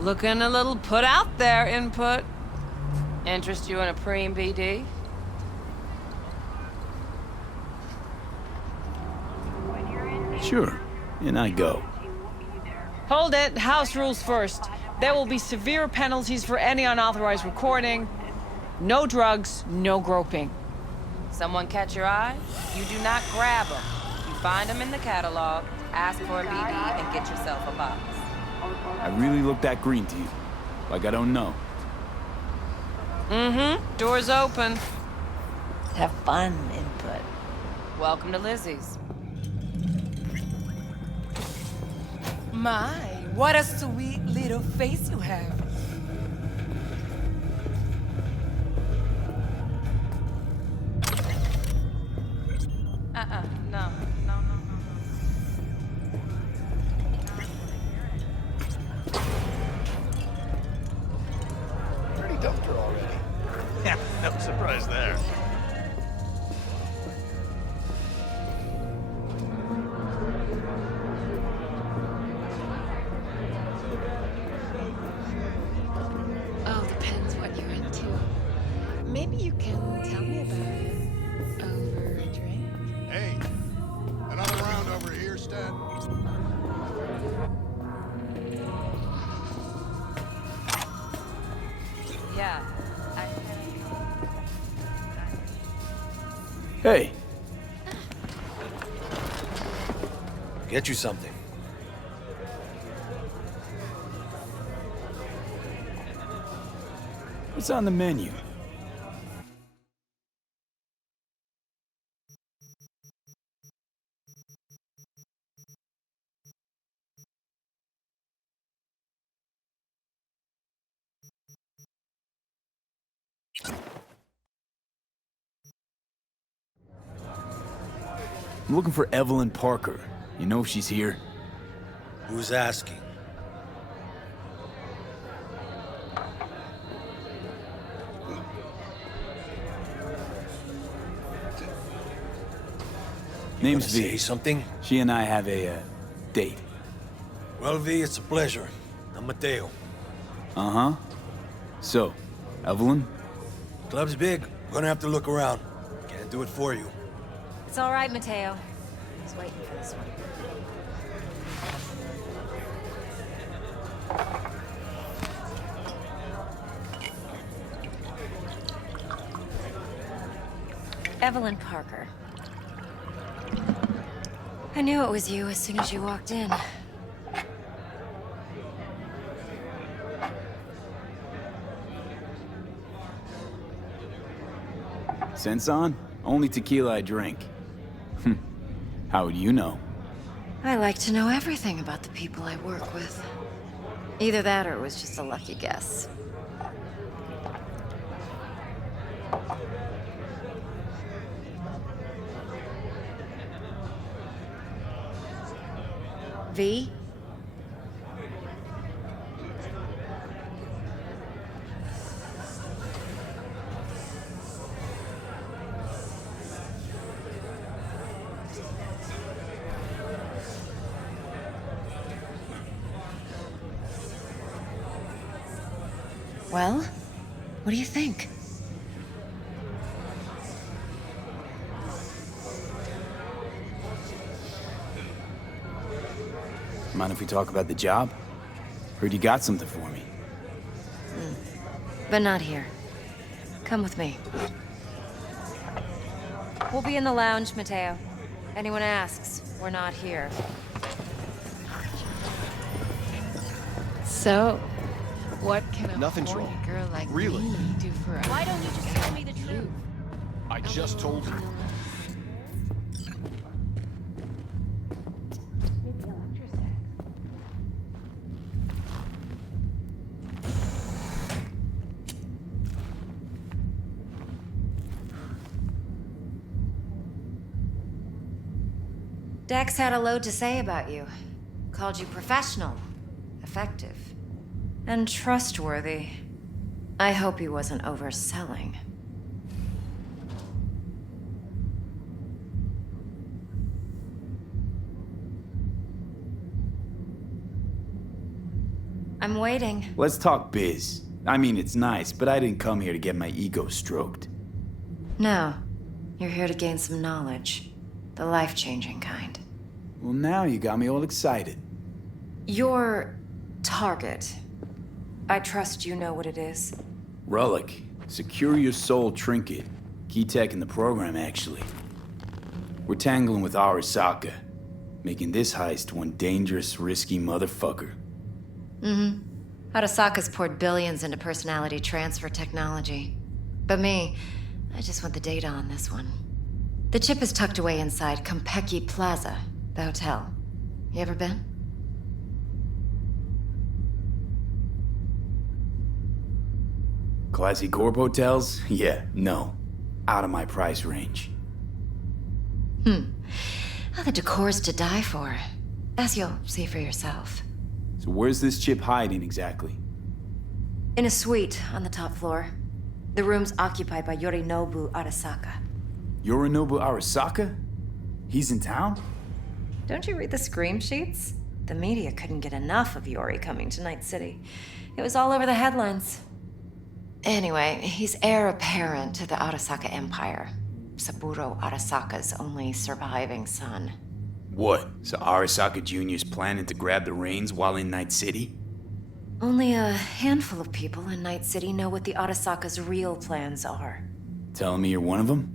Looking a little put out there, input. Interest you in a preem BD? Sure, and I go. Hold it. House rules first. There will be severe penalties for any unauthorized recording. No drugs, no groping. Someone catch your eye? You do not grab them. You find them in the catalog, ask for a BD, and get yourself a box. I really look that green to you. Like I don't know. Mm-hmm. Door's open. Have fun, input. Welcome to Lizzie's. My, what a sweet little face you have. No. Pretty dumped her already. Yeah, no surprise there. Oh, depends what you're into. Maybe you can tell me about it over a drink. Hey, another round over here, Stan. Yeah. Hey, Get you something. what's on the menu? I'm looking for Evelyn Parker. You know if she's here? Who's asking? Name's Gonna V. say something? She and I have a date. Well, V, it's a pleasure. I'm Mateo. Uh-huh. So, Evelyn? Club's big. Gonna have to look around. Can't do it for you. It's all right, Mateo. I was waiting for this one. Evelyn Parker. I knew it was you as soon as you walked in. Sense on? Only tequila I drink. How would you know? I like to know everything about the people I work with. Either that or it was just a lucky guess. V? Well, what do you think? Mind if we talk about the job? Heard you got something for me. But not here. Come with me. We'll be in the lounge, Mateo. Anyone asks, we're not here. So, what can a Nothing's horny wrong. girl like Really? me do for us? Why don't you just tell me the truth? I just told you. Dex had a load to say about you. Called you professional, effective, and trustworthy. I hope he wasn't overselling. I'm waiting. Let's talk biz. I mean, it's nice, but I didn't come here to get my ego stroked. No. You're here to gain some knowledge. The life-changing kind. Well, now you got me all excited. Your target. I trust you know what it is. Relic. Secure your soul trinket. Key tech in the program, actually. We're tangling with Arasaka, making this heist one dangerous, risky motherfucker. Mm-hmm. Arasaka's poured billions into personality transfer technology. But me, I just want the data on this one. The chip is tucked away inside Konpeki Plaza, the hotel. You ever been? Classy corp hotels? Yeah, no. Out of my price range. Oh, the decor's to die for. As you'll see for yourself. So where's this chip hiding exactly? In a suite on the top floor. The room's occupied by Yorinobu Arasaka. Yorinobu Arasaka? He's in town? Don't you read the scream sheets? The media couldn't get enough of Yori coming to Night City. It was all over the headlines. Anyway, he's heir apparent to the Arasaka Empire. Saburo Arasaka's only surviving son. What? So Arasaka Jr.'s planning to grab the reins while in Night City? Only a handful of people in Night City know what the Arasaka's real plans are. Telling me you're one of them?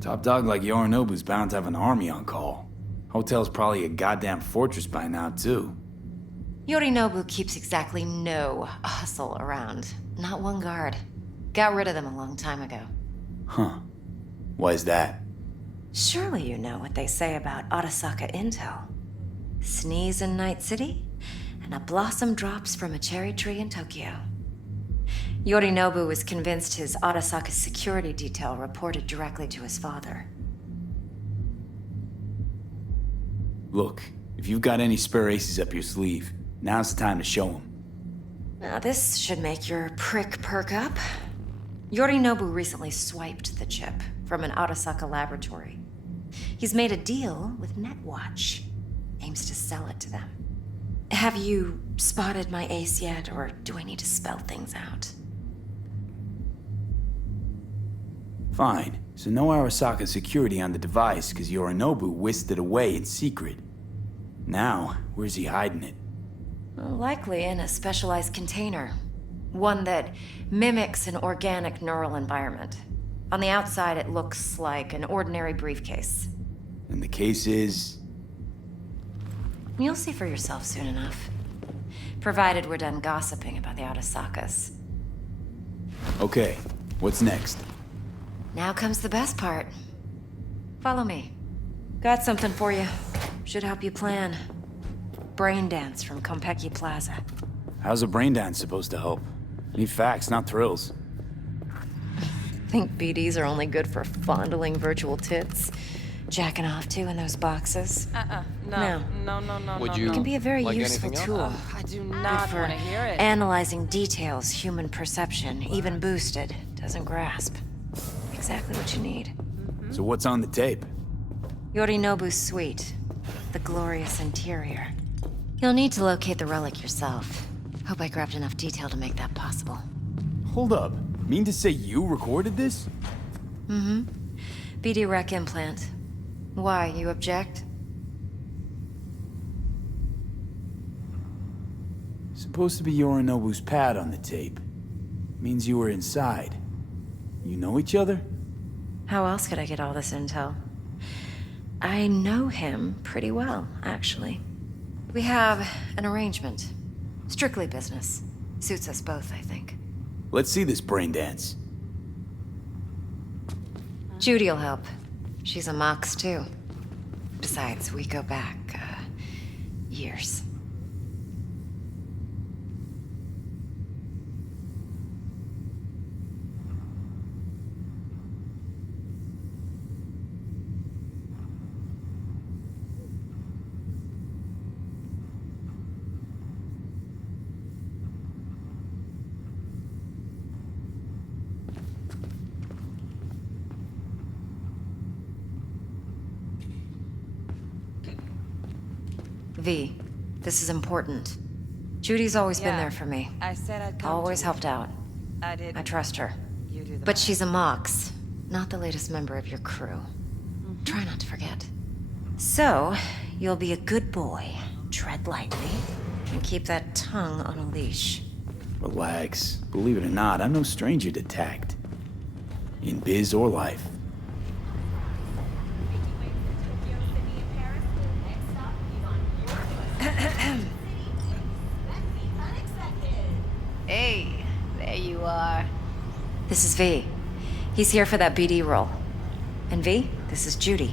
Top dog like Yorinobu's bound to have an army on call. Hotel's probably a goddamn fortress by now, too. Yorinobu keeps exactly no hustle around. Not one guard. Got rid of them a long time ago. Huh. Why is that? Surely you know what they say about Arasaka intel. Sneeze in Night City, and a blossom drops from a cherry tree in Tokyo. Yorinobu was convinced his Arasaka security detail reported directly to his father. Look, if you've got any spare aces up your sleeve, now's the time to show them. Now this should make your prick perk up. Yorinobu recently swiped the chip from an Arasaka laboratory. He's made a deal with Netwatch. Aims to sell it to them. Have you spotted my ace yet, or do I need to spell things out? Fine. So no Arasaka security on the device, because Yorinobu whisked it away in secret. Now, where's he hiding it? Well, likely in a specialized container. One that mimics an organic neural environment. On the outside, it looks like an ordinary briefcase. And the case is... You'll see for yourself soon enough. Provided we're done gossiping about the Arasakas. Okay, what's next? Now comes the best part. Follow me. Got something for you. Should help you plan. Brain dance from Konpeki Plaza. How's a brain dance supposed to help? Need facts, not thrills. Think BDs are only good for fondling virtual tits? Jacking off to in those boxes? No. Would you? It can be a very useful tool. I do not Good want to hear it. analyzing details human perception, even boosted, doesn't grasp. Exactly what you need. So what's on the tape? Yorinobu's suite. The glorious interior. You'll need to locate the relic yourself. Hope I grabbed enough detail to make that possible. Hold up. Mean to say you recorded this? Mm-hmm. BD rec implant. Why, you object? Supposed to be Yorinobu's pad on the tape. Means you were inside. You know each other? How else could I get all this intel? I know him pretty well, actually. We have an arrangement. Strictly business. Suits us both, I think. Let's see this brain dance. Judy'll help. She's a Mox, too. Besides, we go back, years. V, this is important. Judy's always been Yeah, there for me. I said I'd come Always to helped out. I did. I trust her. You do the But math. she's a Mox, not the latest member of your crew. Try not to forget. So, you'll be a good boy. Tread lightly, and keep that tongue on a leash. Relax. Believe it or not, I'm no stranger to tact. In biz or life. Hey, there you are. This is V. He's here for that BD role. And V, this is Judy.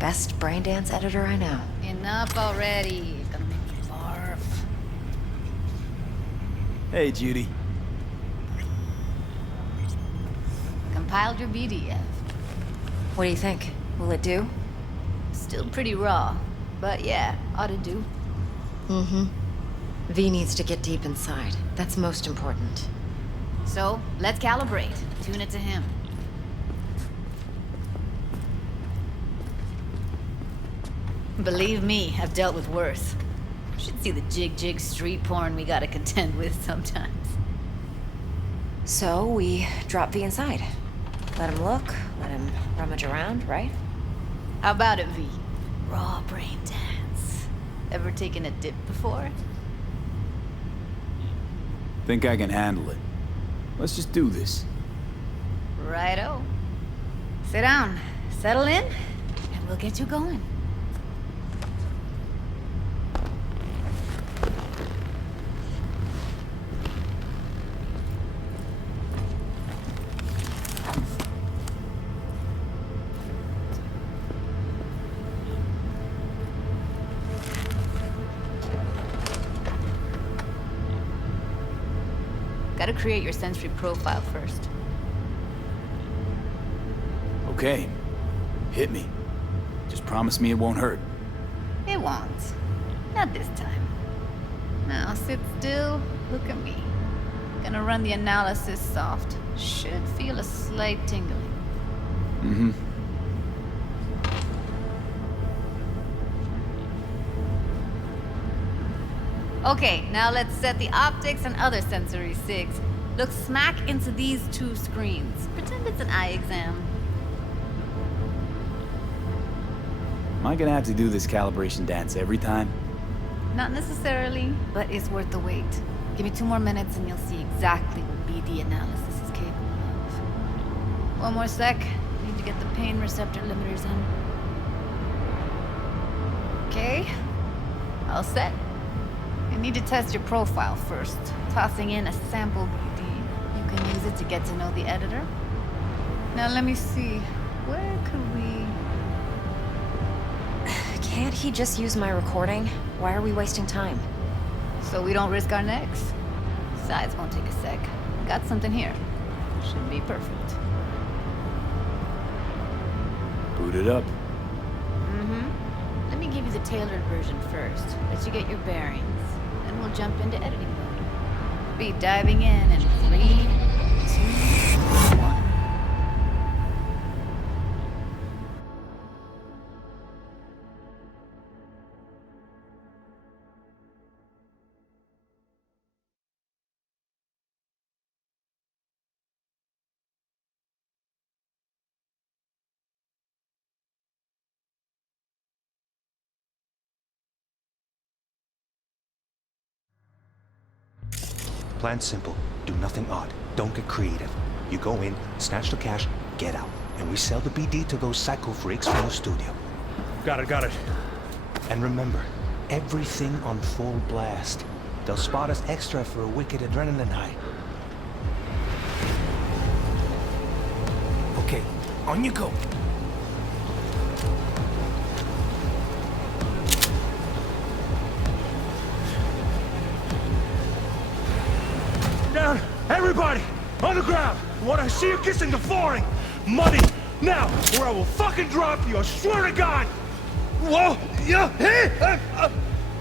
Best braindance editor I know. Enough already. It's gonna make me barf. Hey, Judy. Compiled your BDF. What do you think? Will it do? Still pretty raw, but yeah, ought to do. Mm-hmm. V needs to get deep inside. That's most important. So, let's calibrate. Tune it to him. Believe me, I've dealt with worse. Should see the jig street porn we gotta contend with sometimes. So, we drop V inside. Let him look, let him rummage around, right? How about it, V? Raw brain dance. Ever taken a dip before? Think I can handle it. Let's just do this. Righto. Sit down, settle in, and we'll get you going. Gotta create your sensory profile first. Okay. Hit me. Just promise me it won't hurt. It won't. Not this time. Now sit still, look at me. Gonna run the analysis soft. Should feel a slight tingling. Mm-hmm. Okay, now let's set the optics and other sensory sigs. Look smack into these two screens. Pretend it's an eye exam. Am I gonna have to do this calibration dance every time? Not necessarily, but it's worth the wait. Give me 2 more minutes and you'll see exactly what BD analysis is capable of. 1 more sec. Need to get the pain receptor limiters in. Okay. All set. You need to test your profile first. Tossing in a sample BD. You can use it to get to know the editor. Now let me see. Where could we... Can't he just use my recording? Why are we wasting time? So we don't risk our necks. Besides, won't take a sec. Got something here. Should be perfect. Boot it up. Mm-hmm. Let me give you the tailored version first. Let you get your bearings. Then we'll jump into editing mode. Be diving in 3, 2, 1. Plan's simple. Do nothing odd. Don't get creative. You go in, snatch the cash, get out. And we sell the BD to those psycho freaks from the studio. Got it. And remember, everything on full blast. They'll spot us extra for a wicked adrenaline high. Okay, on you go. Down! Everybody! On the ground! What I see you kissing the flooring! Money! Now! Or I will fucking drop you! I swear to God! Whoa! Yeah! Hey!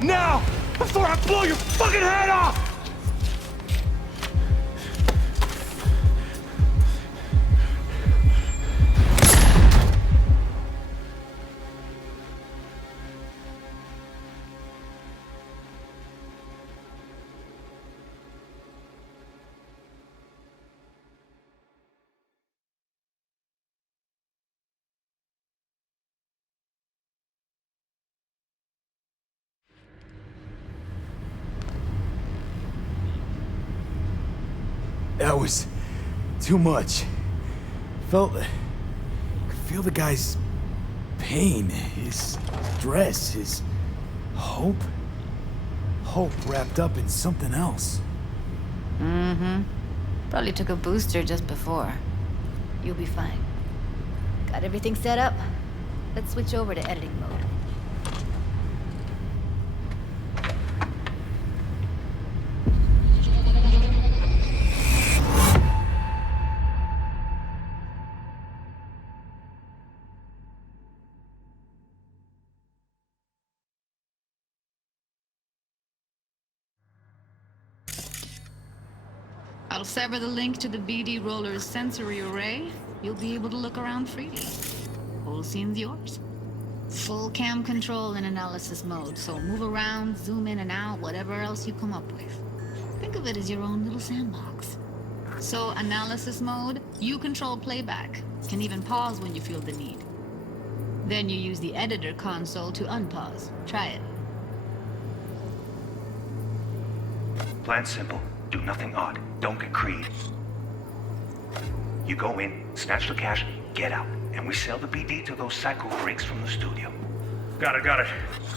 Now! Before I blow your fucking head off! That was too much. Could feel the guy's pain, his stress, his hope. Hope wrapped up in something else. Mm-hmm. Probably took a booster just before. You'll be fine. Got everything set up? Let's switch over to editing mode. I'll sever the link to the BD Roller's sensory array. You'll be able to look around freely. Whole scene's yours. Full cam control in analysis mode, so move around, zoom in and out, whatever else you come up with. Think of it as your own little sandbox. So, analysis mode, you control playback. Can even pause when you feel the need. Then you use the editor console to unpause. Try it. Plan's simple. Do nothing odd. Don't get creative. You go in, snatch the cash, get out. And we sell the BD to those psycho freaks from the studio. Got it.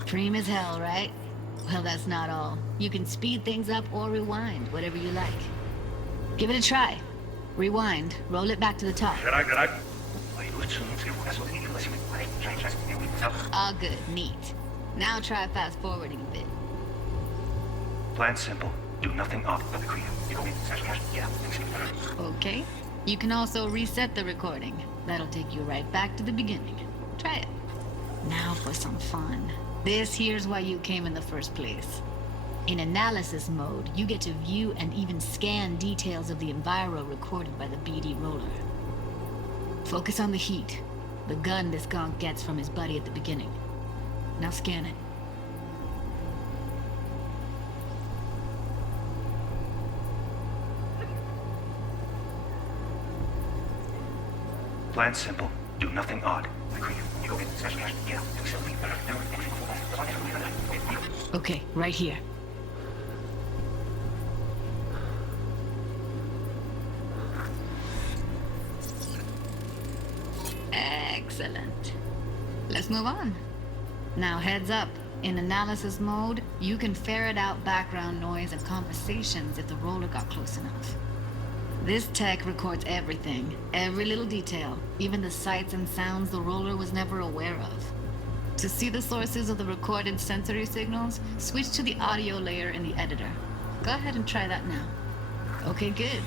Dream as hell, right? Well, that's not all. You can speed things up or rewind, whatever you like. Give it a try. Rewind. Roll it back to the top. All good. Neat. Now try fast forwarding a bit. Plan's simple. Do nothing odd. Okay. You can also reset the recording. That'll take you right back to the beginning. Try it. Now for some fun. This here's why you came in the first place. In analysis mode, you get to view and even scan details of the enviro recorded by the BD Roller. Focus on the heat, the gun this gonk gets from his buddy at the beginning. Now scan it. Plan's simple. Do nothing odd. Okay, right here. Excellent. Let's move on. Now heads up. In analysis mode, you can ferret out background noise and conversations if the roller got close enough. This tech records everything, every little detail, even the sights and sounds the roller was never aware of. To see the sources of the recorded sensory signals, switch to the audio layer in the editor. Go ahead and try that now. Okay, good.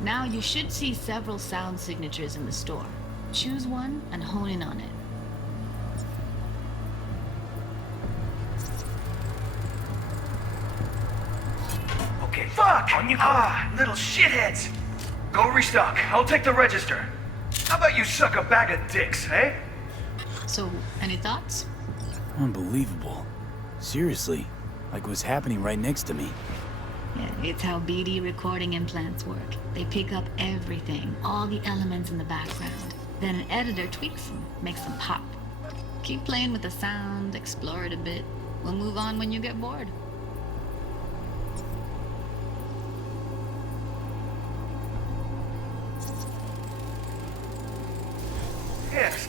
Now you should see several sound signatures in the store. Choose one and hone in on it. Okay, fuck! On you go. Little shitheads! Go restock. I'll take the register. How about you suck a bag of dicks, eh? So, any thoughts? Unbelievable. Seriously, like what's happening right next to me. Yeah, it's how BD recording implants work. They pick up everything, all the elements in the background. Then an editor tweaks them, makes them pop. Keep playing with the sound, explore it a bit. We'll move on when you get bored. Yes.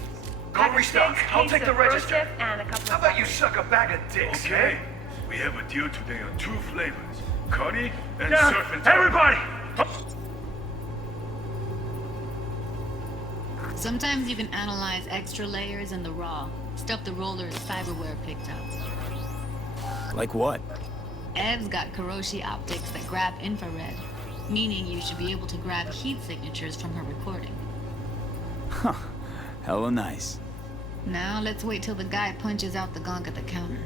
Go restock. I'll take the register. How about you suck a bag of dicks, Okay. eh? We have a deal today on 2 flavors. Curry and Down. surf and turf. Everybody! Sometimes you can analyze extra layers in the raw, stuff the roller's cyberware picked up. Like what? Ev's got Kiroshi optics that grab infrared, meaning you should be able to grab heat signatures from her recording. Huh. Hella nice. Now let's wait till the guy punches out the gonk at the counter.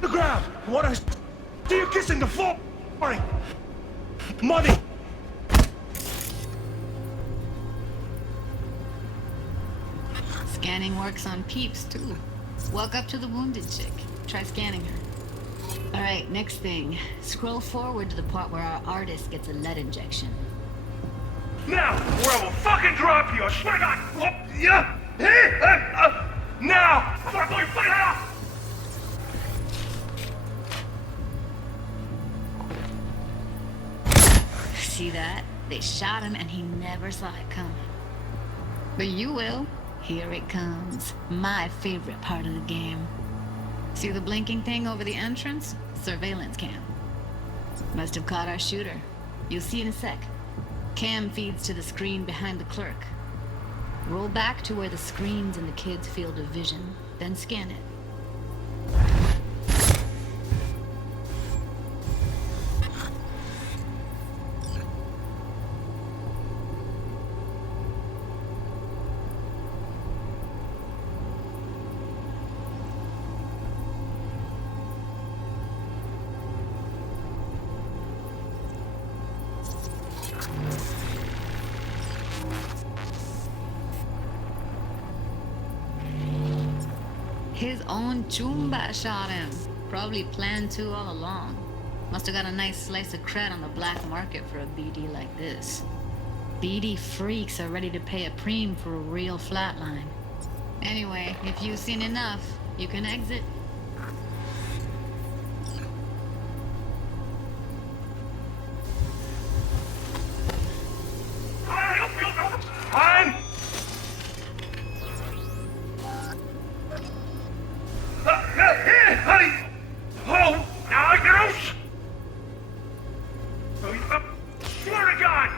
The ground! What a... Do you kissing the floor? Money! Scanning works on peeps, too. Walk up to the wounded chick. Try scanning her. Alright, next thing. Scroll forward to the part where our artist gets a lead injection. Now, or I will fucking drop you! I swear to God! Yeah! Now! Fuck your fucking head off! see that? They shot him and he never saw it coming. But you will. Here it comes. My favorite part of the game. See the blinking thing over the entrance? Surveillance cam. Must have caught our shooter. You'll see in a sec. Cam feeds to the screen behind the clerk. Roll back to where the screen's in the kid's field of vision, then scan it. His own Chumba shot him. Probably planned to all along. Must have got a nice slice of cred on the black market for a BD like this. BD freaks are ready to pay a preem for a real flatline. Anyway, if you've seen enough, you can exit. Fine! Here, honey! Oh, now gross! Swear to God!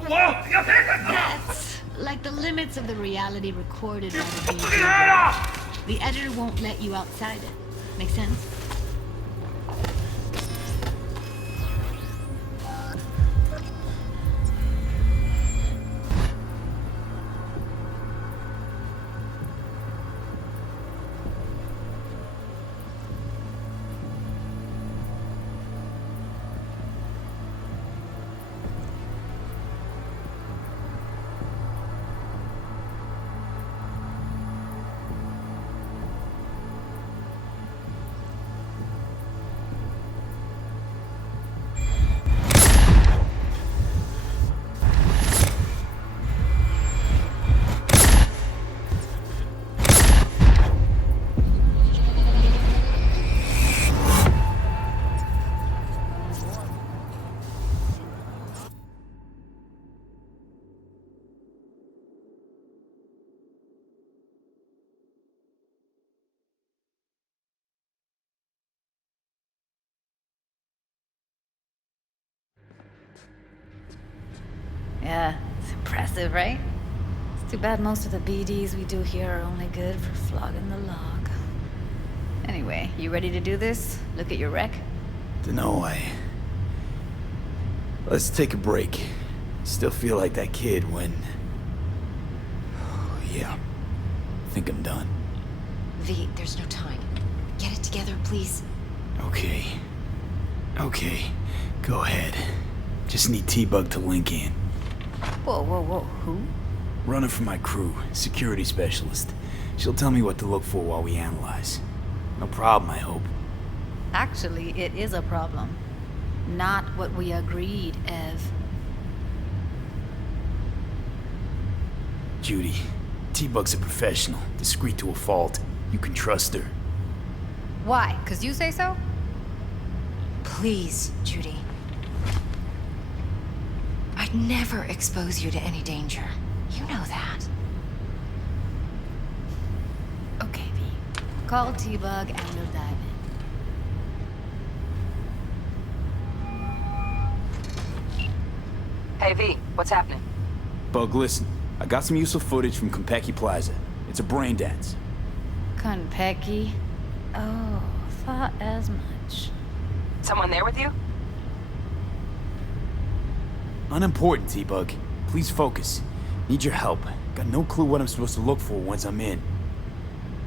Whoa! That's like the limits of the reality recorded by the Head BD. off! The editor won't let you outside it. Make sense? Yeah, it's impressive, right? It's too bad most of the BDs we do here are only good for flogging the log. Anyway, you ready to do this? Look at your wreck? Dunno, Let's take a break. Still feel like that kid when... Yeah. Think I'm done. V, there's no time. Get it together, please. Okay. Okay. Go ahead. Just need T-Bug to link in. Whoa, whoa, whoa, who? Running for my crew, security specialist. She'll tell me what to look for while we analyze. No problem, I hope. Actually, it is a problem. Not what we agreed, Ev. Judy, T-Bug's a professional, discreet to a fault. You can trust her. Why? 'Cause you say so? Please, Judy. I'd never expose you to any danger. You know that. Okay, V. Call T-Bug and we'll dive in. Hey, V, what's happening? Bug, listen. I got some useful footage from Konpeki Plaza. It's a brain dance. Konpeki? Oh, thought as much. Someone there with you? Unimportant, T-Bug. Please focus. Need your help. Got no clue what I'm supposed to look for once I'm in.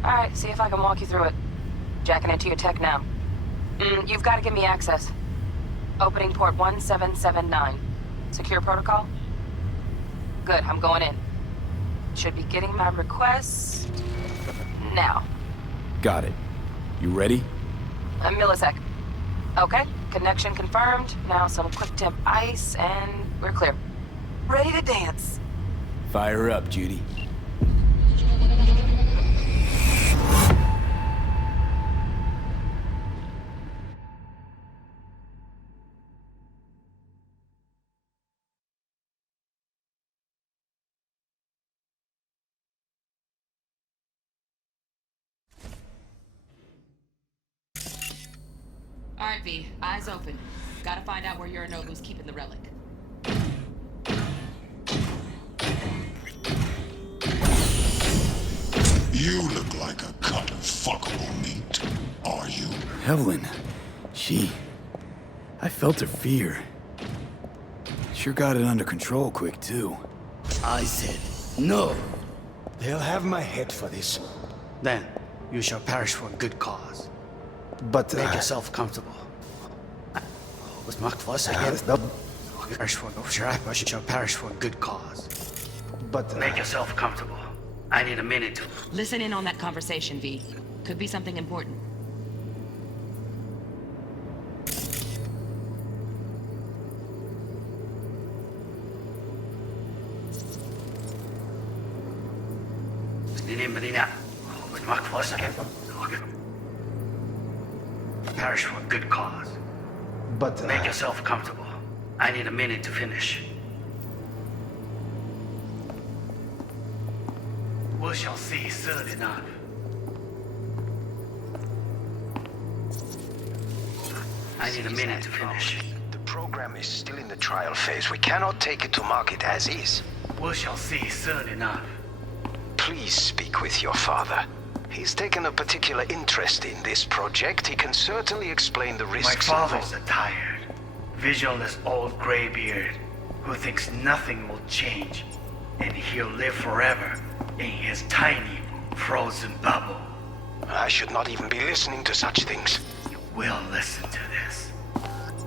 Alright, see if I can walk you through it. Jacking into your tech now. You've got to give me access. Opening port 1779. Secure protocol? Good, I'm going in. Should be getting my request... now. Got it. You ready? A millisec. Okay, connection confirmed. Now some quick temp ice, and we're clear. Ready to dance. Fire up, Judy. Alright, V. Eyes open. Gotta find out where Yorinobu's keeping the relic. You look like a cut of fuckable meat, are you? Evelyn, I felt her fear. Sure got it under control quick, too. I said, no. They'll have my head for this. Then, you shall perish for a good cause. But, Make yourself comfortable. Was Mark Voss again? Perish for you shall perish for a good cause. But, Make yourself comfortable. I need a minute to... Listen in on that conversation, V. Could be something important. Was Mark Voss again? Perish for a good cause. But, Make yourself comfortable. I need a minute to finish. We shall see soon enough. I need a minute to finish. The program is still in the trial phase. We cannot take it to market as is. We shall see soon enough. Please speak with your father. He's taken a particular interest in this project. He can certainly explain the risks My father's involved. a tired, visionless old graybeard who thinks nothing will change, and he'll live forever in his tiny, frozen bubble. I should not even be listening to such things. You will listen to this.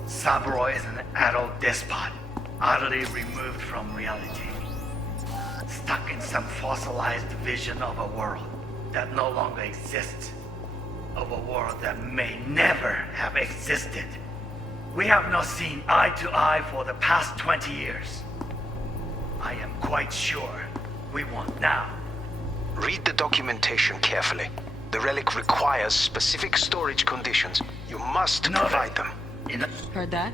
Saburo is an adult despot, utterly removed from reality. Stuck in some fossilized vision of a world that no longer exists. Of a world that may never have existed. We have not seen eye to eye for the past 20 years. I am quite sure we want now. Read the documentation carefully. The relic requires specific storage conditions. You must provide them. Heard that?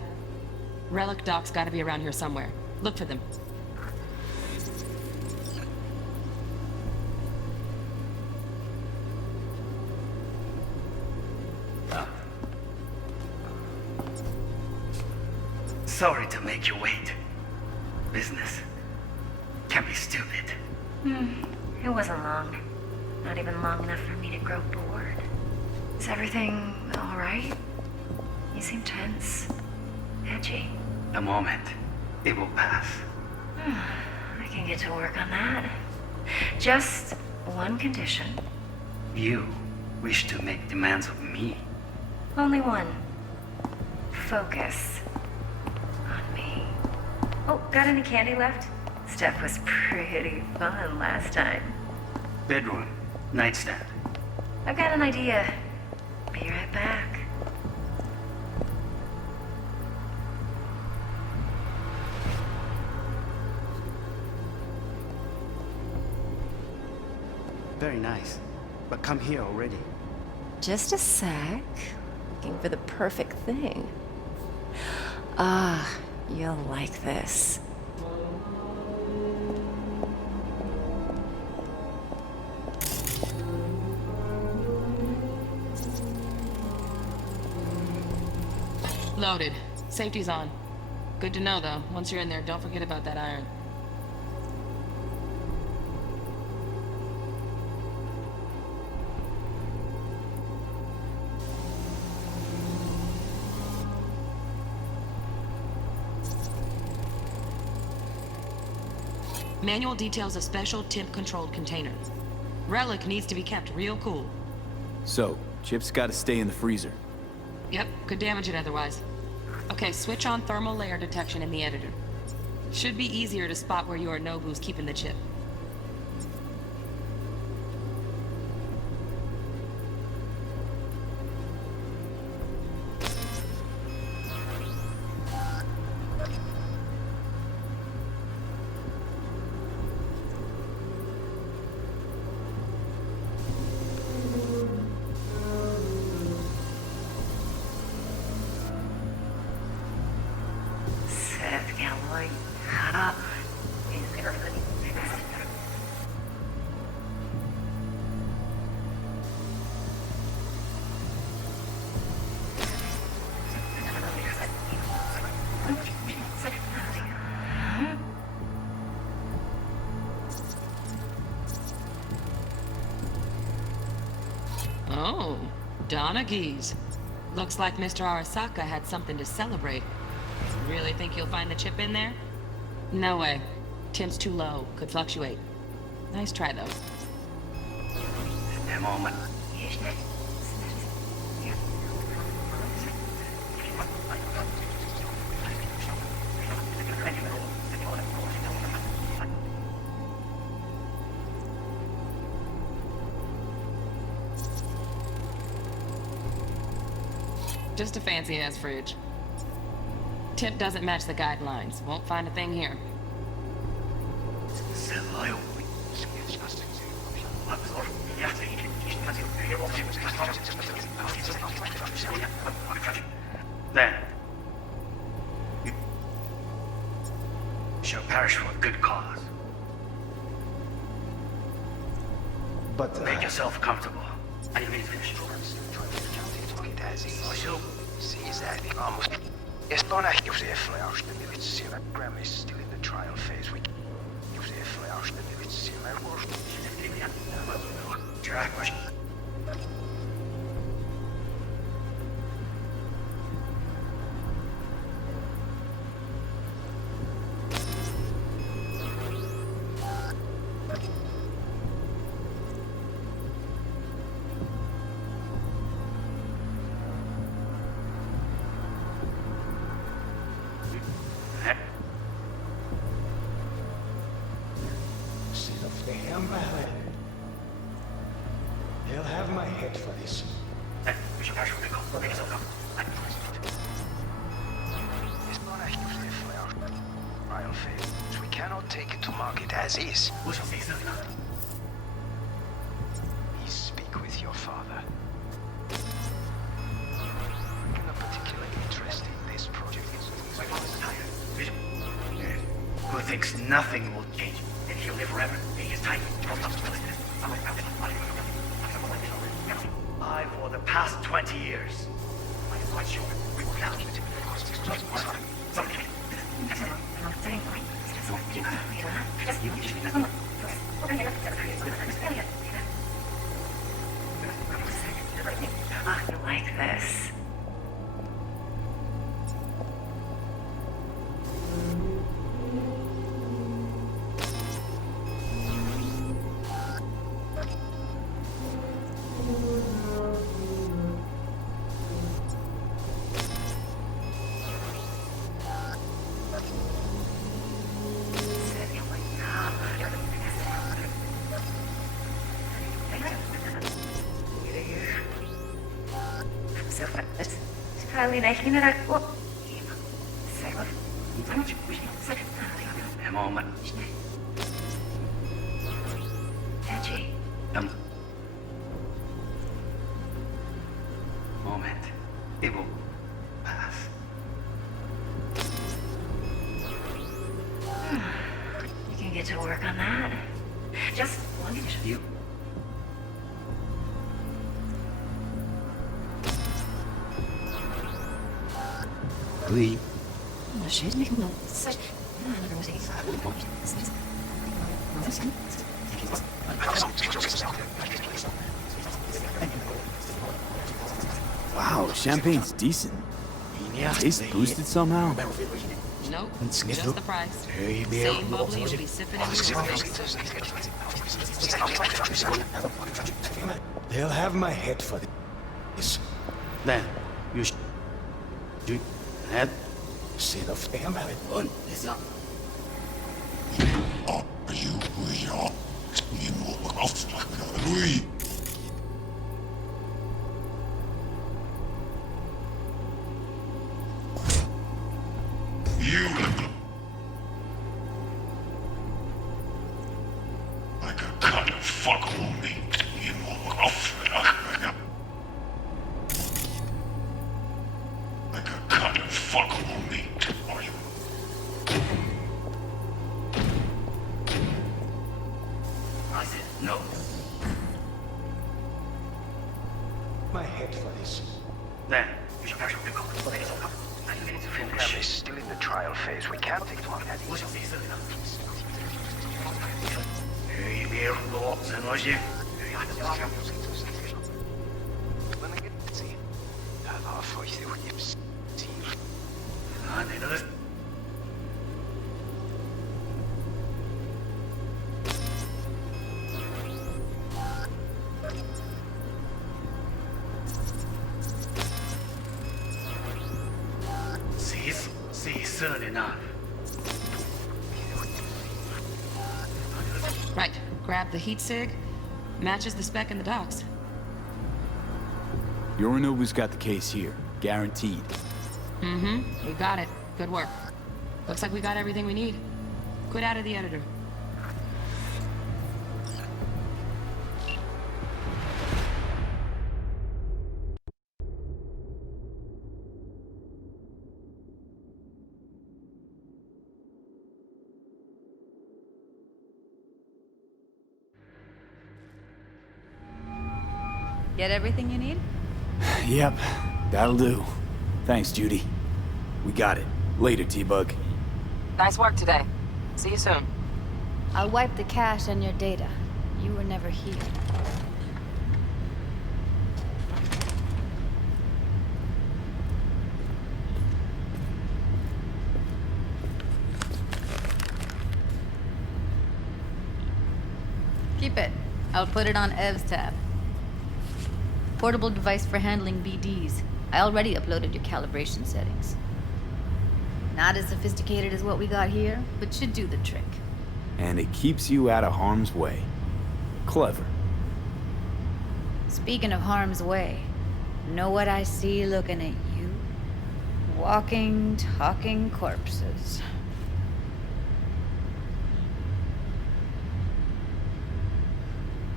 Relic docs gotta be around here somewhere. Look for them. Sorry to make you wait. Business can be stupid. It wasn't long. Not even long enough for me to grow bored. Is everything all right? You seem tense. Edgy. A moment. It will pass. I can get to work on that. Just one condition. You wish to make demands of me. Only one. Focus on me. Oh, got any candy left? Stuff was pretty fun last time. Bedroom. Nightstand. I've got an idea. Be right back. Very nice. But come here already. Just a sec. Looking for the perfect thing. Ah, you'll like this. Loaded. Safety's on. Good to know, though. Once you're in there, don't forget about that iron. Manual details a special temp-controlled container. Relic needs to be kept real cool. So, chips gotta stay in the freezer. Yep, could damage it otherwise. Okay, switch on thermal layer detection in the editor. Should be easier to spot where Yorinobu's keeping the chip. Yanagi's. Looks like Mr. Arasaka had something to celebrate. Really think you'll find the chip in there? No way. Temp's too low. Could fluctuate. Nice try, though. A moment. Just a fancy-ass fridge. Tip doesn't match the guidelines. Won't find a thing here. Then, you shall perish for a good cause. But make yourself comfortable. I didn't mean to finish. Estou na Josefle aus dem Militär. Graham is still in the trial phase. We Josefle aus dem Militär. They'll have my head for this. Trial phase. We cannot take it to market as is. Please speak with your father. In a particular interest in this project. Who thinks nothing will change, and he'll live forever. He is tight. I, for the past 20 years, I'm quite sure we will not. Like this. A moment. Moment. It will pass. You can get to work on that. Just one You. Oui. Wow, champagne's decent. Taste boosted somehow? Nope, just the price. Same bubbly you'll be sipping in your They'll have my head for this. Then, you should head. Sit of damn it. Are you real? You like a cut of fuckable meat. Like a cut of fuckable meat, are you? I said no. My head for this. Then, you should actually go. I need to finish. Graham is still in the trial phase. We cannot take to market as is. Right. Grab the heat sig. Matches the spec in the docs. Yorinobu's got the case here. Guaranteed. Mm-hmm. We got it. Good work. Looks like we got everything we need. Quit out of the editor. Get everything you need? Yep, that'll do. Thanks, Judy. We got it. Later, T-Bug. Nice work today. See you soon. I'll wipe the cache and your data. You were never here. Keep it. I'll put it on Ev's tab. Portable device for handling BDs. I already uploaded your calibration settings. Not as sophisticated as what we got here, but should do the trick. And it keeps you out of harm's way. Clever. Speaking of harm's way, know what I see looking at you? Walking, talking corpses.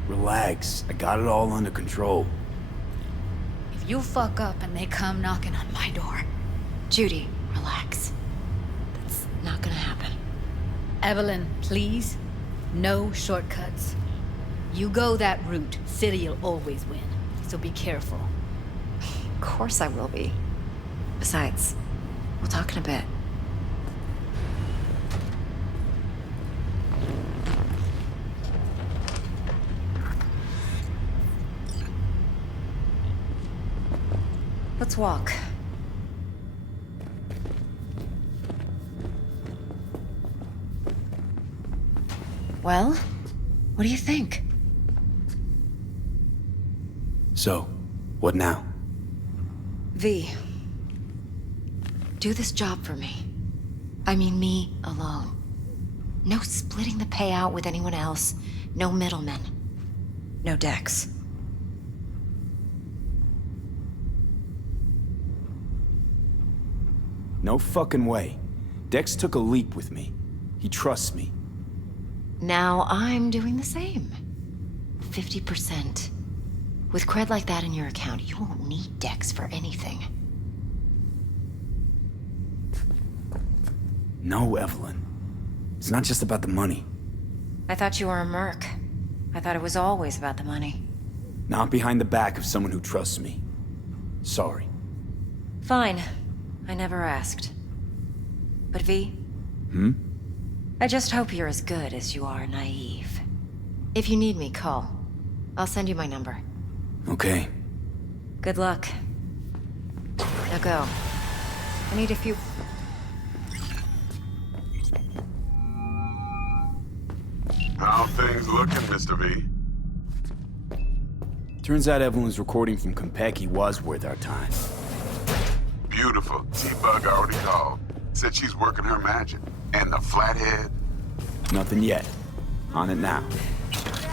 Relax. I got it all under control. If you fuck up and they come knocking on my door... Judy, relax. That's not gonna happen. Evelyn, please. No shortcuts. You go that route, City'll always win. So be careful. Of course I will be. Besides, we'll talk in a bit. Let's walk. Well, what do you think? So, what now? V, do this job for me. I mean me alone. No splitting the payout with anyone else. No middlemen. No Dex. No fucking way. Dex took a leap with me. He trusts me. Now I'm doing the same. 50%. With cred like that in your account, you won't need Dex for anything. No, Evelyn. It's not just about the money. I thought you were a merc. I thought it was always about the money. Not behind the back of someone who trusts me. Sorry. Fine. I never asked. But V? I just hope you're as good as you are naive. If you need me, call. I'll send you my number. Okay. Good luck. Now go. I need a few... How things looking, Mr. V? Turns out Evelyn's recording from Konpeki was worth our time. Beautiful. T-Bug already called. Said she's working her magic. And the flathead? Nothing yet. On it now.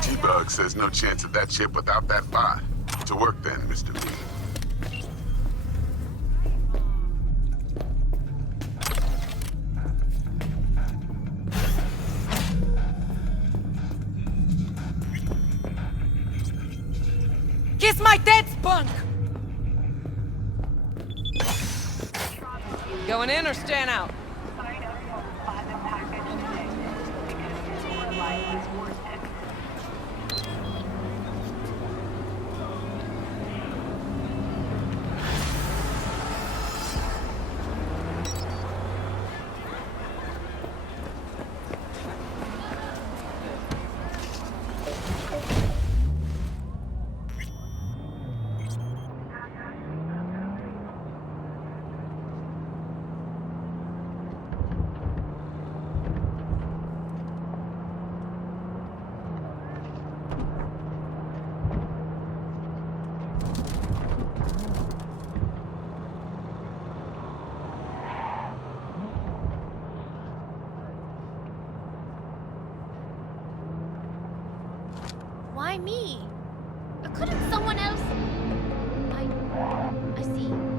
T-Bug says no chance of that chip without that buy. To work then, Mr. V. Kiss my dead spunk! Going in or staying out? Why me? Couldn't someone else? I see.